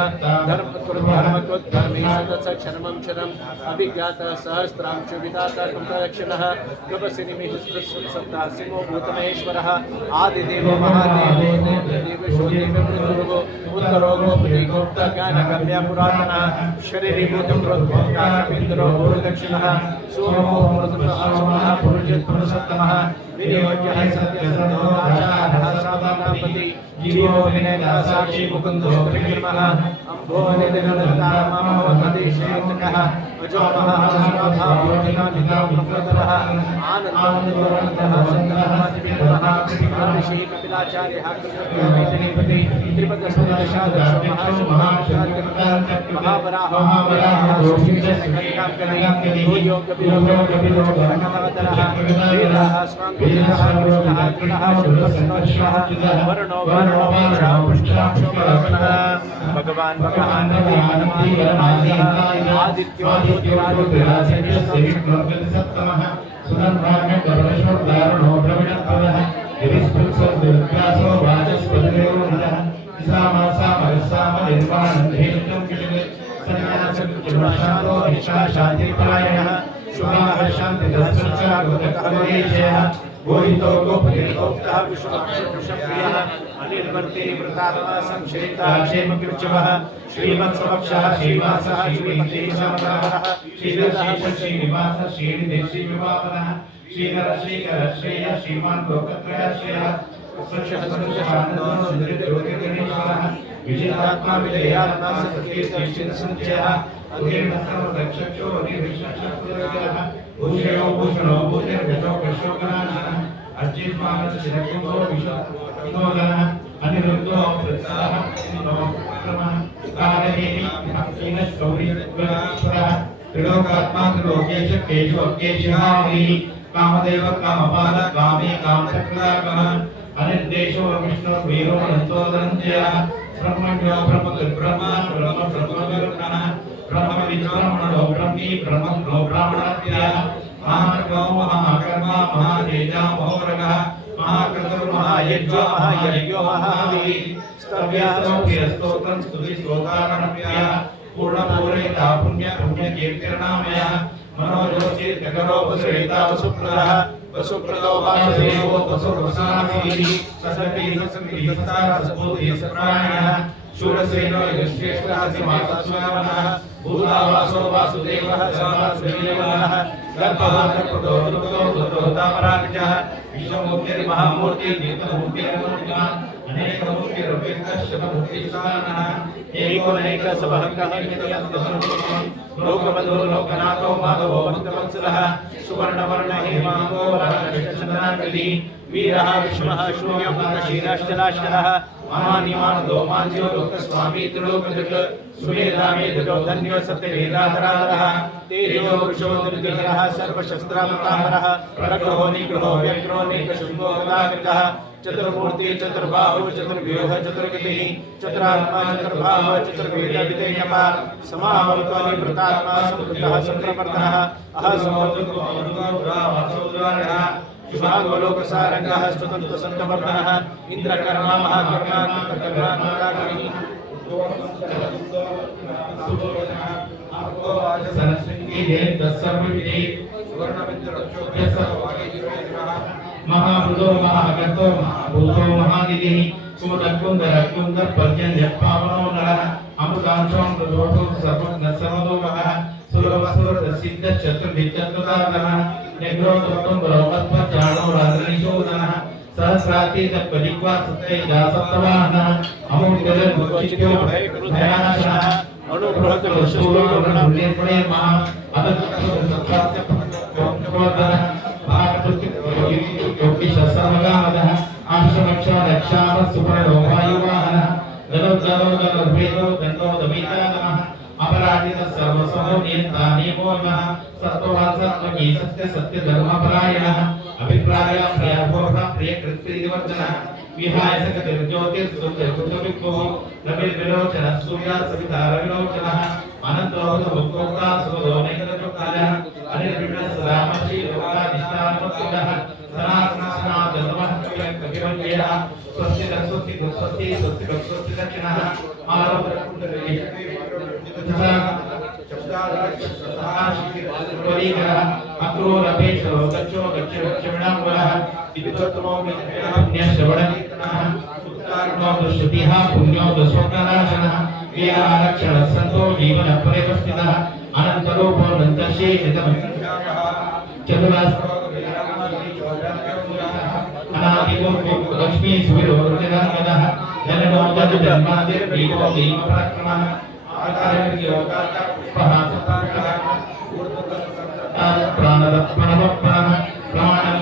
धर्मकृद्धर्मी सदसक्षरमं क्षरम् अभिज्ञातः सहस्रांशु विधाता कृतलक्षणः कपसिनिमिः सत्ता सिंहो भूतमहेश्वरः आदिदेवो महादेवो देवेशो देववृद्धो उत्तरो गोपति गुप्तज्ञानगम्य पुरातनः शरीरीभूतं प्रोद्भोक्तारविन्दरो भूर्दक्षिणः सोमो मृतः पुरुषोत्तमः विनियोज्यः सत्यसन्धोदाचारः साधनापति जीवो विनयता साक्षी मुकुन्दो विक्रमः अम्भो निधिनलतामहोतदेशेतकः अजो महाभावोजितानिता प्रप्रदरः आनन्दः सन्तः ऋषिः कपिलाचार्यः कृष्णपति त्रिपदस्थिदशादशो महावराहो योगविरोधरः वेदाः स्वाङ्गुलितः कृष्णः कृतः शुभस्नोचितः वर्णो वर्णो भगवान् भगवान् आदित्यो सप्तमः सुनन्दान्य परमेश्वर धारणो द्रविणत्वः शुभः शान्तो निष्ठा शान्तिपरायणः शुभः शान्तिदर्शनः गोहितो गोपतिर्गोप्तः विश्वप्रियः अनिर्वर्ति वृतात्मा संक्षेप्ता क्षेमकृच्छवः श्रीवत्सवक्षः श्रीवासः श्रीपतिः समरः श्रीरथः श्रीनिवासः श्रीनिधिर्षिविवापनः श्रीकर श्रीकर श्रेय श्रीमान् लोकत्रयाश्रयः स्वच्छः विजयात्मा विजयात्मा सत्कीर्तिसंचयः अधीर्णसर्वदक्षक्षो अधीर्विश्वक्षः भूषयो भूषणो भूतिर्विषो कशोकनाशनः अर्चित्मानश्चिरकुम्भो विश्वविनोदनः अनिरुद्धो प्रत्साहः क्रमः कारणेहि भक्तिनश्चौरिश्वरः त्रिलोकात्मा त्रिलोकेश केशो केशहारि कामदेव कामपाल कामे कामचक्राकः अनिर्देशो विष्णु वीरो अनन्तो धनञ्जयः ब्रह्मण्यो ब्रह्मकृद्ब्रह्मा ब्रह्म ब्रह्मविरुद्धः ब्रह्मविद्ब्रह्मणो ब्रह्मी ब्रह्मणो ब्राह्मणात्मयः महाकर्मो महाकर्मा महातेजा महोरगः महाकृतो महायज्ञो महायज्ञो महावीः स्तव्यः स्तोत्रं स्तुतिस्तोतारणप्रियः पूर्णपूरयिता पुण्य पुण्यकीर्तिर्नामयः मनोजोचितकरो वसुरेता वसुप्रदः वसुप्रदो वासुदेवो वसुप्रसादीः ससतीः ससतीः सप्रायणः शूरसेनो युधिष्ठिरः सिंहासनः भूतावासो वासुदेवः वासुदेवः गर्भवादप्रदो दुर्गोतापरागजः विश्वमूर्तिर्महामूर्ति नित्यमूर्तिर्मूर्तिमान् अनेकमूर्तिरव्यक्तशतमूर्तिस्थानः एकोनैकसभङ्गः लोकबन्धो लोकनाथो माधवो भक्तवत्सलः सुवर्णवर्णः हेमाङ्गो राजचन्द्रनागली वीरः विष्णुः शून्यमुखशीलाश्चलाश्चलः महानिमानदो मान्यो लोकस्वामी त्रिलोकदृक् सुवेदामेधितो धन्यो सत्यवेदाधराधरः तेजो पुरुषो निर्दिग्रहः सर्वशस्त्रावतारः प्रग्रहो निग्रहो व्यग्रो नेकशुम्भो गदाकृतः चतुर्मूर्ति चतुर्बाहु चतुर्व्यूह चतुर्गतिः चतुरात्मा चतुर्भाव चतुर्वेदविधेयपा समावर्तो निवृतात्मा संवृतः संप्रवर्तनः अहसमोदुरावासोद्वारः शुभाङ्गोलोकसारङ्गः स्वतन्त्रसन्तवर्धनः इन्द्रकर्मा महाकर्मा कृतकर्मा कृताकर्मी महाभूतो महागतो महाभूतो महानिधिः कुमुदकुन्दरकुन्दर पर्जन्यपावनो नरः अमृतांशो मृदोषो सर्वज्ञसमदोगः सुलभसुरसिद्धश्चतुर्भिश्चतुरागः निग्रोधोत्तम बरोपत्वचारो राजनिशोधनः सहस्रातीत परिक्वा सत्यैजा सप्तवाहनः अमोघदर्मुचित्यो भयनाशनः अणुबृहत् वृषभो महा अदत्तसत्तास्य योगिशस्त्रमगामदः आश्रमक्षरक्षाम सुपर्णो वायुवाहनः गदोद्गदोद्गदोद्भेदो दण्डो दमितागमः अपराजितः सर्वसमो नियन्ता नियमो नमः सत्त्ववान् सत्य सत्यधर्मपरायणः अभिप्राय प्रियभोः प्रियकृत्रिवर्जनः विहाय सकतिर्ज्योतिर्सुखविभुः रविर्विलोचनः सूर्यः सविता रविलोचनः अनन्तोऽभुक्ता सुखदो नैकदचोक्तायः अनिर्विण्णः रामश्री लोकाधिष्ठानवत्सुदः सनातनः कविवन्यः स्वस्ति स्वस्ति स्वस्ति स्वस्ति स्वस्ति दक्षिणः अक्रूरपेशो गच्छो गच्छविणाम्बरः विद्वत्तमो पुण्यश्रवणकीर्तनः उत्तारणो दुष्टुतिः पुण्यो दुष्वप्ननाशनः व्यारक्षणः सन्तो जीवनपरिवस्थितः अनन्तरूपो चतुरास्त्रो अनादिमूर्तो लक्ष्मी सुविरोधनः जननो जन्मादिर्वीरो भीमपराक्रमः आचार्योगाचार पुष्पः सत्तारः प्राणदत्मनवप्राणः प्राणं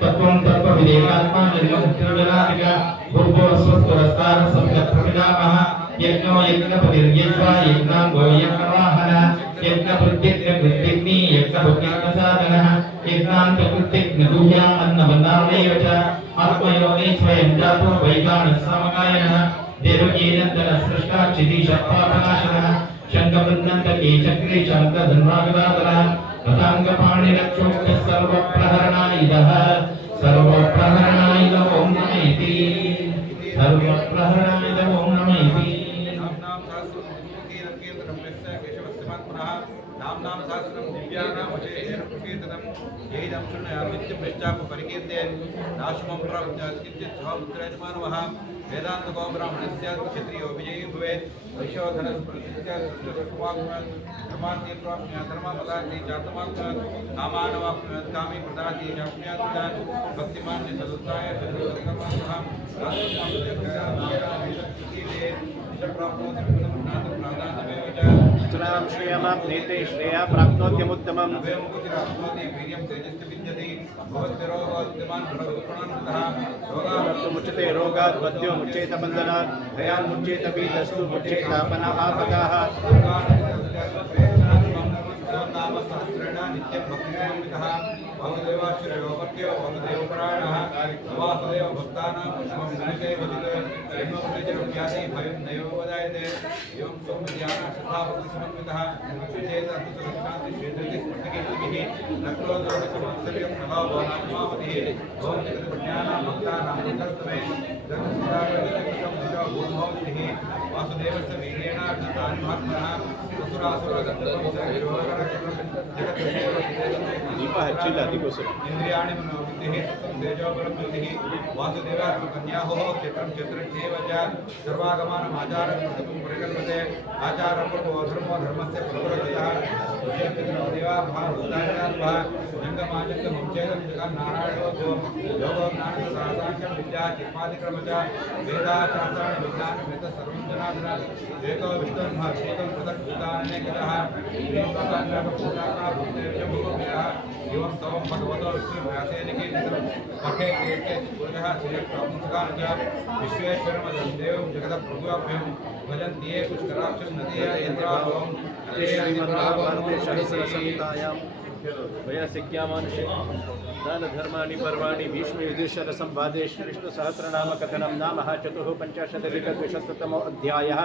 तत्त्वं तत्त्वविदेकात्मा निर्मुक्तिर्जनादिका भूर्भो स्वस्वरस्तार सम्यक्प्रविदामः यज्ञो यज्ञपतिर्यज्वा यज्ञाङ्गो यज्ञवाहनः यज्ञप्रत्यग्निकृत्यग्नि यज्ञभुक्तिप्रसादनः यज्ञान्तकृत्यग्निगुह्या अन्नवन्नामेव च आत्मयोनि स्वयं जातो वैगानसमगायनः देवकीनन्दनः सृष्टा क्षितिशपापनाशनः शङ्खवृन्दन्तके चक्रे शङ्खधन्वागदाधरः रथाङ्गपाणिरक्षोभ्यः सर्वप्रहरणायुधः सर्वप्रहरणायुध ॐ नमः इति सर्वप्रहरणायुध ॐ नमः इति नाम सहस्रम दिव्यानां वचे कीर्तनं येदं शृणुयामित्यं निश्चाप परिकीर्ते नाशमं प्राप्त्यास्किञ्चित् स्वमुद्रयमानवः वेदान्तको ब्राह्मणस्य क्षत्रियो विजयी भवेत् वैश्योधनस्पृश्य धर्मान्ते प्राप्नुयात् धर्मपदान्ते चातमात्मात् कामानवाप्नुयात् कामी प्रदाति चाप्नुयात् भक्तिमान् सदुत्थाय सदुत्तमानः सुनाम श्रेयमाप्नेते श्रेया प्राप्नोत्यमुत्तमम् मुच्यते रोगात् बद्ध्यो मुच्येत बन्धनात् भयान् मुच्येत पीतस्तु मुच्येतापनः आपदाः नाम सहस्रेण नित्यं भक्तिसमन्वितः वासुदेवाश्रयोपत्यो वासुदेवपरायणः वासुदेव भक्तानां पुष्पं विनुते वदिते जन्मपुण्यजनव्याधि भयं नैव वदायते एवं सौम्यज्ञान श्रद्धाभक्तिसमन्वितः विचेतर्षशान्तिश्वेतृतिस्फटिकीर्तिभिः नक्रोदोषसंवत्सर्यं प्रभावनात्मावतिः भवं जगत्पुण्यानां भक्तानां मङ्गलस्तमे जगत्सुराभूतभवतिः वासुदेवस्य वीर्येण अर्जितानि महात्मनः दीप हच्चिल्ला दीपोत्सव इंद्रियाणि मनोबुद्धिः तेजोबलबुद्धिः वासुदेवात्मकन्याहोः क्षेत्रं क्षेत्रज्ञेव च सर्वागमानम् आचारं कर्तुं परिकल्पते आचारं कर्मो धर्मो धर्मस्य प्रवृत्तः देवा महाभूतान्यात्मः लिङ्गमाजङ्गमुच्चेदं जगन्नारायणो योगो ज्ञानसासाख्यं विद्या चित्पादिक्रम च वेदाशास्त्राणि विज्ञानं वेद सर्वं जनार्दन एको विष्णुर्महत्त्वं पृथक्भूतानेकतः एवं तवं भगवतो विष्णुव्यासेन कीर्तितं पठे कीर्ते सूर्यः श्रियप्राप्नुकान् च विश्वेश्वरमदं देवं जगदप्रभुभ्यं भजन्ति ये पुष्कराक्षं नदीय यत्राभवं श्रीमद्भागवते सहस्रसंहितायां वयसिक्यामानुषे दानधर्माणि पर्वाणि भीष्मयुधिष्ठिरसंवादे श्रीविष्णुसहस्रनामकथनं नामः 450-द्विशततमो अध्यायः।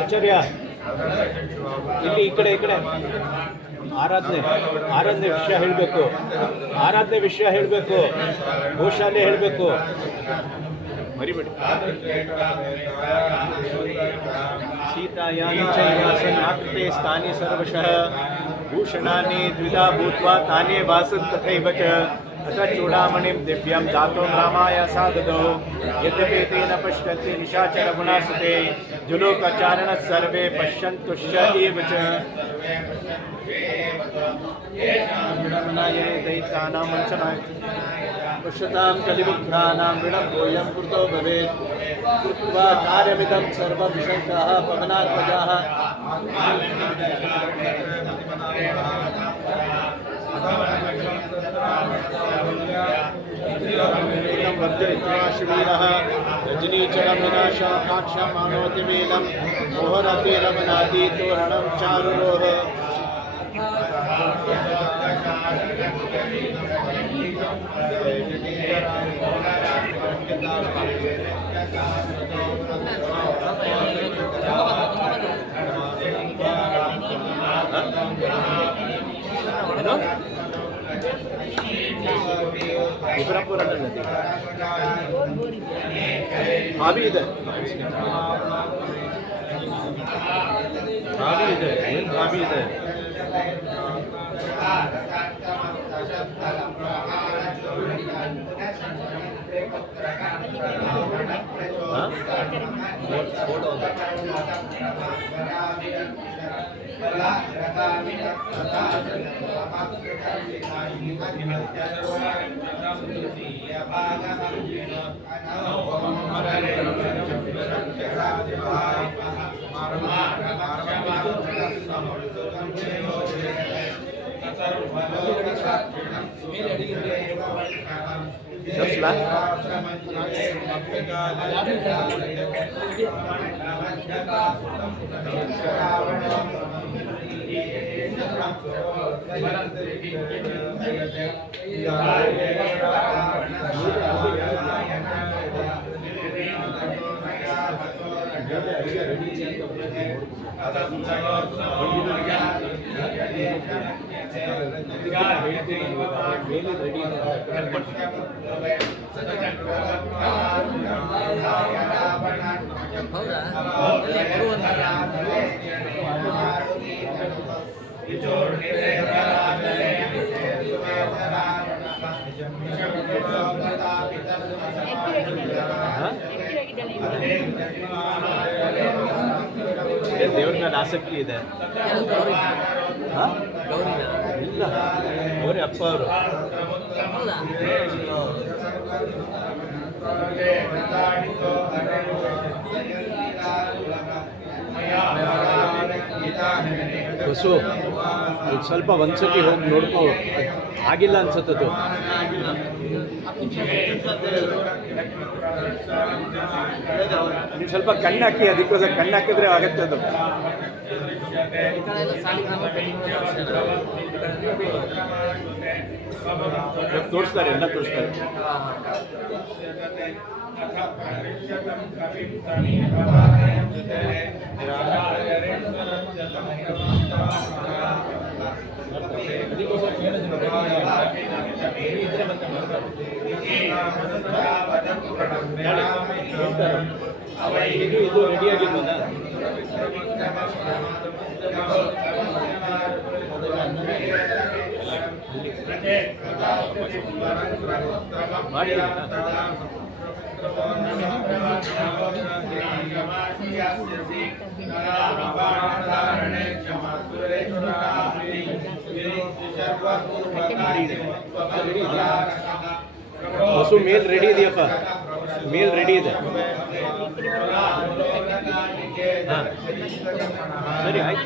ಆಚಾರ್ಯ ಇಲ್ಲಿ ಈ ಕಡೆ ಆರಾಧನೆ ವಿಷಯ ಹೇಳಬೇಕು ಗೋಶಾಲೆ ಹೇಳಬೇಕು ಮರಿಬೇಡಿ सीतायां चैवासन्नाकृते स्थाने सर्वशः भूषणानि द्विधा भूत्वा ताने वासन् तथैव च अथ चूडामणिं दिव्यं दातुं रामाय साददौ यद्यपि तेन पश्यन्ति निशाचरगुणासुते जुलोकचारणः सर्वे पश्यन्तुश्च एव च दैत्यानां वञ्चनाय पश्यतां कलिबुद्धानां विडम्बोऽयं कृतो भवेत् कृत्वा कार्यमिदं सर्वं शङ्काः पवनात्मजाः अथ वर्जयित्वाश्वीरः रजनीचरविनाशं काक्षमाणोतिमीलं मोहरतिरमनादितोरणं चारुरोह ಇಬ್ರಾಪುರ ನದಿ ಹಾವಿ ಇದೆ ಹಾವಿ ಇದೆ ಏನು ಹಾವಿ ಇದೆ ಫೋಟೋ ದೇವ್ರ ಮೇಲೆ ಆಸಕ್ತಿ ಇದೆ ಇಲ್ಲ ಅವರೇ ಅಪ್ಪ ಅವರು ಬಸ್ಸು ಸ್ವಲ್ಪ ಒಂದ್ಸತಿ ಹೋಗಿ ನೋಡ್ಕೋ ಆಗಿಲ್ಲ ಅನ್ಸತ್ತದು ನೀವು ಸ್ವಲ್ಪ ಕಣ್ಣು ಹಾಕಿ ಅದಕ್ಕೋಸ್ಕರ ಕಣ್ಣು ಹಾಕಿದ್ರೆ ಆಗತ್ತೆ ಅದು ತೋರಿಸ್ತಾರೆ ಎಲ್ಲ ತೋರಿಸ್ತಾರೆ ಇದು ರೆಡಿಯಾಗಿಲ್ವಲ್ಲ ಮಾಡಿ ಬಸ್ಸು ಮೇಲ್ ರೆಡಿ ಇದೆಯಪ್ಪ ಮೇಲ್ ರೆಡಿ ಇದೆ ಹಾಂ ಸರಿ ಆಯ್ತು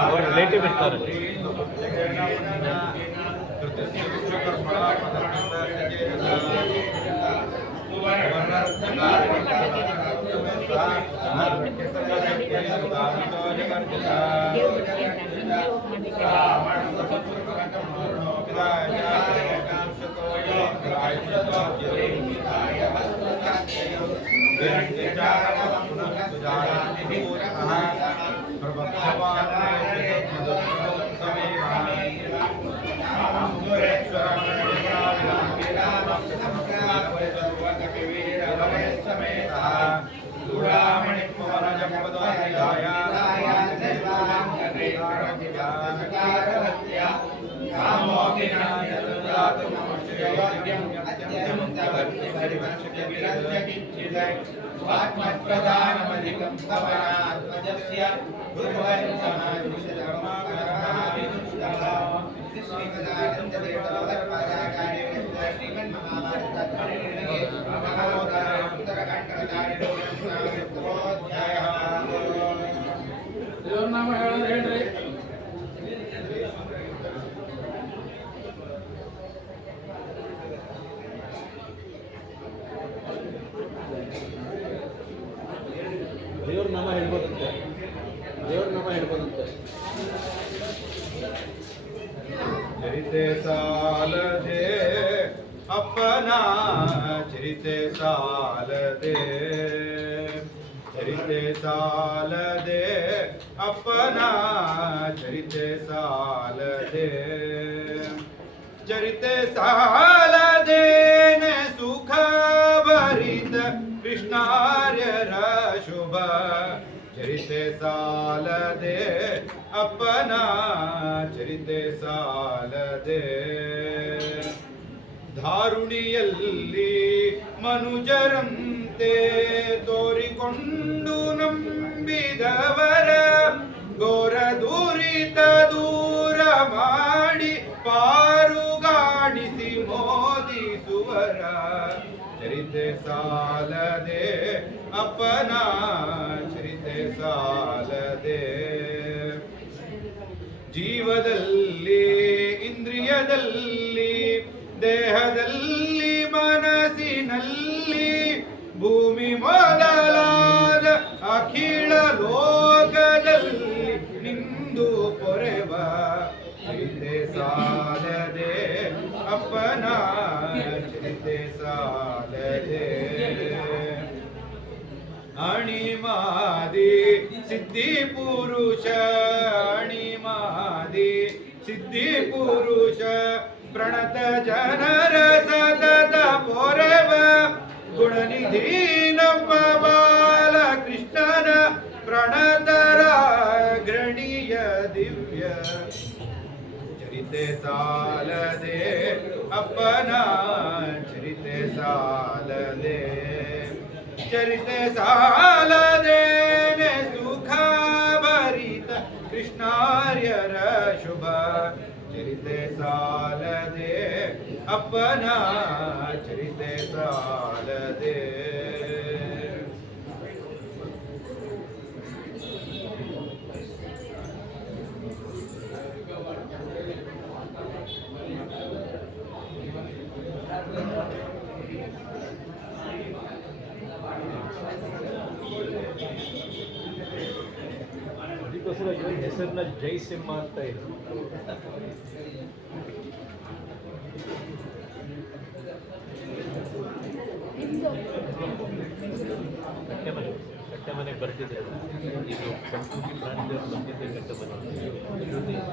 ಅವ್ರ ರಿಲೇಟಿವ್ ಇರ್ತಾರೆ स्वात्मप्रदानमधिकं भवनात्मजस्य ನಾಮ ಹೇಳೋದು ಹೇಳ್ರಿ. ದೇವ್ರ ನಾಮ ಹೇಳ್ಬೋದಂತೆ. ದೇವ್ರ ನಾಮ ಹೇಳ್ಬೋದಂತೆ. ಚರಿತೆ ಸಾಲದೆ ಅಪ್ಪನ ಚರಿತೆ ಸಾಲದೆ ಚರಿತೆ ಸಾಲದೆ ಅಪ್ಪನ ಚರಿತೆ ಸಾಲದೆ ಚರಿತೆ ಸಾಲದೇನೆ ಸುಖ ಭರಿತ ಕೃಷ್ಣಾರ್ಯರ ಶುಭ ಚರಿತೆ ಸಾಲದೆ ಅಪ್ಪನ ಚರಿತೆ ಸಾಲದೆ ಧಾರುಣಿಯಲ್ಲಿ ಮನುಜರಂತೆ ತೋರಿಕೊಂಡು ನಂಬಿದವರ ಘೋರ ದುರಿತ ದೂರ ಮಾಡಿ ಪಾರುಗಾಣಿಸಿ ಮೋದಿಸುವರ ಚರಿತೆ ಸಾಲದೆ ಅಪ್ಪನ ಚರಿತೆ ಸಾಲದೆ ಜೀವದಲ್ಲಿ ಇಂದ್ರಿಯದಲ್ಲಿ ದೇಹದಲ್ಲಿ ಮನಸ್ಸಿನಲ್ಲಿ ಭೂಮಿ ಮೊದಲಾದ ಅಖಿಳ ಲೋಕದಲ್ಲಿ ನಿಂದು ಪೊರೆವ ಚರಿತೆ ಸಾಲದೆ ಅಪ್ಪನ ಚರಿತೆ ಸಾಲದೆ ಅಣಿಮಾದಿ ಸಿದ್ಧಿ ಪುರುಷ ಅಣಿಮಾದಿ ಸಿದ್ಧಿ ಪುರುಷ ಪ್ರಣತ ಜನರ ಸತತ ಪೊರೆವ ಗುಣನಿಧಿ ನಮ್ಮ ಬಾಲ ಕೃಷ್ಣನ ಪ್ರಣತರ ಗ್ರಣೀಯ ದಿವ್ಯ ಚರಿತೆ ಸಾಲದೆ ಅಪ್ಪನ ಚರಿತೆ ಸಾಲದೆ ಚರಿತೆ ಸಾಲದೇನೆ ಸುಖ ಭರಿತ ಕೃಷ್ಣಾರ್ಯರ ಶುಭ ಚರಿತೆ ಸಾಲದೆ ಅಪ್ಪನ ಚರಿತೆ ಸಾಲದೆ ಅದಕ್ಕೋಸ್ಕರ ಇವನ್ ಹೆಸರನ್ನ ಜೈ ಸಿಂಹ ಅಂತ ಇದೆ. ಕಟ್ಟೆ ಮನೆಗೆ ಬರ್ತಿದೆ ಇದು ಸಂಸ್ಕೃತಿ ಪ್ರಾಣಿಗಳು ಬಂದಿದ್ದೆ ಕಟ್ಟೆ ಮನೆ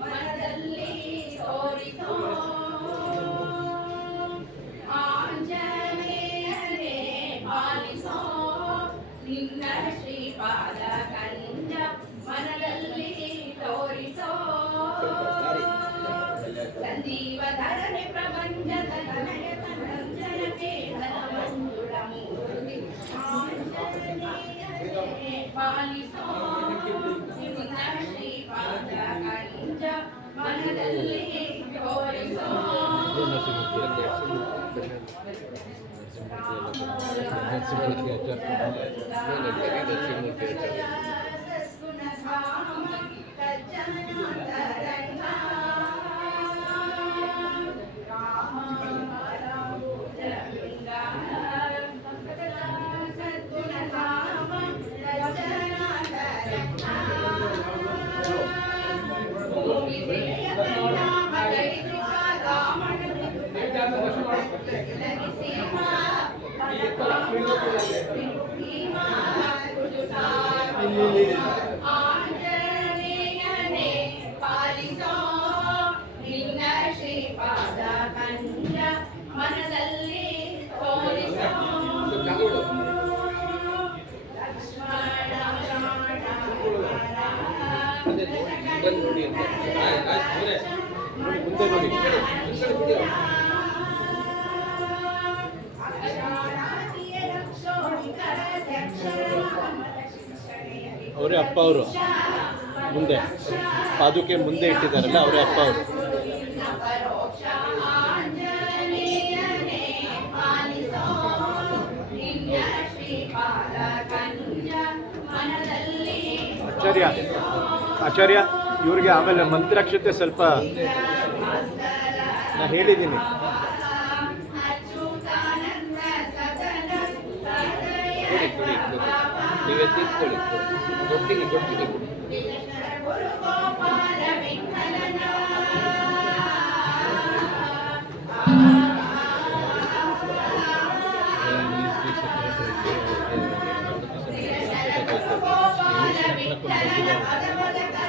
ಮನದಲ್ಲಿ ತೋರಿಸೋ ಆಂಜನೇಯನೇ ಪಾಲಿಸೋ ನಿನ್ನ ಶ್ರೀಪಾದ ಕಂಜ ಮನದಲ್ಲಿ ತೋರಿಸೋ ಸಂಜೀವಧರನೆ ಪ್ರಪಂಚದ ತನಯ ತನಂಜನಕ್ಕೆ ಧನಮಂಜುಳ ಮೂರ್ತಿ ಆಂಜನೇಯನೇ ಪಾಲಿಸೋ ನಿನ್ನ ಶ್ರೀಪಾದ ಕಂಜ ಮನದಲ್ಲಿ ತೋರಿಸೋ ಆಂಜನೇಯನೇ ಪಾಲಿಸೋ ನಿನ್ನ ಶ್ರೀಪಾದ ಕಂಜ ಮನದಲ್ಲಿ ತೋರಿಸೋ ಅಪ್ಪ ಅವರು ಮುಂದೆ ಪಾದುಕೆ ಮುಂದೆ ಇಟ್ಟಿದ್ದಾರಲ್ಲ ಅವರೇ ಅಪ್ಪ ಅವರು. ಆಚಾರ್ಯ ಇವ್ರಿಗೆ ಆಮೇಲೆ ಮಂತ್ರಾಕ್ಷತೆ ಸ್ವಲ್ಪ ನಾನು ಹೇಳಿದ್ದೀನಿ. ನೀವೇ ತಿಳ್ಕೊಳ್ಳಿ, ಕೊಡ್ತೀನಿ.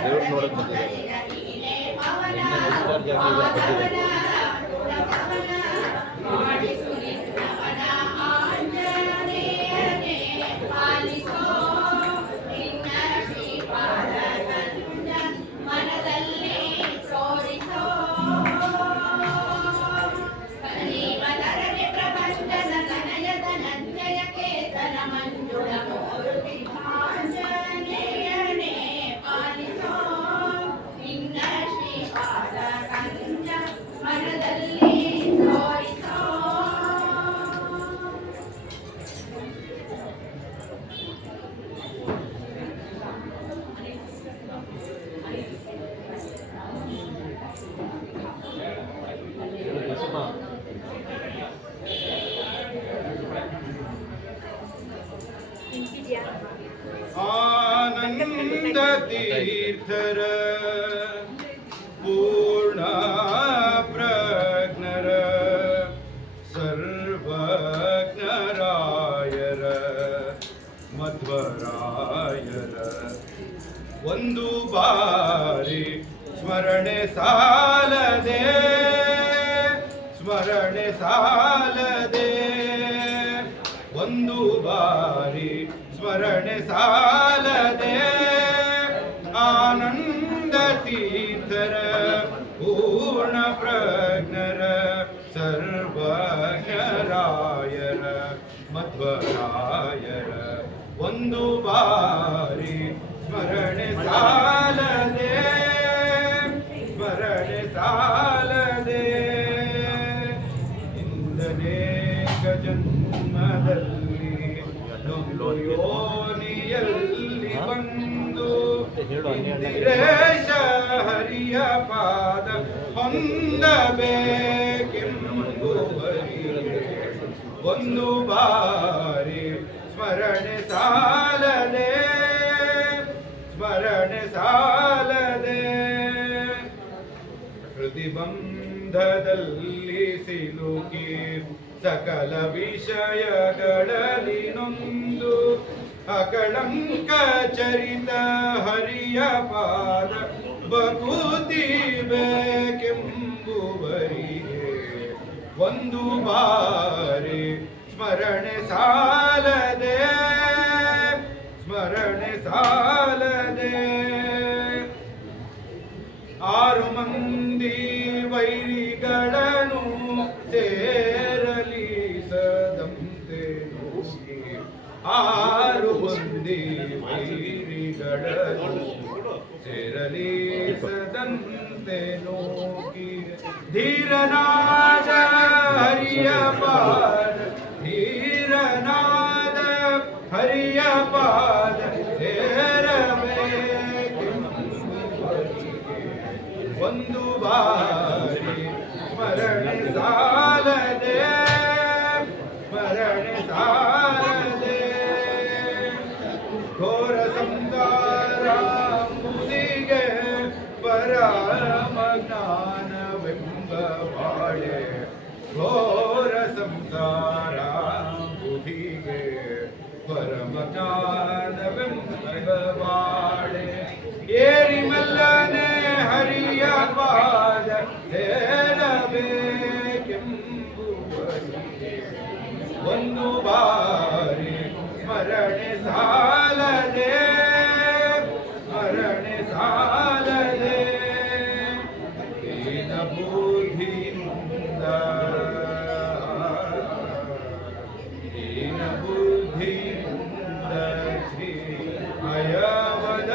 ದೇವ್ರು ನೋಡೋಕೆ ಬಂದಿದ್ದಾರೆ. ಡಿಸ್ಚಾರ್ಜ್ ಆಗಿ ಇವತ್ತು ಬಂದಿದ್ದಾರೆ. ಆನಂದ ತೀರ್ಥರ ಪೂರ್ಣ ಪ್ರಜ್ಞರ ಸರ್ವಜ್ಞರಾಯರ ಮಧ್ವರಾಯರ ಒಂದು ಬಾರಿ ಸ್ಮರಣೆ ಸಾಲದೆ ಒಂದು ಬಾರಿ ಸ್ಮರಣೆ ಸಾಲದೆ ಆನಂದ ತೀರ್ಥರ ಪೂರ್ಣ ಪ್ರಜ್ಞರ ಸರ್ವಜ್ಞರಾಯರ ಮಧ್ವರಾಯರ ಒಂದು ಬಾರಿ ಸ್ಮರಣೆ ಸಾಲದೆ ಇಂದನೇಕ ಜನ್ಮದಲ್ಲಿ ಯೋನಿಯಲ್ಲಿ ಬಂದು ಇಂದಿರೇಶ ಹರಿಯ ಪಾದ ಹೊಂದಬೇಕೆಂಬುವರಿಗೆ ಒಂದು ಬಾರಿ ಸ್ಮರಣೆ ಸಾಲದೆ ಹೃದಿಬಂಧದಲ್ಲಿ ಸಿಲುಕಿ ಸಕಲ ವಿಷಯಗಳಲ್ಲಿ ನೊಂದು ಅಕಳಂಕ ಚರಿತ ಹರಿಯ ಪಾದ ಬಕುತಿ ಬೇಕೆಂಬುವರಿಗೆ ಒಂದು ಬಾರಿ ಸ್ಮರಣೆ ಸಾಲದೆ ಆರು ಮಂದಿ ವೈರಿಗಳನ್ನು ಸೇರಲಿಸದಂತೆ ನೋಗಿ ಆರು ಮಂದಿ ವೈರಿಗಳನ್ನು ಸೇರಲಿಸದಂತೆ ನೋಗಿ ಧೀರನಾದ ಹರಿಯ ಪಾದ ಒಂದು ಬಾರಿ ಸ್ಮರಣೆ ಸಾಲದೆ ಘೋರ ಸಂಸಾರ ಮುದಿಗೆ ಪರಮ ಜ್ಞಾನವೆಂಬ ಬಾಳೆ ಘೋರ ಸಂಸಾರ ಮುದಿಗೆ ಪರಮ ಜ್ಞಾನವೆಂಬ ಬಾಳೆ ಏರಿ ಮಲ್ಲನೆ ಹರಿಯ ಪಾದ ಸೇರಬೇಕೆಂಬುವರಿಗೆ ಒಂದು ಬಾರಿ ಸ್ಮರಣೆ ಸಾಲದೆ ದೀನ ಬುದ್ಧಿಯಿಂದ ಶ್ರೀ ಅಯವದ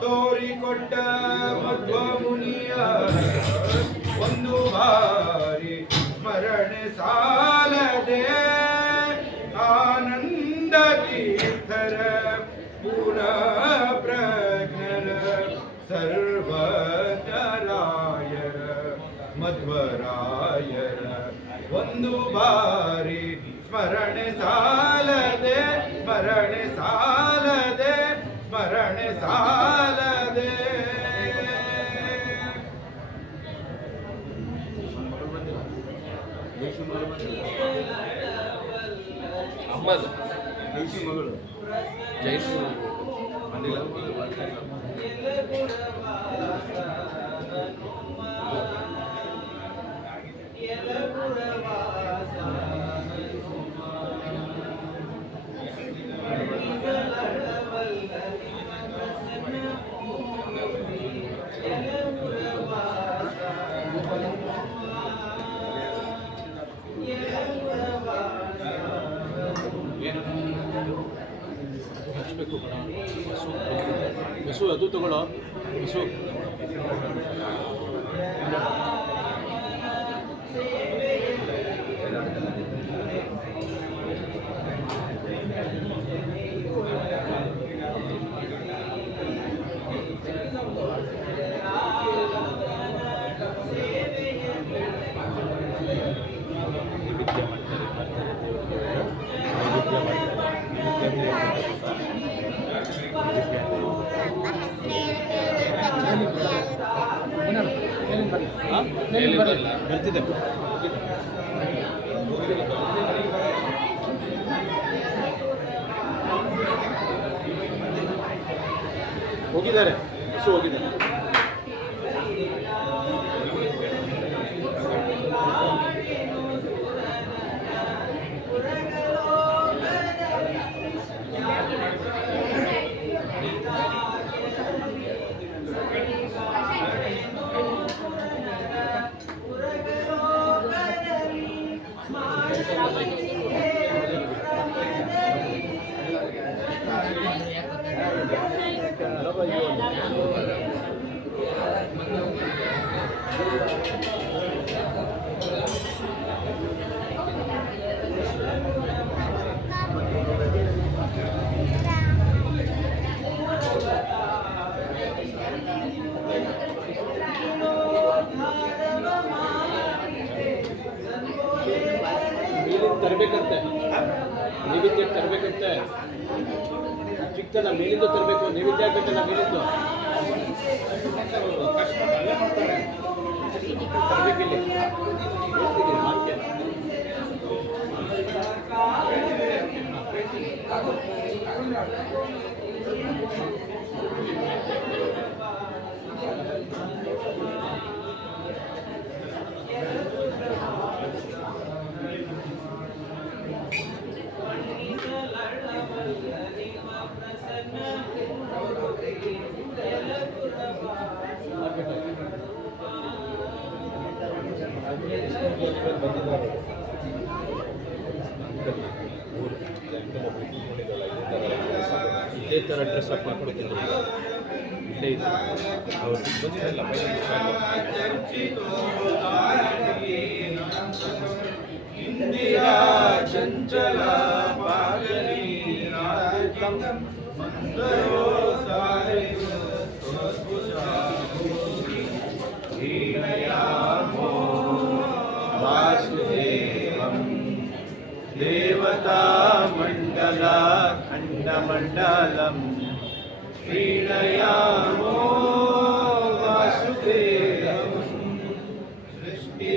ತೋರಿಕೊಟ್ಟ ಮಧ್ವ ಮುನಿಯ ಒಂದು ಬಾರಿ ಸ್ಮರಣೆ ಸಾಲದೆ ಆನಂದ ತೀರ್ಥರ ಪುನಃ ಪ್ರಜ್ಞರ ಸರ್ವಜ್ಞರಾಯರ ಮಧ್ವರಾಯರ ಒಂದು ಬಾರಿ ಸ್ಮರಣೆ ಸಾಲದೆ ಸ್ಮರಣೆ ಸಾಲದೆ ಸ್ಮರಣೆ ಸಾಲದೆ ಅಮ್ಮದ ಮಗಳು ಜಯಶ್ರೀ ಬಂದಿಲ್ಲ. ಹಚ್ಚಬೇಕು ಬಸು ಅದು ತಗೊಳ್ಳೋ ಬಸು ಬರ್ತಿದ್ದೆ ಹೋಗಿದ್ದಾರೆ ಬಸ್ಸು ಹೋಗಿದ್ದಾರೆ. ತರಬೇಕಂತೆ ನೈವೇದ್ಯ ತರಬೇಕಂತೆ ಚಿಕ್ಕದ ಮೇಲಿಂದ ತರಬೇಕು. ನೈವೇದ್ಯ ಆಗ್ಬೇಕಲ್ಲ ಮೇಲಿಂದು ತರಬೇಕಿಲ್ಲಿ ಹಾಗೆ ಇದೇ ಥರ ಡ್ರೆಸ್ ಅಪ್ ಮಾಡ್ಕೊಡ್ತೀನಿ ಇಲ್ಲೇ ಇದೆ ಅವ್ರು ಬಂದಿರಲ್ಲ ಇಂದಿರಾ ಚಂಚಲ ಪಾಗಲಿ ವಾಸುದೇವಂ ದೇವತಾ ಮಂಡಲ ಖಂಡಮಂಡಲಂ ಶ್ರೀಣಯಾಮೋ ವಾಸುದೇವಂ ಸೃಷ್ಟಿ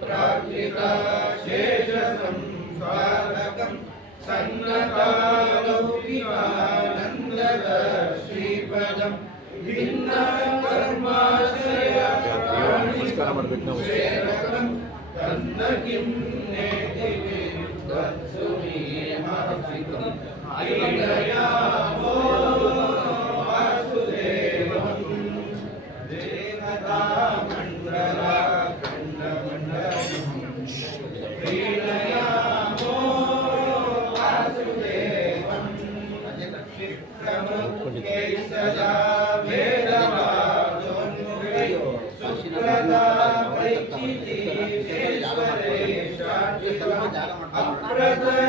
ಪ್ರಾಜ್ಞ ಮಂಡಲ ಶ್ರೀಪದಂ ಭಿನ್ನ ಕರ್ಮಾಶ್ರಯ ನಮಸ್ಕಾರ ಮಾಡ್ಬೇಕು ನಾವು. ತನ್ನ ಕಿನ್ನೆ ವತ್ಸು ಮೇ ಮಾಸಿಕಂ ಐಲಯಾಮೋ ವಾಸುದೇವಂ ದೇವತಾ ಮಂಡಲ ಖಂಡ ಮಂಡಲಂ ಐಲಯಾಮೋ ವಾಸುದೇವಂ ಚಿತ್ರಮುಖೇ ಸದಾ ವೇದವಾದೋನ್ಮುಖೈ ಸುಪ್ರದಾ ವೈಚಿತಿ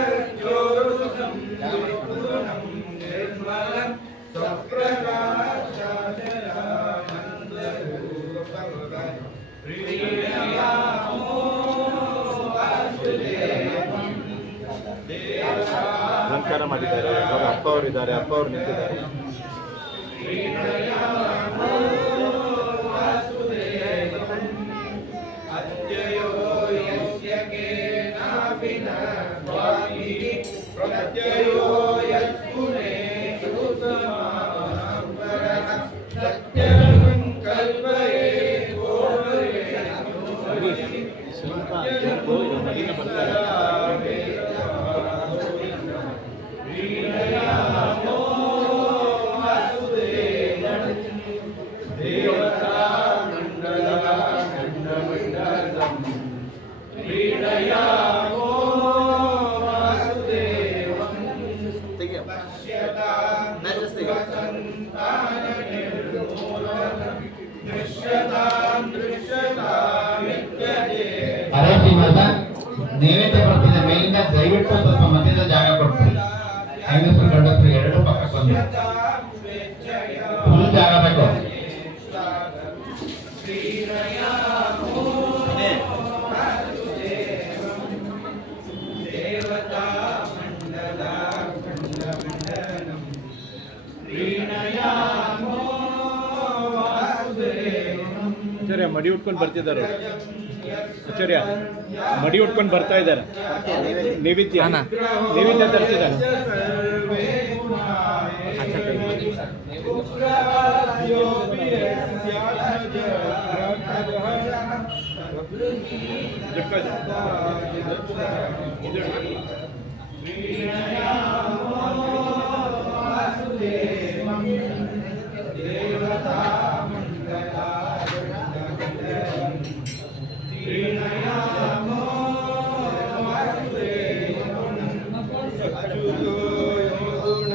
ಅಪ್ರತರ್ಜೋರುಹಂ ವಿಪುನಂ ನಿರ್ಮಲಂ ಸ್ವಪ್ರಕಾಶಾಚರಾನಂದರೂಪಂ ಪ್ರಿಯಯಾಮೋ ವಾಸುದೇವಂ ಅಲಂಕಾರ ಮಾಡಿದ್ದಾರೆ. ಇವಾಗ ಅಪ್ಪ ಅವರಿದ್ದಾರೆ, ಅಪ್ಪ ಅವರು ನಿಂತಿದ್ದಾರೆ. ಪ್ರಿಯಯಾಮೋ ವಾಸುದೇವಂ ಅದ್ಯಯೋ ಯಸ್ಯ ಕೇನಾಪಿ ನ ಸ್ವಾಮಿ ಪ್ರತ್ಯಯೋ ಯತ್ಪುನೇ ಸುತಮಾಂಬರಃ ಸತ್ಯಸಂಕಲ್ಪಯೇ ಗೋರೇ ಸ್ವಲ್ಪ ಕೆಂಪು, ಇವಾಗ ಮಲ್ಲಿಗೆ ಬರ್ತಾ ಇದೆ. ಪ್ರಿಯಯಾಮೋ ವಾಸುದೇವಂ ದೇವತಾ ಮಂಡಲ ಖಂಡ ಮಂಡಲಂ ಪ್ರಿಯಯಾಮೋ ವಾಸುದೇವಂ ಪಶ್ಯತಾಂ ದುಃಖಸಂತಾನ ನಿರ್ಮೂಲನಂ ದೃಶ್ಯತಾಂ ದೃಶ್ಯತಾಮಿತ್ಯಜೇ ಅರೆ ಶ್ರೀನಿವಾಸ, ನೈವೇದ್ಯ ಬರ್ತಿದೆ ಮೇಲಿಂದ ದಯವಿಟ್ಟು ಸ್ವಲ್ಪ ಮಧ್ಯದ ಜಾಗ ಕೊಡ್ತೀವಿ. ಹೆಂಗಸರು ಗಂಡಸರು ಎರಡು ಪಕ್ಕಕ್ಕೆ ಬಂದು ಫುಲ್ ಜಾಗ ಬೇಕು. ದೇವತಾ ಮಂಡಲ ಖಂಡ ಮಂಡಲಂ ಪ್ರೀಣಯಾಮೋ ವಾಸುದೇವಂ ಆಚಾರ್ಯ ಮಡಿ ಉಟ್ಕೊಂಡು ಬರ್ತಿದ್ದಾರೆ. ಆಚಾರ್ಯ ಮಡಿ ಉಟ್ಕೊಂಡು ಬರ್ತಾ ಇದ್ದಾರೆ. ನೈವೇದ್ಯ ನೈವೇದ್ಯ ತರ್ತಿದ್ದಾರೆ. ಸರ್ವೇ ಗುಣಾಯ ಉಗ್ರಾದ್ಯೋಪಿ ವಾಸುದೇವಂ ದೇವತಾ ಪ್ರೀಣಯಾಮೋ ವಾಸುದೇವಂ ಅಚ್ಯುತೋ ಯೋಗೇನ